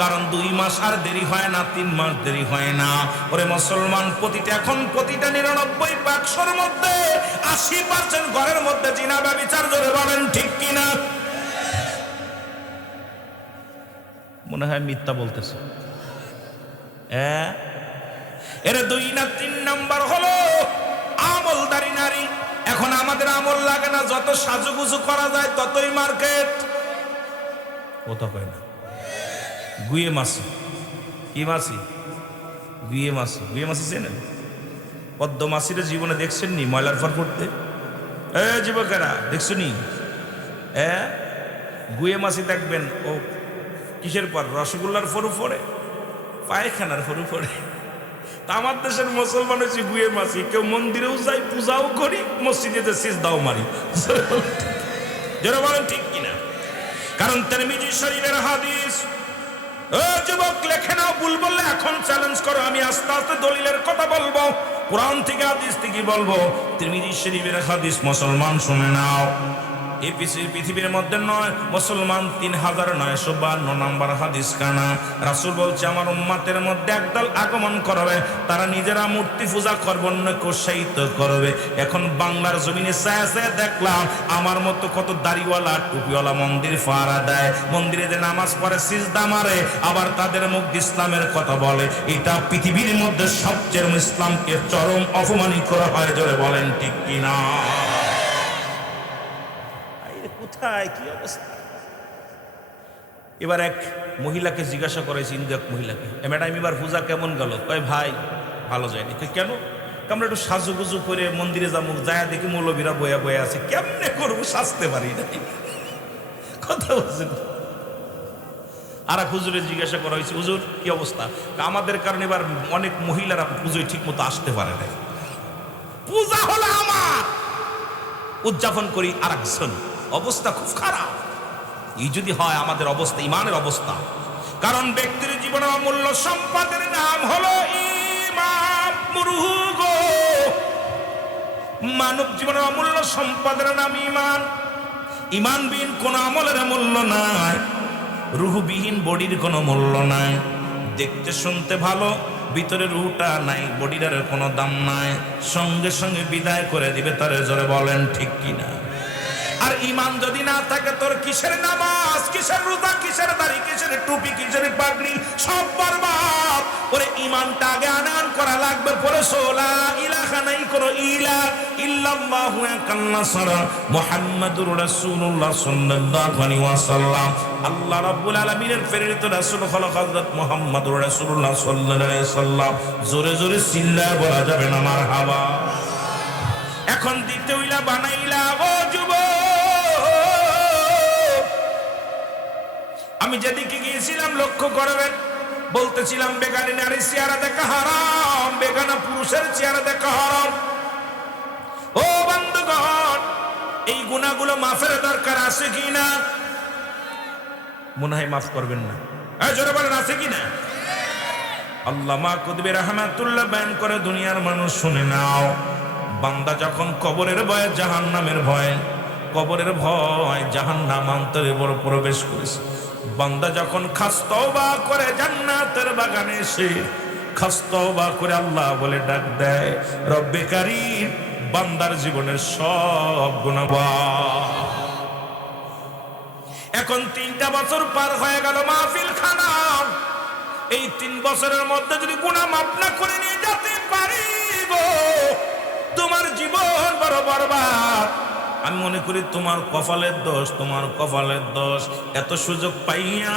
কারণ 2 মাস আর দেরি হয় না, 3 মাস দেরি হয় না। ওরে মুসলমান, প্রতিটা 99% মধ্যে 80% ঘরের মধ্যে জিনা ব্যভিচার। জোরে বলেন ঠিক কিনা? মনে হয় মিথ্যা বলতেছে। এর 2 না 3 নাম্বার হলো আমলদারি নারী। এখন আমাদের আমল লাগে না, যত সাজুগুজু করা যায় ততই মার্কেট। কথা কয় না? গুয়ে মাছি। কি মাছি? গুয়ে মাছি। গুয়ে মাছি চেনেন? পদ্ম মাছির জীবনে দেখছেন নি ময়লার পর পড়তে? যুবকেরা দেখছো নি? গুয়ে মাছি দেখবেন ও কিসের পর? রসগোল্লার ফরু পড়ে, পায়খানার ফরু পড়ে। তা আমার দেশের মুসলমান হচ্ছে গুয়ে মাছি। কেউ মন্দিরেও যাই, পূজাও করি, মসজিদে সিজদাও মারি। যারা বলেন ঠিক কিনা? কারণ তিরমিজি শরীফের হাদিস। ও যুবক লেখে নাও, ভুল বললে এখন চ্যালেঞ্জ করো, আমি আস্তে আস্তে দলিলের কথা বলবো, কোরআন থেকে হাদিস থেকে বলবো। তিরমিজি শরীফের হাদিস মুসলমান শুনে নাও। এই পৃথিবীর মধ্যে নয় মুসলমান 3952 নাম্বার হাদিস কানা। রাসূল বলছে, আমার উম্মতের মধ্যে একদল আগমন করবে, তারা নিজেরা মূর্তি পূজা করবে, অন্যকে উৎসাহিত করবে। এখন বাংলার জমিনে চায় দেখলাম আমার মতো কত দাড়িওয়ালা টুপিওয়ালা মন্দির ফাড়া দেয়, মন্দিরে যে নামাজ পড়ে সিজদা মারে, আবার তাদের মুখ ইসলামের কথা বলে। এটা পৃথিবীর মধ্যে সবচেয়ে ইসলামকে চরম অপমানিত করা হয়। জোরে বলেন ঠিক কিনা? কোথায় কি অবস্থা? এবার এক মহিলাকে জিজ্ঞাসা করেছি, ইন্দু এক মহিলাকে, ম্যাডাম এবার পূজা কেমন গেল? কয় ভাই ভালো যায়নি। কেন? আমরা একটু সাজুগুজু করে মন্দিরে যাবো, যায় দেখি মৌলবীরা বয়া বয়া আছে, কেমনে করবো, সাজতে পারি না। কথা বলছেন? আর এক হুজুরে জিজ্ঞাসা করা হয়েছে, হুজুর কি অবস্থা? আমাদের কারণে এবার অনেক মহিলারা পুজোয় ঠিক মতো আসতে পারে না। পূজা হলো আমার, উদযাপন করি আর একজন। অবস্থা খুব খারাপ। এই যদি হয় আমাদের অবস্থা, ইমানের অবস্থা। কারণ ব্যক্তির জীবনের অমূল্য সম্পদের নাম হলো ঈমান। মুরুগো, মানব জীবনের অমূল্য সম্পদের নাম ঈমান। ঈমানবিহীন কোন আমলের মূল্য নাই, রুহবিহীন বডির কোনো মূল্য নাই। দেখতে শুনতে ভালো, ভিতরে রুহটা নাই, বডিটার কোনো দাম নাই, সঙ্গে সঙ্গে বিদায় করে দিবে তারে। জোরে বলেন ঠিক কিনা? আর ঈমান যদি না থাকে, তোর কিসের নামাজ, কিসের রোজা, কিসের দাড়ি, কিসের টুপি, কিসের পাগড়ি, সব বরবাদ। ওরে ঈমানটা আগে আনান করা লাগবে। পরে লা ইলাহা নাই কোনো ইলা ইল্লাল্লাহু কান্নাসারা মুহাম্মাদুর রাসূলুল্লাহ সাল্লাল্লাহু আলাইহি ওয়াসাল্লাম। আল্লাহ রাব্বুল আলামিনের প্রেরিত রাসূল হলো হযরত মুহাম্মাদুর রাসূলুল্লাহ সাল্লাল্লাহু আলাইহি ওয়াসাল্লাম। জোরে জোরে চিল্লায় বলা যাবে না মারহাবা। এখন দ্বিতীয়টা বানাইলা ও যুবক, আমি যেদিকে গিয়েছিলাম লক্ষ্য করবেন, বলতেছিলাম বেগানি নারীর চেহারা দেখা হারাম, বেগানা পুরুষের চেহারা দেখা হারাম। ও বন্ধুগণ, এই গুনাহগুলো মাফের দরকার আছে কিনা? মনে হয় মাফ করবেন না। জোরে বলেন আছে কিনা? আল্লামা কুতুবী রাহমাতুল্লাহ বয়ান করে, দুনিয়ার মানুষ শুনে নাও, বান্দা যখন কবরের ভয়, জাহান্নামের ভয়, কবরের ভয় জাহান্নাম অন্তরে বড় প্রবেশ করেছে, বান্দা যখন খাস তওবা করে জান্নাতের বাগানে এসে খাস তওবা করে আল্লাহ বলে ডাক দেয়, রব্বে কারীম বান্দার জীবনের সব গুনাহ। এখন 3টা বছর পার হয়ে গেল মাহফিল খানা, এই 3 বছরের মধ্যে যদি গুনাহ মাফ না করে নিয়ে যেতে পারি গো, তোমার জীবন বড় বরবাদ। আমি মনে করি তোমার কপালের দোষ, তোমার কপালের দোষ। এত সুযোগ পাইয়া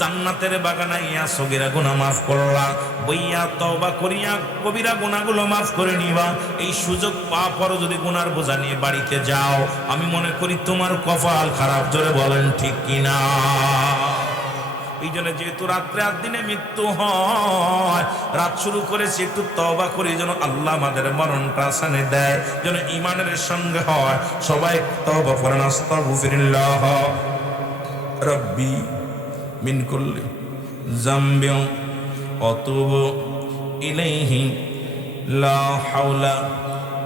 জান্নাতের বাগানাইয়া সগীরা গুনাহ মাফ করলা, বইয়া তওবা করিয়া কবিরা গুনাহগুলো মাফ করে নিবা। এই সুযোগ পাওয়ার পরও যদি গুনার বোঝা নিয়ে বাড়িতে যাও, আমি মনে করি তোমার কপাল খারাপ। জোরে বলেন ঠিক কিনা? এই জন্য যেহেতু রাত্রে আর দিনে মৃত্যু হয়, রাত শুরু করেছি একটু তওবা করি যেন আল্লাহ আমাদের মরণটা আসানে দেয়, যেন ঈমানের সঙ্গে হয়। সবাই তওবা করেন, আস্তাগফিরুল্লাহ রাব্বি মিন কুল্লি যামবিন ওয়া আতুবু ইলাইহি লা হাওলা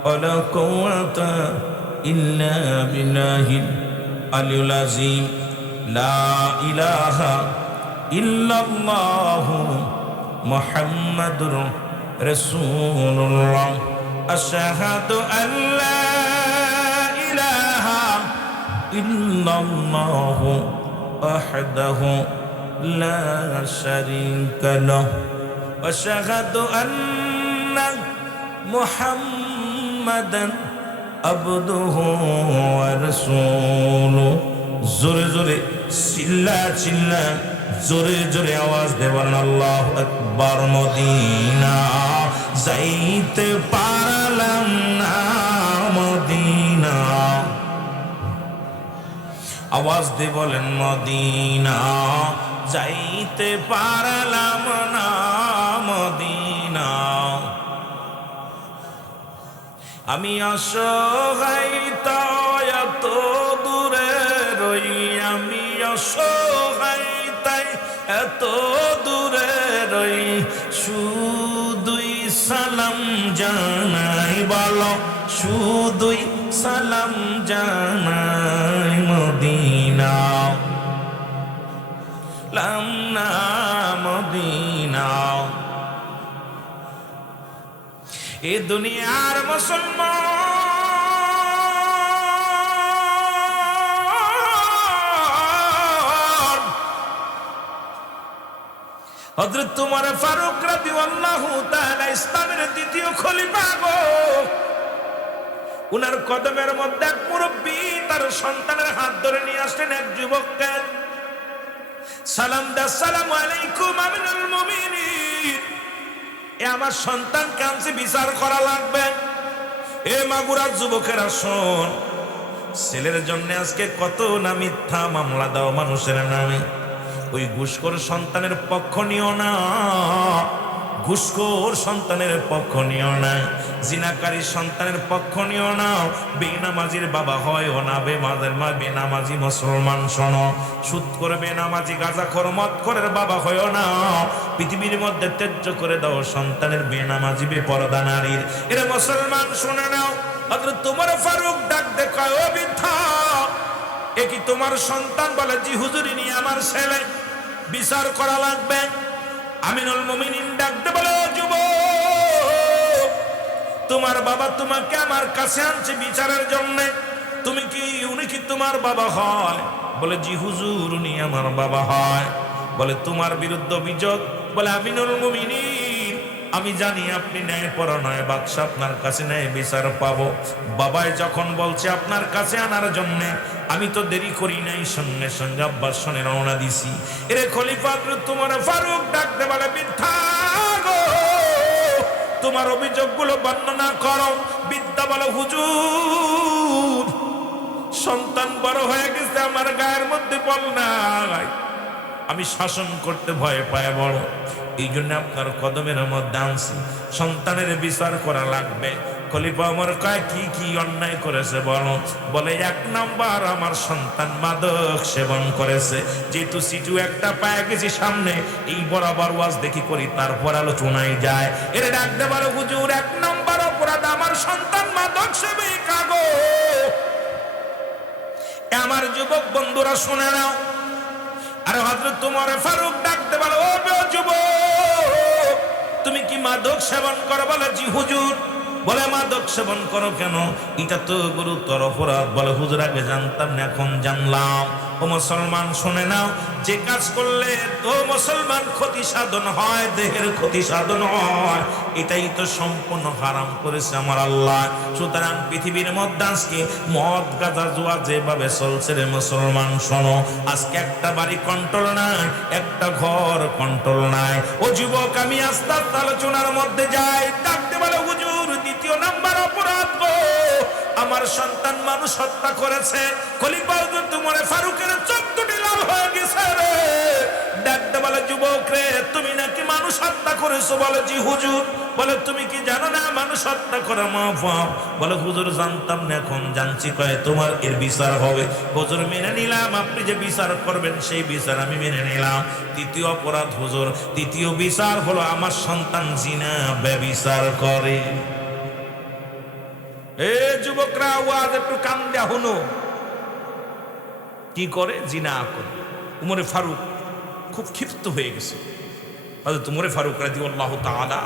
ওয়ালা কুওয়াতা ইল্লা বিল্লাহিল আলিয়্যিল আযীম। লা ইলাহা ইল্লাল্লাহু মুহাম্মাদুর রাসূলুল্লাহ। আশহাদু আল্লা ইলাহা ইল্লাল্লাহু ওয়াহদাহু লা শারীকা লাহু ওয়া আশহাদু আন্না মুহাম্মাদান আবদুহু ওয়া রাসূলুহু। জোরে জোরে চিল্লা চিল্লা জোরে জোরে আওয়াজ দেবেন আল্লাহু আকবার। মদিনা যাইতে পারলাম না, মদিনা। আওয়াজ দিয়ে বলেন মদিনা যাইতে পারলাম না, মদিনা। আমি অসহায় তাই এত দূরে রই, আমি অসহায় তাই এত দূরে রই, শুধুই সালাম জানাই, বলো শুধুই সালাম জানাই মদিনা। লাম না মদিনা। এ দুনিয়ার মুসলমান হযরত ওমর ফারুক রাদিয়াল্লাহু তাআলা ইসলামের দ্বিতীয় খলিফা গো, উনার কদমের মধ্যে এক মুরব্বী তার সন্তানের হাত ধরে নিয়ে আসলেন এক যুবককে। সালাম দা, আসসালামু আলাইকুম আমিনুল মুমিনিন। এ আমার সন্তানকে আনছে, বিচার করা লাগবে। এ মাগুরার যুবকেরা শোন, ছেলের জন্য আজকে কত না মিথ্যা মামলা দাও মানুষের নামে। ওই ঘুষখোর সন্তানের পক্ষ নিও না, ঘুষখোর সন্তানের পক্ষ নিও না, জিনাকারী সন্তানের পক্ষ নিও না। বেনামাজির বাবা হয় ও না, বেনামাজি মুসলমান শোনো, সুদ করে বেনামাজি গাঁজাখোর মদখোরের বাবা হয় না। পৃথিবীর মধ্যে ত্যায্য করে দাও সন্তানের বেনামাজি বেপরদা নারীর। এরা মুসলমান শুনে নাও। হযরত ওমর ফারুক ডাক দেখায়, ও বৃদ্ধা, এ কি তোমার সন্তান? বলে জি হুজুর, ইনি আমার ছেলে, বিচার করা লাগবে। আমিনুল মুমিনিন ডাকতে বলে, ও যুবক, তোমার বাবা তোমাকে আমার কাছে আনছে বিচারের জন্য, তুমি কি উনি কি তোমার বাবা হয়? বলে জি হুজুর, উনি আমার বাবা হয়। বলে তোমার বিরুদ্ধে অভিযোগ? বলে আমিনুল মুমিনিন, আমি জানি আপনি ন্যায়পরায়ণ বাদশা, আপনার কাছে ন্যায় বিচার পাবো। বাবাই যখন বলছে আপনার কাছে আনার জন্য, আমি তো দেরি করি নাই, সঙ্গে সঙ্গে আব্বার সনে রওনা দিছি। এরে খলিফা তোমার ফারুক ডাকতে বলে, বৃদ্ধা গো, তোমার অভিযোগগুলো বর্ণনা করো। বিদ্যা বলে, হুজুর, সন্তান বড় হয়ে গেছে, আমার গায়ের মধ্যে বল নাই, আমি শাসন করতে ভয় পায় বড়, এই জন্য আপনার কদমের মধ্যে আনছি, সন্তানের বিচার করা লাগবে। খলিফা ওমর কয়, কি কি অন্যায় করেছে বলো? বলে 1 নাম্বার, আমার সন্তান মাদক সেবন করেছে। যেহেতু সিটু একটা পায়ে গেছি সামনে, এই বরাবর ওয়াজ দেখি করি, তারপর আলোচনায় যায়। এর ডাকতে পারো, হুজুর 1 নাম্বার অপরাধ, আমার সন্তান মাদক সেবিকা গো। আমার যুবক বন্ধুরা শুনে নাও। আর হযরত ওমর ফারুক ডাকতে পারো, ও যুবক, তুমি কি মাদক সেবন করো? বলে জি হুজুর। বলে মাদক সেবন করো কেন? এটা তো গুরুতর অপরাধ। বলে হুজুর আগে জানতাম না, এখন জানলাম। ও মুসলমান শুনে নাও, যে কাজ করলে তো মুসলমান ক্ষতি সাধন হয়, দেহের ক্ষতি সাধন হয়, এটাই তো সম্পূর্ণ হারাম করেছে আমার আল্লাহ। সুতরাং পৃথিবীর মধ্যে আজকে মদ গাঁজা জুয়া যেভাবে চলছে রে মুসলমান, শোনো, আজকে একটা বাড়ি কন্ট্রোল নাই, একটা ঘর কন্ট্রোল নাই। ও যুবক, আমি আস্তে আস্তে আলোচনার মধ্যে যাই। ডাকতে বলে হুজুর, দ্বিতীয় নাম্বার অপরাধ গো, আমার সন্তান মানুষ হত্যা করেছে। খলিফা উমরে ফারুকের চোখ দুটি লাল হয়ে গেছে রে। ডাকতে বলে যুবক রে, তুমি নাকি মানুষ হত্যা করেছো? বলে জি হুজুর। বলে তুমি কি জানো না মানুষ হত্যা করা মাফ? বলে হুজুর জানতাম না, এখন জানছি। কয় তোমার এর বিচার হবে। হুজুর মেনে নিলাম, আপনি যে বিচার করবেন সেই বিচার আমি মেনে নিলাম। তৃতীয় অপরাধ হুজুর, তৃতীয় বিচার হলো আমার সন্তান জিনা ব্যভিচার করে। এ যুবকরা, ওয়াজ একটু কান দেয়া হলো। কি করে? জিনা করে। উমরে ফারুক খুব ক্ষিপ্ত হয়ে গেছে। হযরত উমরে ফারুক রাদিয়াল্লাহু তাআলা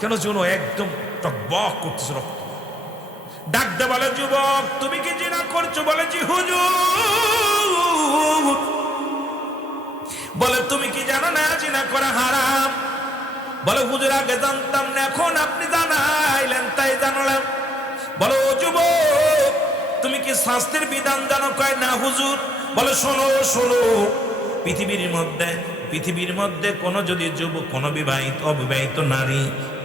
কেন যেন একদম টকবক করতেছে রক্ত। ডাক দে বলে যুবক, তুমি কি জিনা করছো? বলে জি হুজুর। বলে তুমি কি জানো না জিনা করা হারাম? বলে হুজুর আগে জানতাম না, এখন আপনি জানাইলেন তাই জানলাম। বলো ও যুবক, তুমি কি শাস্তির বিধান জানো? কয় না হুজুর। বলে শোনো শোনো, পৃথিবীর মধ্যে কোনো যদি যুবক, কোনো বিবাহিত অবিবাহিত নারী,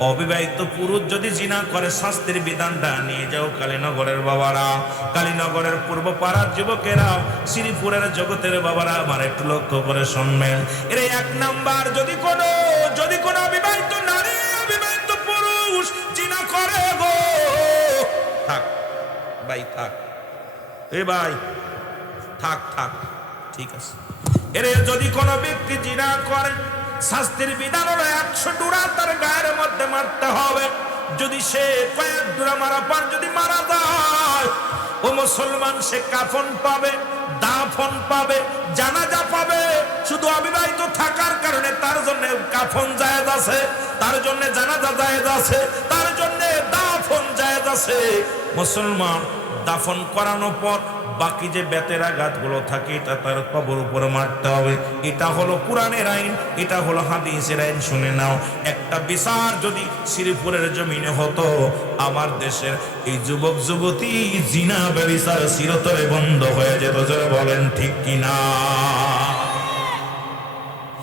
অবিবাহিত পুরুষ যদি জিনা করে, শাস্তির বিধানটা নিয়ে যাও কালীনগরের বাবারা, কালীনগরের পূর্ব পাড়ার যুবকেরা, শ্রীপুরের জগতের বাবারা, আমার একটু লক্ষ্য করে শুনবেন। এর এক নাম্বার, যদি কোনো অবিবাহিত নারী, অবিবাহিত পুরুষ জিনা করে গো, থাক ভাই থাক, এ ভাই থাক থাক, ঠিক আছে। এরে যদি কোনো ব্যক্তি জিনা করে, শাস্তির বিধান হলো 100 ডুরা তার গায়ের মধ্যে মারতে হবে। যদি সে কয়েক ডুরা মারা পর যদি মারা যায়, ও মুসলমান, সে কাফন পাবে, দাফন পাবে, জানাজা পাবে। শুধু অবিবাহিত থাকার কারণে তার জন্য কাফন জায়েজ আছে, তার জন্য জানাজা জায়েজ আছে, তার জন্য দাফন জায়েজ আছে। মুসলমান, দাফন করানোর পর বাকি যে বেতের আঘাতগুলো থাকে এটা তার কবর উপরে মারতে হবে। এটা হলো কোরআনের আইন, এটা হলো হাদিসের আইন। শুনে নাও, একটা বিচার যদি শ্রীপুরের জমিনে হতো, আমার দেশের এই যুবক যুবতী জিনা ব্যভিচার চিরতরে বন্ধ হয়ে যেত। বলেন ঠিক কিনা?